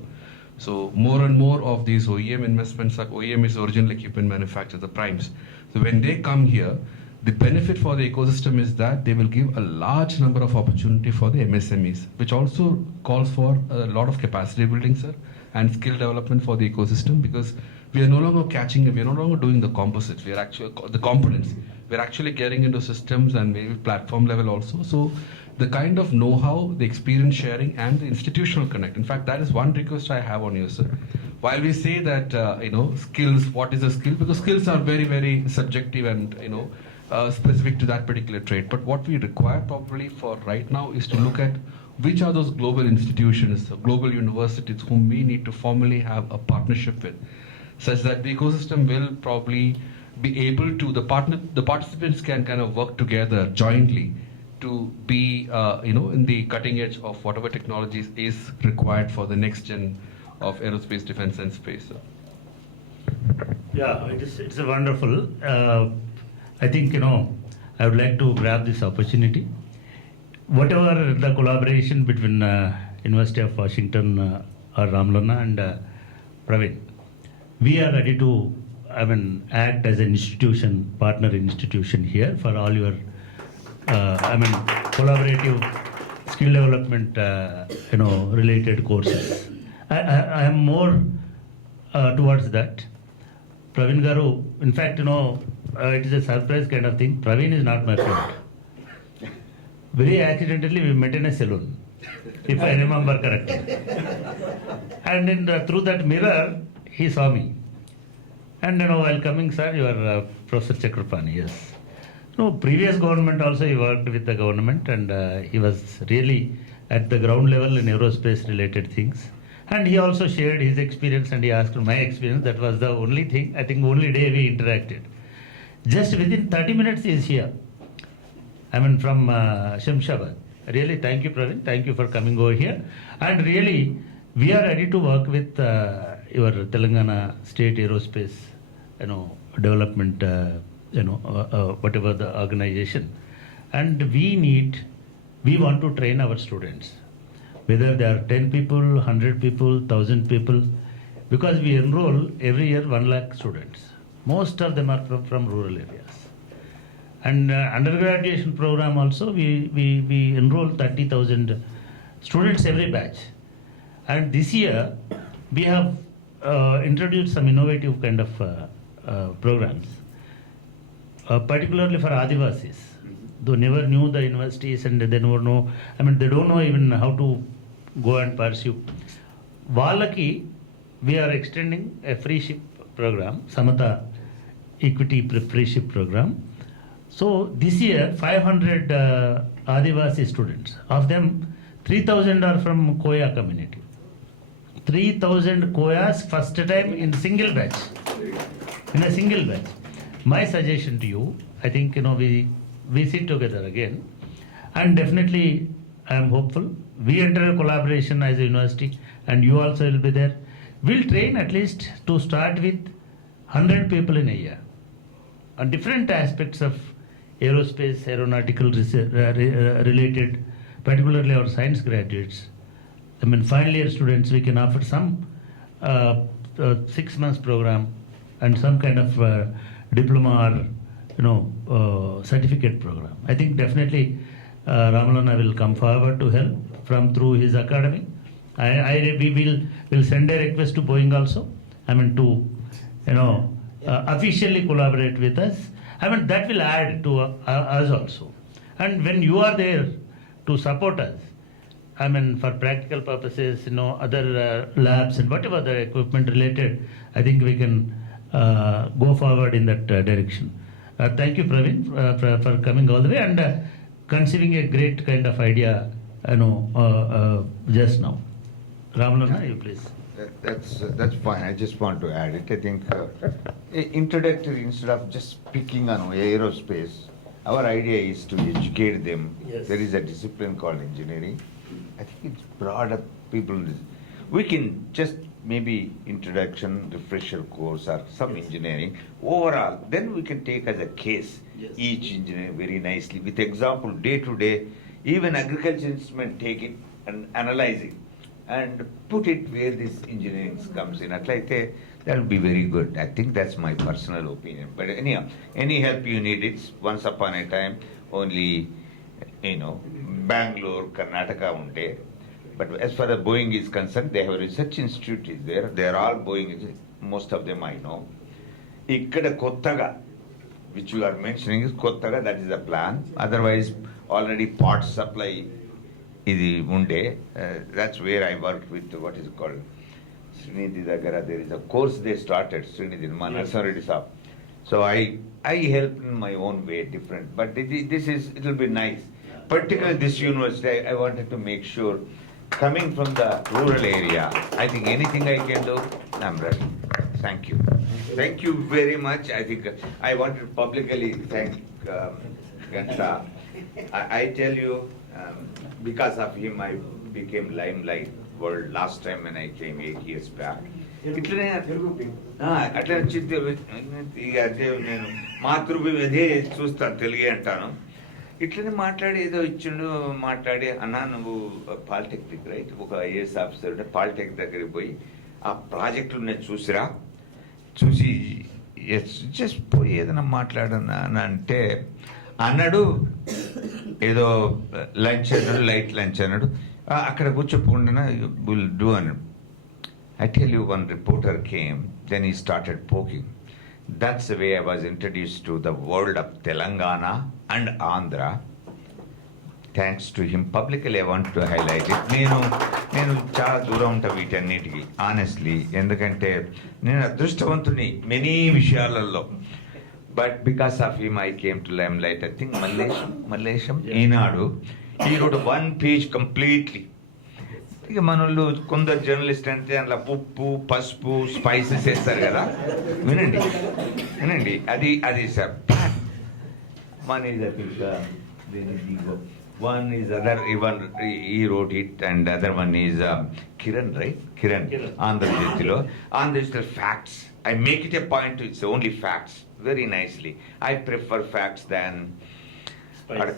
So more and more of these OEM investments, like OEM is original equipment manufacturer, the primes. So when they come here, the benefit for the ecosystem is that they will give a large number of opportunity for the MSMEs, which also calls for a lot of capacity building, sir, and skill development for the ecosystem, because we are no longer catching it, we are no longer doing the composites, we are actually the components. We're actually getting into systems and maybe platform level also. So the kind of know-how, the experience sharing, and the institutional connect. In fact, that is one request I have on you, sir. While we say that, skills, what is a skill? Because skills are very, very subjective and, specific to that particular trait. But what we require probably for right now is to look at which are those global institutions, global universities whom we need to formally have a partnership with, such that the ecosystem will probably be able to, the participants can kind of work together jointly to be, in the cutting edge of whatever technologies is required for the next gen of aerospace, defense and space. Yeah, it's a wonderful. I think, I would like to grab this opportunity. Whatever the collaboration between University of Washington or Ramlana and Praveen, we are ready to act as an institution, partner institution here for all your, collaborative skill development, related courses. I am more towards that. Praveen Garu, in fact, it is a surprise kind of thing. Praveen is not my friend. Very accidentally, we met in a saloon, if I remember correctly. And through that mirror, he saw me. And while coming, sir, you are Professor Chakrapani, yes. Previous government also he worked with the government, and he was really at the ground level in aerospace related things. And he also shared his experience, and he asked my experience. That was the only thing, I think, only day we interacted. Just within 30 minutes he is here. From Shamshabad. Really, thank you, Praveen. Thank you for coming over here. And really, we are ready to work with your Telangana State Aerospace, development, whatever the organization. And we want to train our students. Whether they are 10 people, 100 people, 1,000 people, because we enroll every year 1 lakh students. Most of them are from rural areas. And undergraduation program also, we enroll 30,000 students every batch. And this year, we have introduced some innovative kind of programs, particularly for Adivasis. They never knew the universities, and they never know, they don't know even how to go and pursue. Valaki, we are extending a free ship program, Samata Equity Free Ship program. So this year, 500 Adivasi students. Of them, 3,000 are from Koya community. 3,000 Koyas first time in single batch. In a single batch. My suggestion to you, I think, we sit together again, and definitely I am hopeful. We enter a collaboration as a university, and you also will be there. We'll train at least to start with 100 people in a year on different aspects of aerospace, aeronautical related, particularly our science graduates. Final year students, we can offer some 6 months program and some kind of diploma or certificate program. I think definitely Ramalana will come forward to help through his academy. We will send a request to Boeing also. To officially collaborate with us. That will add to us also. And when you are there to support us, for practical purposes, other labs and whatever the equipment related, I think we can go forward in that direction. Thank you, Praveen, for coming all the way and conceiving a great kind of idea, just now. Ramalana, you please. That's fine. I just want to add it. I think introductory, instead of just picking on aerospace, our idea is to educate them. Yes. There is a discipline called engineering. I think it's broader people. We can just maybe introduction, refresher course or some engineering. Overall, then we can take as a case each engineer very nicely with example day to day. Even agriculture instrument, take it and analyze it and put it where this engineering comes in. That will be very good. I think that's my personal opinion. But anyhow, any help you need, it's once upon a time only, Bangalore, Karnataka unte. But as far as Boeing is concerned, they have a research institute is there. They are all Boeing, most of them I know. Ikkada Kottaga, which you are mentioning is Kottaga, that is the plan. Otherwise, already part supply is unde. That's where I worked with what is called Srinidhi Dagara. There is a course they started, Srinidhi, Narsan Reddy Saab. So I helped in my own way, different. But it will be nice. Particularly this university, I wanted to make sure, coming from the rural area, I think anything I can do, I'm ready. Thank you. Thank you very much. I think I want to publicly thank Gansha. I tell you, because of him, I became limelight world last time when I came 8 years back. అట్లా నేను మాతృభూమి అదే చూస్తాను, తెలుగే అంటాను. ఇట్లనే మాట్లాడి ఏదో ఇచ్చిండు, మాట్లాడి అన్నా నువ్వు పాలిటెక్నిక్ రైట్, ఒక ఐఏఎస్ ఆఫీసర్ ఉంటే పాలిటెక్నిక్ దగ్గరికి పోయి ఆ ప్రాజెక్టులు నేను చూసిరా, చూసి జస్ట్ పోయి ఏదైనా మాట్లాడనా అని అంటే అన్నాడు. ఏదో లంచ్ అన్నాడు, లైట్ లంచ్ అన్నాడు. అక్కడ కూర్చోకుండా విల్ డూ అన్నాడు. I tell you, one reporter came, then he started poking. That's the way I was introduced to the world of Telangana and Andhra. Thanks to him, publicly I want to highlight it. నేను చాలా దూరం ఉంటా వీటన్నిటికీ ఆనెస్ట్లీ, ఎందుకంటే నేను అదృష్టవంతుని మెనీ విషయాలలో. But because of him I came to limelight. I think Mallesham ఈనాడు ఈ రోడ్ 1 page కంప్లీట్లీ. ఇక మనోళ్ళు కొందరు జర్నలిస్ట్ అంటే అందులో ఉప్పు, పసుపు, స్పైసెస్ వేస్తారు కదా. వినండి అది sir. One is one is other, even he wrote it, and other one is Kiran, right? Kiran. Andhra Jyotilo. Andhra Jyotilo facts. I make it a point to, it's only facts, very nicely. I prefer facts than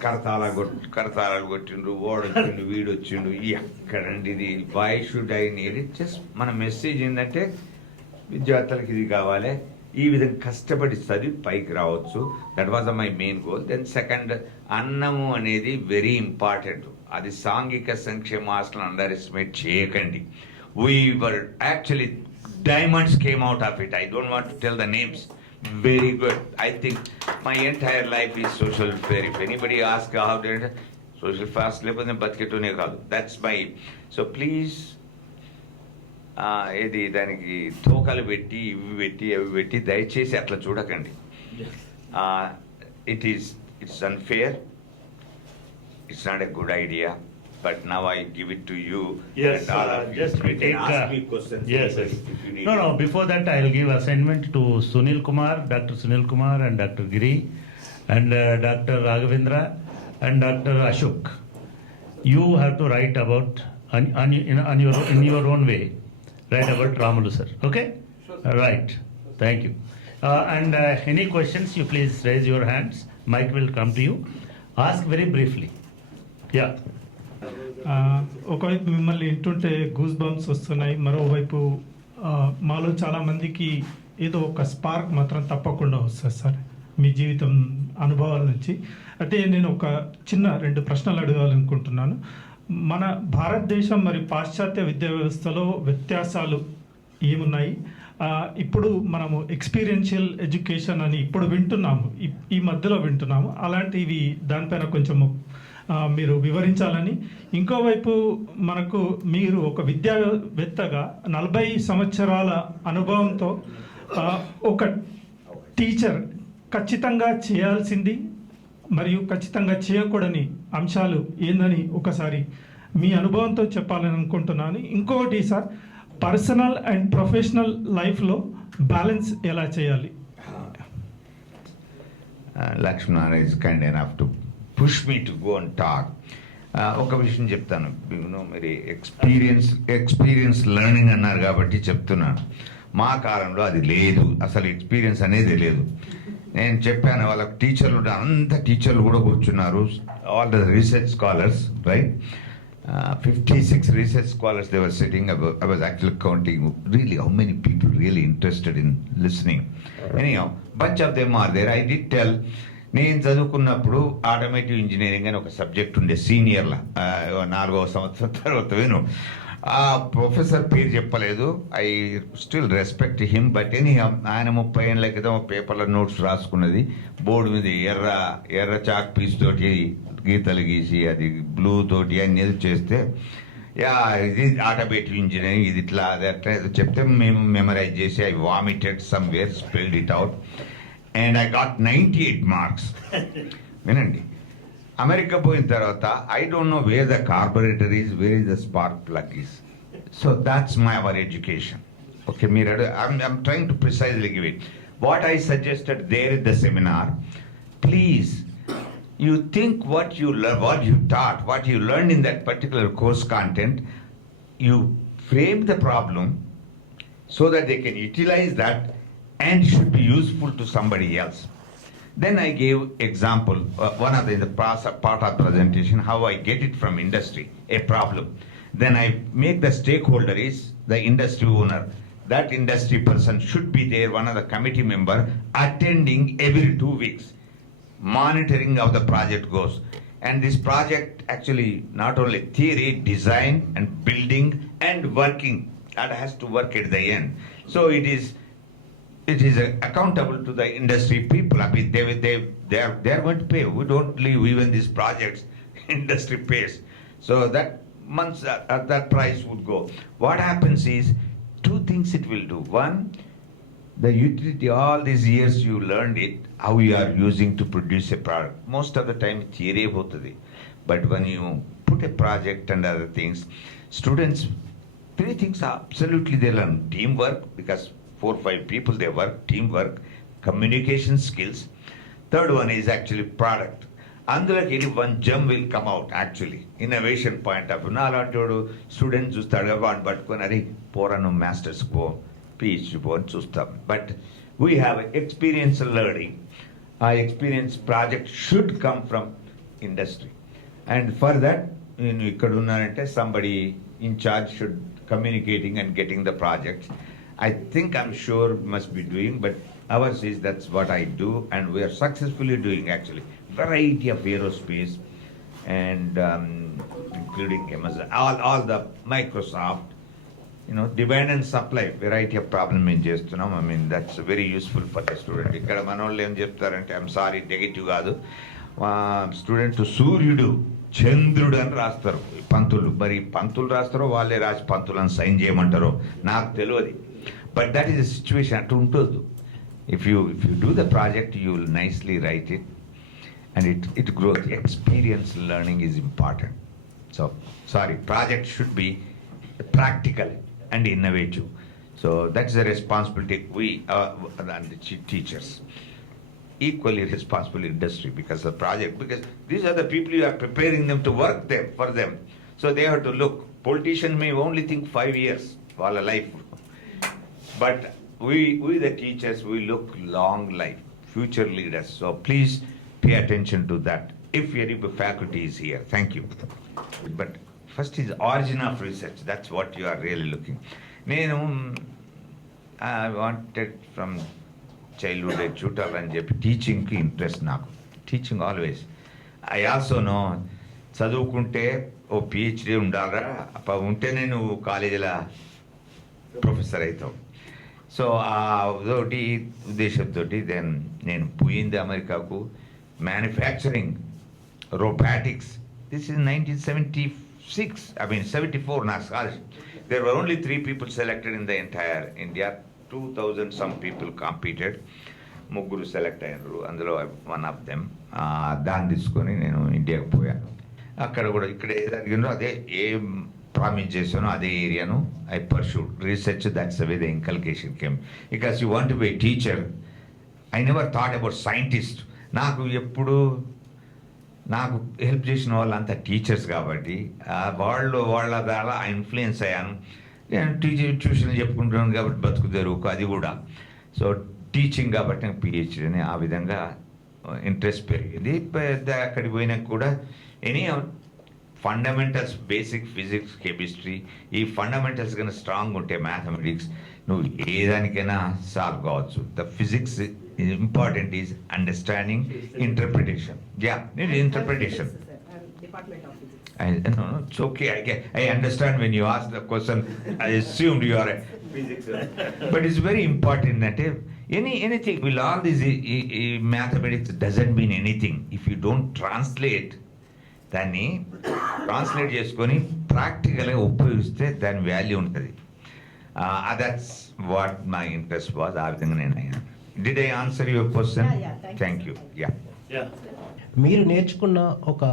కరతాళాలు కొట్టిండు, ఓడొచ్చిండు, వీడొచ్చిండు, ఎక్కడండి ఇది. Why should I need it? Just మన మెసేజ్ ఏంటంటే విద్యార్థులకు ఇది కావాలి, ఈ విధంగా కష్టపడి చదివి పైకి రావచ్చు. That was my main goal. Then second, అన్నము అనేది వెరీ ఇంపార్టెంట్. అది సాంఘిక సంక్షేమ హాస్టల్ అండర్ ఎస్టిమేట్ చేయకండి. We were actually diamonds came out of it. I don't want to tell the names. Very good. I think my entire life is social welfare. If anybody asks how did social fast లేకపోతే బతికెట్టునే కాదు. That's my. So please, ఏది దానికి తోకలు పెట్టి అవి పెట్టి దయచేసి అట్లా చూడకండి. It's unfair. It's not a good idea. But now I give it to you. Yes, and all of you. just we You can take. ask me questions. Yes. if you need. No. Before that, I will give assignment to Sunil Kumar, Dr. Sunil Kumar, and Dr. Giri, and Dr. Raghavendra, and Dr. Ashok. You have to write about in your own way. Write about Ramulu sir. Okay? Right. Thank you. And any questions, you please raise your hands. Mike will come to you. Ask very briefly. Yeah. ఒకవైపు మిమ్మల్ని వింటుంటే గూస్ బంప్స్ వస్తున్నాయి, మరోవైపు మాలో చాలామందికి ఏదో ఒక స్పార్క్ మాత్రం తప్పకుండా వస్తుంది సార్ మీ జీవితం అనుభవాల నుంచి. అయితే నేను ఒక చిన్న 2 ప్రశ్నలు అడగాలనుకుంటున్నాను. మన భారతదేశం మరియు పాశ్చాత్య విద్యా వ్యవస్థలో వ్యత్యాసాలు ఏమున్నాయి? ఇప్పుడు మనము ఎక్స్పీరియన్షియల్ ఎడ్యుకేషన్ అని ఇప్పుడు వింటున్నాము, ఈ మధ్యలో వింటున్నాము. అలాంటివి దానిపైన కొంచెము మీరు వివరించాలని. ఇంకోవైపు మనకు మీరు ఒక విద్యావేత్తగా 40 సంవత్సరాల అనుభవంతో ఒక టీచర్ ఖచ్చితంగా చేయాల్సింది మరియు ఖచ్చితంగా చేయకూడని అంశాలు ఏందని ఒకసారి మీ అనుభవంతో చెప్పాలని అనుకుంటున్నాను. ఇంకొకటి సార్, పర్సనల్ అండ్ ప్రొఫెషనల్ లైఫ్లో బ్యాలెన్స్ ఎలా చేయాలి? Lakshmana is kind enough to push me to go and talk. ఒక విషయం చెప్తాను. మీరు ఎక్స్పీరియన్స్ లెర్నింగ్ అన్నారు కాబట్టి చెప్తున్నాను. మా కాలంలో అది లేదు, అసలు ఎక్స్పీరియన్స్ అనేది లేదు. నేను చెప్పాను వాళ్ళకి టీచర్లు, అంత టీచర్లు కూడా కూర్చున్నారు, all the research scholars, right? 56 research scholars they were sitting. I was actually counting really how many people really interested in listening. Anyhow, bunch of them are there. I did tell, నేను చదువుకున్నప్పుడు ఆటోమేటివ్ ఇంజనీరింగ్ అని ఒక సబ్జెక్ట్ ఉండే సీనియర్ల 4వ సంవత్సరం తర్వాత విను. ఆ ప్రొఫెసర్ పేరు చెప్పలేదు. I still respect him. But any ఆయన 30 ఏళ్ళ క్రితం పేపర్లో నోట్స్ రాసుకున్నది, బోర్డు మీద ఎర్ర చాక్ పీస్ తోటి గీతలు గీసి అది బ్లూ తోటి అన్ని చేస్తే, ఇది ఆటోమేటివ్ ఇంజనీరింగ్, ఇది ఇట్లా అది అట్లా చెప్తే మేము మెమరైజ్ చేసి I vomited somewhere, spelled it out, and I got 98 marks. వినండి, అమెరికా పోయిన తర్వాత I don't know where the carburetor is, where is the spark plug is. So that's my our education. Okay, మీరు I'm trying to precisely give it. What I suggested there in the seminar, please you think what you taught, what you learned in that particular course content, you frame the problem so that they can utilize that and should be useful to somebody else. Then I gave example, one of the part of presentation, how I get it from industry, a problem. Then I make the stakeholder is the industry owner. that industry person should be there, one of the committee member, attending every 2 weeks, monitoring how the project goes. And this project actually not only theory, design and building and working, that has to work at the end. So it is accountable to the industry people. I mean, they are going to pay. We don't leave even these projects, industry pays. So that months that price would go. What happens is 2 things it will do. One, the utility, all these years you learned it, how you are using to produce a product. Most of the time theory hotadi. But when you put a project and other things, students, 3 things are absolutely they learn. Teamwork, because 4 or 5 people they work, teamwork, communication skills. Third one is actually product. అందులోకి వెళ్ళి 1 gem will come out actually, innovation point of view. నాలాంటి స్టూడెంట్ చూస్తాడు వాడిని పట్టుకొని అరే పోరాను మాస్టర్స్ పో పిహెచ్డి పో అని చూస్తాం. But we have experience learning. ఆ experience project should come from industry. And for that నేను ఇక్కడ ఉన్నానంటే somebody in charge should communicating and getting the projects. I think I'm sure must be doing, but ours is that's what I do, and we are successfully doing actually variety of aerospace, and including Amazon, all the Microsoft, you know, demand and supply, variety of problem in just, you know, I mean that's very useful for the student. Ikkada manollu em cheptarante, I'm sorry negative kaadu, student to సూర్యుడు చంద్రుడు అని రాస్తారు పంతులు. మరి పంతులు రాస్తారో వాళ్ళే రాసి పంతులను సైన్ చేయమంటారో నాకు తెలియదు. But that is a situation అటు ఉంటుంది. If you do the project, you will nicely write it, and it grows. Experience learning is important. So, sorry, project should be practical and innovative. So that's the responsibility we and the teachers. Equally responsible industry because the project, because these are the people you are preparing them to work there for them. So they have to look. Politicians may only think 5 years for a life. But we the teachers, we look long life, future leaders. So please pay attention to that. If any faculty is here, thank you. But first is origin of research. That's what you are really looking. I wanted from childhood చూడాలని చెప్పి టీచింగ్కి ఇంట్రెస్ట్ నాకు. Teaching always. I also know చదువుకుంటే ఓ పిహెచ్డి ఉండాలరా, ఉంటేనే నువ్వు కాలేజీలో ప్రొఫెసర్ అవుతావు. సో అదొకటి ఉద్దేశంతో దెన్ నేను పోయింది అమెరికాకు. Manufacturing, robotics. This is 1976, I mean 74 నా scholarship. There were only 3 people selected in the entire India. 2000 some people competed. 3 select అయినారు, అందులో వన్ ఆఫ్ దెమ్. దాన్ని తీసుకొని నేను ఇండియాకి పోయాను. అక్కడ కూడా ఇక్కడ ఏ జరిగిందో అదే, ఏం ప్రామిస్ చేశానో అదే ఏరియాను I pursued research. That's the way the inculcation came. Because you want to be a teacher. I never thought about scientist. నాకు ఎప్పుడు నాకు హెల్ప్ చేసిన వాళ్ళంతా టీచర్స్ కాబట్టి వాళ్ళ ద్వారా ఇన్ఫ్లుయెన్స్ అయ్యాను. నేను ట్యూషన్ చెప్పుకుంటున్నాను కాబట్టి బతుకు తెరువుకు అది కూడా. సో టీచింగ్ కాబట్టి నాకు పిహెచ్డీ అని ఆ విధంగా ఇంట్రెస్ట్ పెరిగింది. అక్కడికి పోయినాక కూడా any fundamentals, basic physics, chemistry, ఈ ఫండమెంటల్స్ కన్నా స్ట్రాంగ్ ఉంటే మ్యాథమెటిక్స్ నువ్వు ఏ దానికైనా సాల్వ్ కావచ్చు. The physics important is understanding, interpretation. Yeah, నేను interpretation. No, it's okay. I understand when you ask the question. I assumed you are a physics. But it's very important that anything, will all this mathematics doesn't mean anything if you don't translate. దాన్ని ట్రాన్స్లేట్ చేసుకొని ప్రాక్టికల్గా ఉపయోగిస్తే దాని వాల్యూ ఉంటుంది. That's what my interest was. ఆ విధంగా నేను అయ్యాను. Did I answer your question? Thank you. Yeah, మీరు నేర్చుకున్న ఒక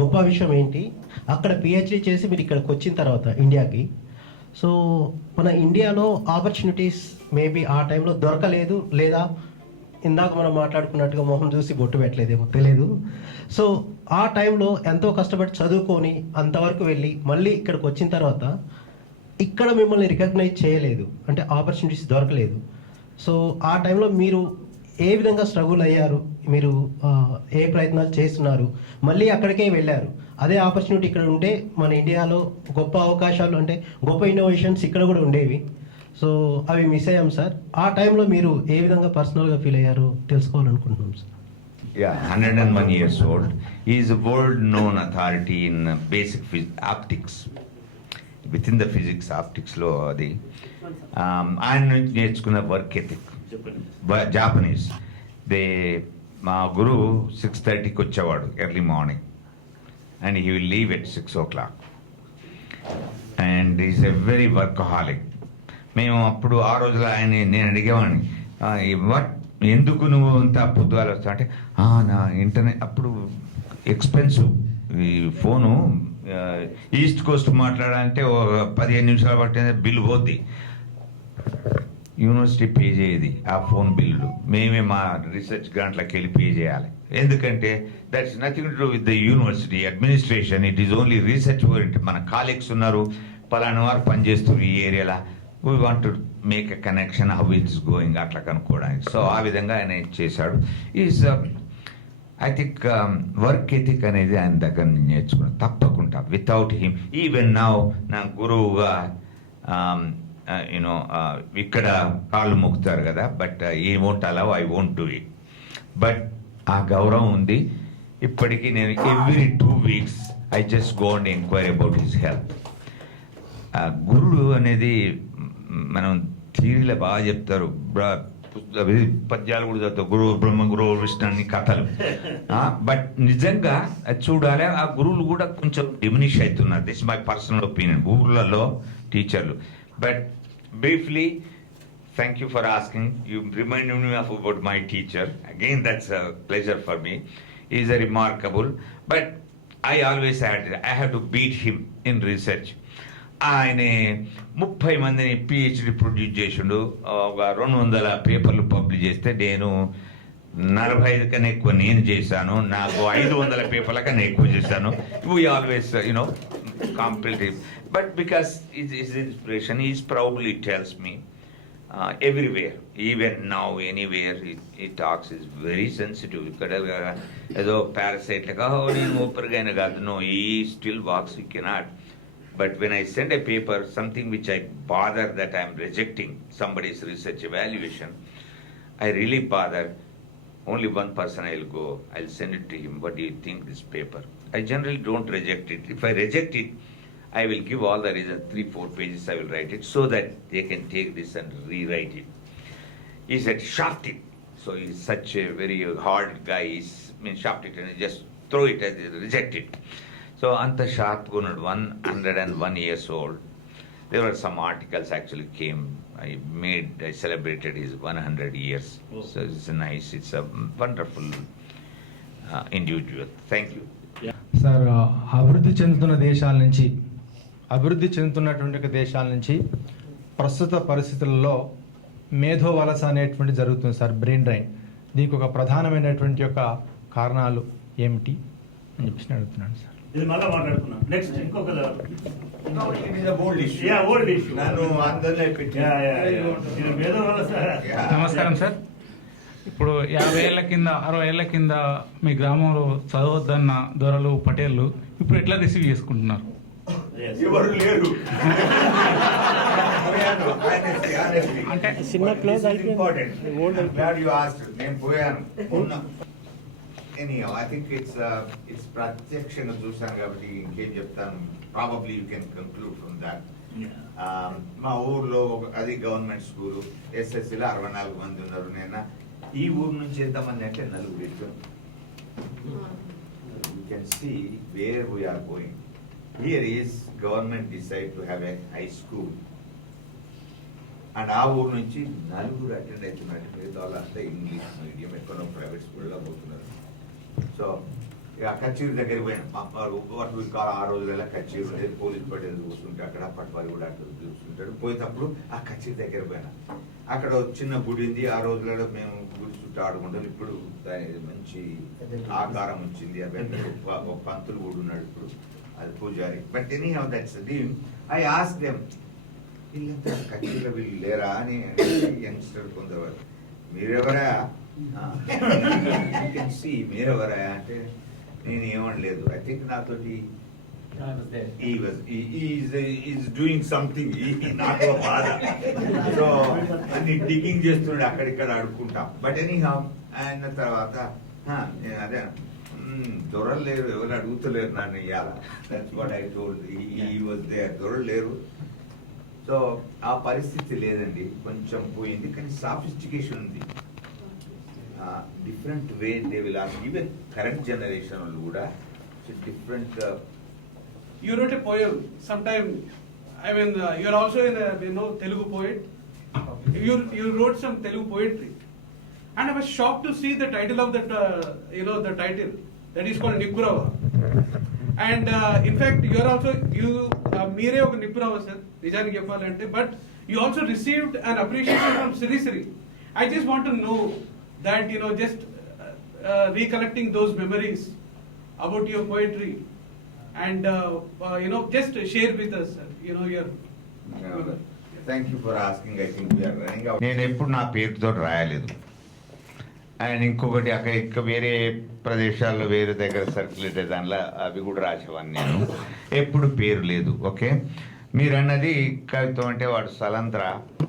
గొప్ప విషయం ఏంటి, అక్కడ పిహెచ్డీ చేసి మీరు ఇక్కడికి వచ్చిన తర్వాత ఇండియాకి, సో మన ఇండియాలో ఆపర్చునిటీస్ మేబీ ఆ టైంలో దొరకలేదు, లేదా ఇందాక మనం మాట్లాడుకున్నట్టుగా మొహం చూసి బొట్టు పెట్టలేదేమో తెలియదు. సో ఆ టైంలో ఎంతో కష్టపడి చదువుకొని అంతవరకు వెళ్ళి మళ్ళీ ఇక్కడికి వచ్చిన తర్వాత ఇక్కడ మిమ్మల్ని రికగ్నైజ్ చేయలేదు, అంటే ఆపర్చునిటీస్ దొరకలేదు. సో ఆ టైంలో మీరు ఏ విధంగా స్ట్రగుల్ అయ్యారు, మీరు ఏ ప్రయత్నాలు చేస్తున్నారు, మళ్ళీ అక్కడికే వెళ్ళారు, అదే ఆపర్చునిటీ ఇక్కడ ఉంటే మన ఇండియాలో గొప్ప అవకాశాలు అంటే గొప్ప ఇన్నోవేషన్స్ ఇక్కడ కూడా ఉండేవి. సో అవి మిస్ అయ్యాం సార్. ఆ టైంలో మీరు ఏ విధంగా పర్సనల్గా ఫీల్ అయ్యారో తెలుసుకోవాలనుకుంటున్నాం sir. Yeah, 101 years old. He is a world-known authority in basic optics. Within the physics, optics లో అది ఆయన నుంచి నేర్చుకున్న వర్క్ ఎథిక్ జాపనీస్. మా గురువు 6:30కి వచ్చేవాడు early morning, and he will leave at 6 o'clock. And is a very workaholic. మేము అప్పుడు ఆ రోజులో నేను అడిగేవాడిని, వాట్ ఎందుకు నువ్వు అంత పొద్దుగాలు వస్తావు అంటే, నా ఇంటర్నెట్ అప్పుడు ఎక్స్పెన్సివ్, ఈ ఫోను ఈస్ట్ కోస్ట్ మాట్లాడాలంటే 15 నిమిషాలు పట్టిన బిల్లు పోద్ది. యూనివర్సిటీ పే చేయదు ఆ ఫోన్ బిల్లు, మేమే మా రీసెర్చ్ గ్రాంట్లకు వెళ్ళి పే చేయాలి. ఎందుకంటే that's nothing to do with the university administration, it is only research oriented. మన కాలీగ్స్ ఉన్నారు, పలానా వారు పనిచేస్తారు ఈ ఏరియాలో, we want to make a connection, how it's going అట్లా కనుక్కోవడానికి. సో ఆ విధంగా ఆయన చేశాడు. Is I think work ethic అనేది ఆయన దగ్గర నేర్చుకున్నాను తప్పకుండా. వితౌట్ హిమ్ ఈవెన్ నౌ నా గురువుగా యూనో ఇక్కడ కాళ్ళు మొక్కుతారు కదా, బట్ ఈ won't allow, I won't do it. But ఆ గౌరవం ఉంది ఇప్పటికీ. నేను every 2 weeks I just go and enquiry about his health. గురుడు అనేది మనం థియరీలో బాగా చెప్తారు, పద్యాలు కూడా చదువుతారు, గురువు బ్రహ్మ గురువు విష్ణు అన్ని కథలు. బట్ నిజంగా అది చూడాలి, ఆ గురువులు కూడా కొంచెం డిమినిష్ అవుతున్నారు. దిస్ మై పర్సనల్ ఒపీనియన్ ఊర్లలో టీచర్లు. But briefly, thank you for asking. You reminded me of about my teacher. Again that's a pleasure for me. Is a remarkable. But I always I have to beat him in research. ఆయన 30 మందిని పిహెచ్డి ప్రొడ్యూస్ చేసిండు, ఒక 200 పేపర్లు పబ్లిష్ చేస్తే నేను 45 కన్నా ఎక్కువ నేను చేశాను, నాకు 500 పేపర్ల కన్నా ఎక్కువ చేశాను. We always you know competitive. But because his inspiration, is proudly tells me everywhere, even now anywhere ఈ టాక్స్ ఈజ్ వెరీ సెన్సిటివ్. ఇక్కడ ఏదో పారాసైట్ లాగా నేను ఊపిరిగానే కాదు, నో, ఈ still walks, you cannot. But when I send a paper, something which I bother that I am rejecting somebody's research evaluation, I really bother. Only one person I will go, I'll send it to him. What do you think this paper? I generally don't reject it. If I reject it, I will give all the reasons, 3-4 pages I will write it, so that they can take this and rewrite it. He said, shaft it. So he's such a very hard guy. Shaft it and just throw it and reject it. So anta sharp gunad, 101 years old. There were some articles actually came. I celebrated his 100 years. Oh. So it's nice. It's a wonderful individual. Thank you. Sir, అభివృద్ధి చెందుతున్నటువంటి దేశాల నుంచి ప్రస్తుత పరిస్థితుల్లో మేధో వలస అనేటువంటి జరుగుతుంది సార్, బ్రెయిన్ డ్రైన్. దీనికి ఒక ప్రధానమైనటువంటి యొక్క కారణాలు ఏమిటి అని చెప్పి అడుగుతున్నాను సార్. ఇది మళ్ళీ మాట్లాడుకున్నాం. నెక్స్ట్ ఇంకొక నమస్కారం సార్. ఇప్పుడు 50 ఏళ్ల కింద 60 ఏళ్ల కింద మీ గ్రామంలో చదవద్దన్న దొరలు పటేళ్ళు ఇప్పుడు ఎట్లా రిసీవ్ చేసుకుంటున్నారు? అంటే anyhow, I think it's ప్రత్యక్షంగా చూసాను కాబట్టి ఇంకేం చెప్తాను. Probably you can conclude from that. మా ఊర్లో అది గవర్నమెంట్ స్కూలు, ఎస్ఎస్సీలో 64 మంది ఉన్నారు. నేను ఈ ఊరు నుంచి ఎంతమంది అంటే 4. You can see where we're going. Here is government decide to have a high school, and ఆ ఊరు నుంచి 4 అటెండ్ అవుతున్నారు. మిగతా వాళ్ళంతా ఇంగ్లీష్ మీడియం, ఎక్కడో ప్రైవేట్ స్కూల్లో పోతున్నారు. సో ఇక కచేరీ దగ్గరికి పోయినా, ఆ రోజులలో కచేరీ ఉండేది, పోలీస్ పటేల్ చూస్తుంటే అక్కడ పట్వారి కూడా అట్లా చూస్తుంటాడు. పోయేటప్పుడు ఆ కచేరీ దగ్గర పోయినా, అక్కడ చిన్న గుడి ఉంది. ఆ రోజులలో మేము గుడి చుట్టూ ఆడుకుంటాం. ఇప్పుడు మంచి ఆకారం వచ్చింది. ఒక పంతులు కూడా ఉన్నాడు ఇప్పుడు, అది పూజారి. But any how that's I ask them, వీళ్ళంతా కచేరీలో వీళ్ళు లేరా అని యంగ్స్టర్ కొందరు, మీరెవరా మీరెవరా అంటే నేను ఏమనలేదు. ఐ థింక్ నాతోటి ఈజ్ డూయింగ్ సంథింగ్, నాకు బాధ. సో అన్ని డిగ్గింగ్ చేస్తున్నాడు అక్కడిక్కడ అడుక్కుంటా. బట్ ఎనీ హౌ ఆయన తర్వాత నేను అదే దొరలు లేరు, ఎవరు అడుగుతలేరు నన్ను ఇవ్వాల. That's what I told. ఈ వాజ్ దేర్, దొరలు లేరు. సో ఆ పరిస్థితి లేదండి, కొంచెం పోయింది. కానీ సాఫిస్టికేషన్ ఉంది. Different way they will ask. Even current generation వాళ్ళు కూడా different. You wrote a poem sometime. I mean, you are also in a Telugu poet. You wrote some Telugu poetry, and I was shocked to see the title of that. The title that is called Nippurava. And in fact, you are also mere oka Nippurava sir. Nijaniki cheppalante, but you also received an appreciation from Sri Sri. I just want to know that just recollecting those memories about your poetry. And just share with us, your. Thank you for asking. I think we are running out. నేను ఎప్పుడు నా పేరుతో రాయలేదు. అండ్ ఇంకొకటి అక్కడ ఇంకా వేరే ప్రదేశాల్లో వేరే దగ్గర సర్క్యులేట్ దానిలో అవి కూడా రాసేవాడిని నేను. ఎప్పుడు పేరు లేదు. ఓకే, మీరు అన్నది కవిత్వం అంటే వాడు సలంత్ర,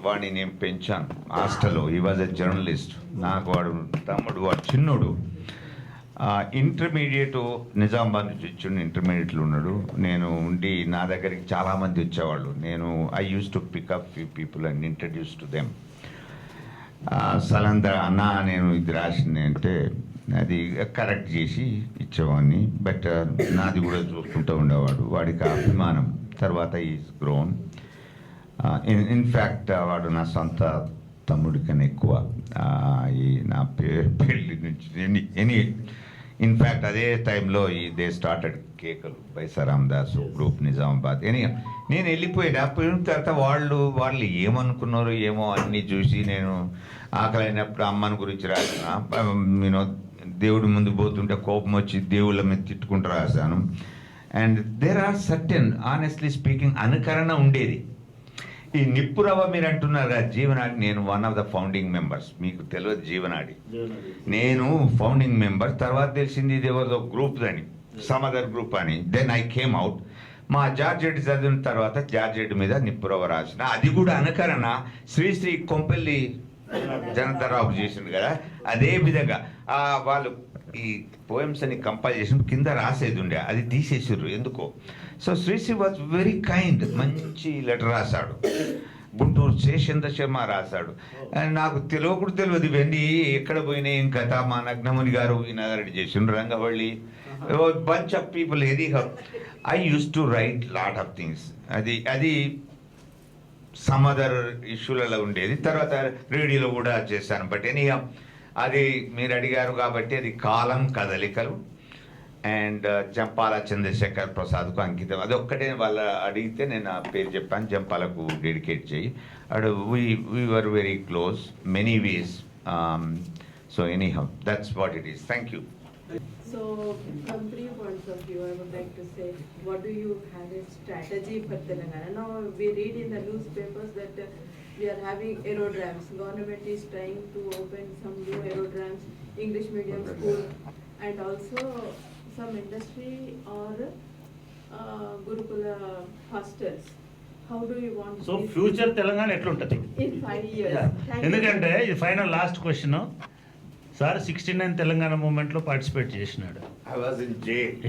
వాడిని నేను పెంచాను హాస్టల్లో. ఈ వాజ్ ఎ జర్నలిస్ట్. నాకు వాడు తమ్ముడు, వాడు చిన్నోడు. ఇంటర్మీడియట్ నిజామాబాద్ నుంచి వచ్చి ఇంటర్మీడియట్లో ఉన్నాడు. నేను ఉండి నా దగ్గరికి చాలామంది వచ్చేవాళ్ళు. నేను I use to pick up few people and introduce to them. సలందర్ అన్న నేను ఇది రాసింది అంటే అది కరెక్ట్ చేసి ఇచ్చేవాడిని. బట్ నాది కూడా చూసుకుంటూ ఉండేవాడు. వాడికి అభిమానం. తర్వాత ఈజ్ గ్రోన్. ఇన్ఫ్యాక్ట్ వాడు నా సొంత తమ్ముడి కన్నా ఎక్కువ. ఈ నా పెళ్ళి నుంచి ఇన్ఫ్యాక్ట్ అదే టైంలో దే స్టార్టెడ్ కేకలు బై సరాందాస్ గ్రూప్ నిజామాబాద్. నేను వెళ్ళిపోయిన తర్వాత వాళ్ళు ఏమనుకున్నారో ఏమో అన్నీ చూసి నేను ఆకలైనప్పుడు అమ్మని గురించి రాసిన. దేవుడి ముందు పోతుంటే కోపం వచ్చి దేవుళ్ళ మీద తిట్టుకుంటూ రాశాను. And there are certain honestly speaking అనుకరణ ఉండేది. ఈ నిప్పురవ్వ మీరు అంటున్నారు కదా, జీవనాడి, నేను one of the founding members. మీకు తెలియదు జీవనాడి, నేను ఫౌండింగ్ మెంబర్. తర్వాత తెలిసింది ఇది ఎవరిదో గ్రూప్ అని, సమ్ అదర్ గ్రూప్ అని. Then I came out. మా జార్జ్ రెడ్డి చదివిన తర్వాత జార్జ్ రెడ్డి మీద నిప్పురవ్వ రాసిన. అది కూడా అనుకరణ శ్రీ కొంపెల్లి జనతారావు చేసిండు కదా, అదే విధంగా వాళ్ళు ఈ పోయమ్స్ అని కంపైల్ చేసిన కింద రాసేది ఉండే, అది తీసేసారు ఎందుకో. So Sri Sri was very kind. మంచి లెటర్ రాశాడు. గుంటూరు శేషేంద్ర శర్మ రాశాడు. అండ్ నాకు తెలియదు ఇవన్నీ ఎక్కడ పోయినాయి. ఏం కథ, మా నగ్నముని గారు ఈనారెడ్డి చేసిండ్రు, Rangavalli, bunch of people. Any I use to write lot of things. అది సమ్ అదర్ ఇష్యూలలో ఉండేది. తర్వాత రేడియోలో కూడా చేశాను. బట్ ఎనీ అది మీరు అడిగారు కాబట్టి అది కాలం కదలికలు అండ్ జంపాల చంద్రశేఖర్ ప్రసాద్కు అంకితం. అది ఒక్కటే వాళ్ళు అడిగితే నేను ఆ పేరు చెప్పాను, జంపాలకు డెడికేట్ చేయి. అడు we were very close many ways. So any how that's what it is. Thank you. So, from 3 points of view, I would like to say, what do you have a strategy for Telangana? Now, we read in the newspapers that we are having aerodrams. Government is trying to open some new aerodrams, English medium school, and also some industry or Gurukula hostels. How do you want? So, future Telangana ఎట్లుంటది? In 5 years. ఎందుకంటే ఇది final last question. Sir 69 Telangana movement లో పార్టిసిపేట్ చేసినాడు.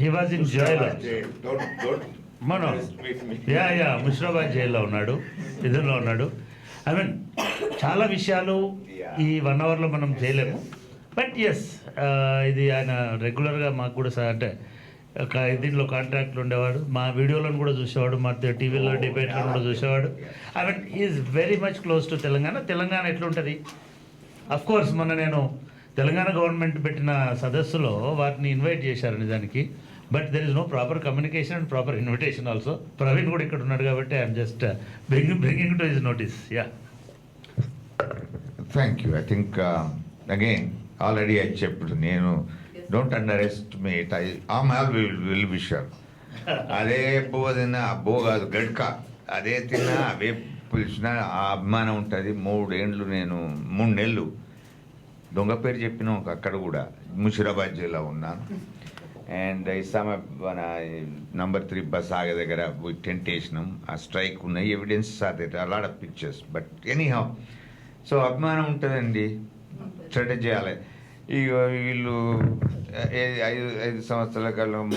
He was in jail. Musheerabad జైల్లో ఉన్నాడు, ఇదిలో ఉన్నాడు. ఐ మీన్ చాలా విషయాలు ఈ 1 అవర్లో మనం చేయలేము. బట్ ఎస్, ఇది ఆయన రెగ్యులర్గా మాకు కూడా సార్ అంటే దీంట్లో కాంట్రాక్ట్లు ఉండేవాడు. మా వీడియోలను కూడా చూసేవాడు, మా టీవీలో డిబేట్లను కూడా చూసేవాడు. I mean is very much close to Telangana. Telangana ఎట్లుంటుంది? అఫ్ కోర్స్ మొన్న నేను తెలంగాణ గవర్నమెంట్ పెట్టిన సదస్సులో వాటిని ఇన్వైట్ చేశారు నిజానికి. But there is no proper communication and proper invitation also. Praveen కూడా ఇక్కడ ఉన్నాడు కాబట్టి I'm just bringing to his notice. Yeah, thank you. I think again already I చెప్పాడు, నేను don't underestimate. All well wisher. అదే బో తిన్నా, బో కాదు గడ్క, అదే తిన్నా, అవే పిలిచినా ఆ అభిమానం ఉంటుంది. 3 నెలలు దొంగ పేరు చెప్పినాం అక్కడ కూడా, ముషిరాబాద్ జిల్లా ఉన్నాను. అండ్ ఇస్తామ మన నంబర్ 3 బస్ ఆగే దగ్గర టెంట్ వేసినాం. ఆ స్ట్రైక్ ఉన్నాయి, evidences are there, lot of pictures. But anyhow, so అభిమానం ఉంటుందండి, స్ట్రాటజీ చేయాలి. వీళ్ళు 5 సంవత్సరాల కాలం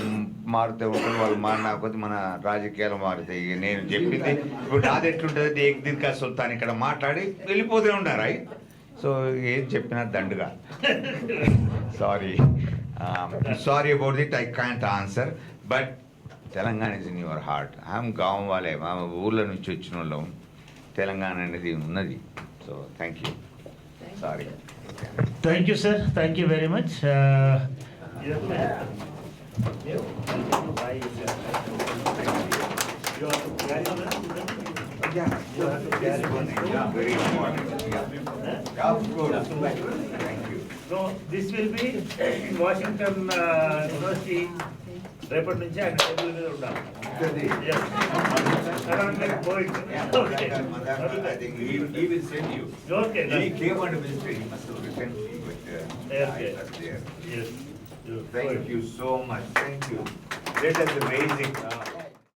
మారుతూ ఉంటారు, వాళ్ళు మారినాకపోతే మన రాజకీయాలు మారుతాయి. ఇక నేను చెప్పింది ఇప్పుడు నాది ఎట్లుంటుంది, ఏక్ దిన్ కా సుల్తాన్ ఇక్కడ మాట్లాడి వెళ్ళిపోతూ ఉన్నారు. సో ఏం చెప్పినా దండుగా. Sorry about it, I can't answer. But Telangana is in your heart. I'm గావం వాళ్ళే, మా ఊళ్ళో నుంచి వచ్చిన వాళ్ళం. తెలంగాణ అనేది ఉన్నది. So thank you. Sorry. Thank you, sir. Thank you very much. Very important. Yeah. Of course. Thank you. So this will be Washington University. రేపటి నుంచి ఆయన టేబుల్ మీద ఉండాలి. Okay. I think he will send you. Okay. He came on a visit. He must have written to you, but I was there. Yes. Thank you so much. Thank you. That is amazing.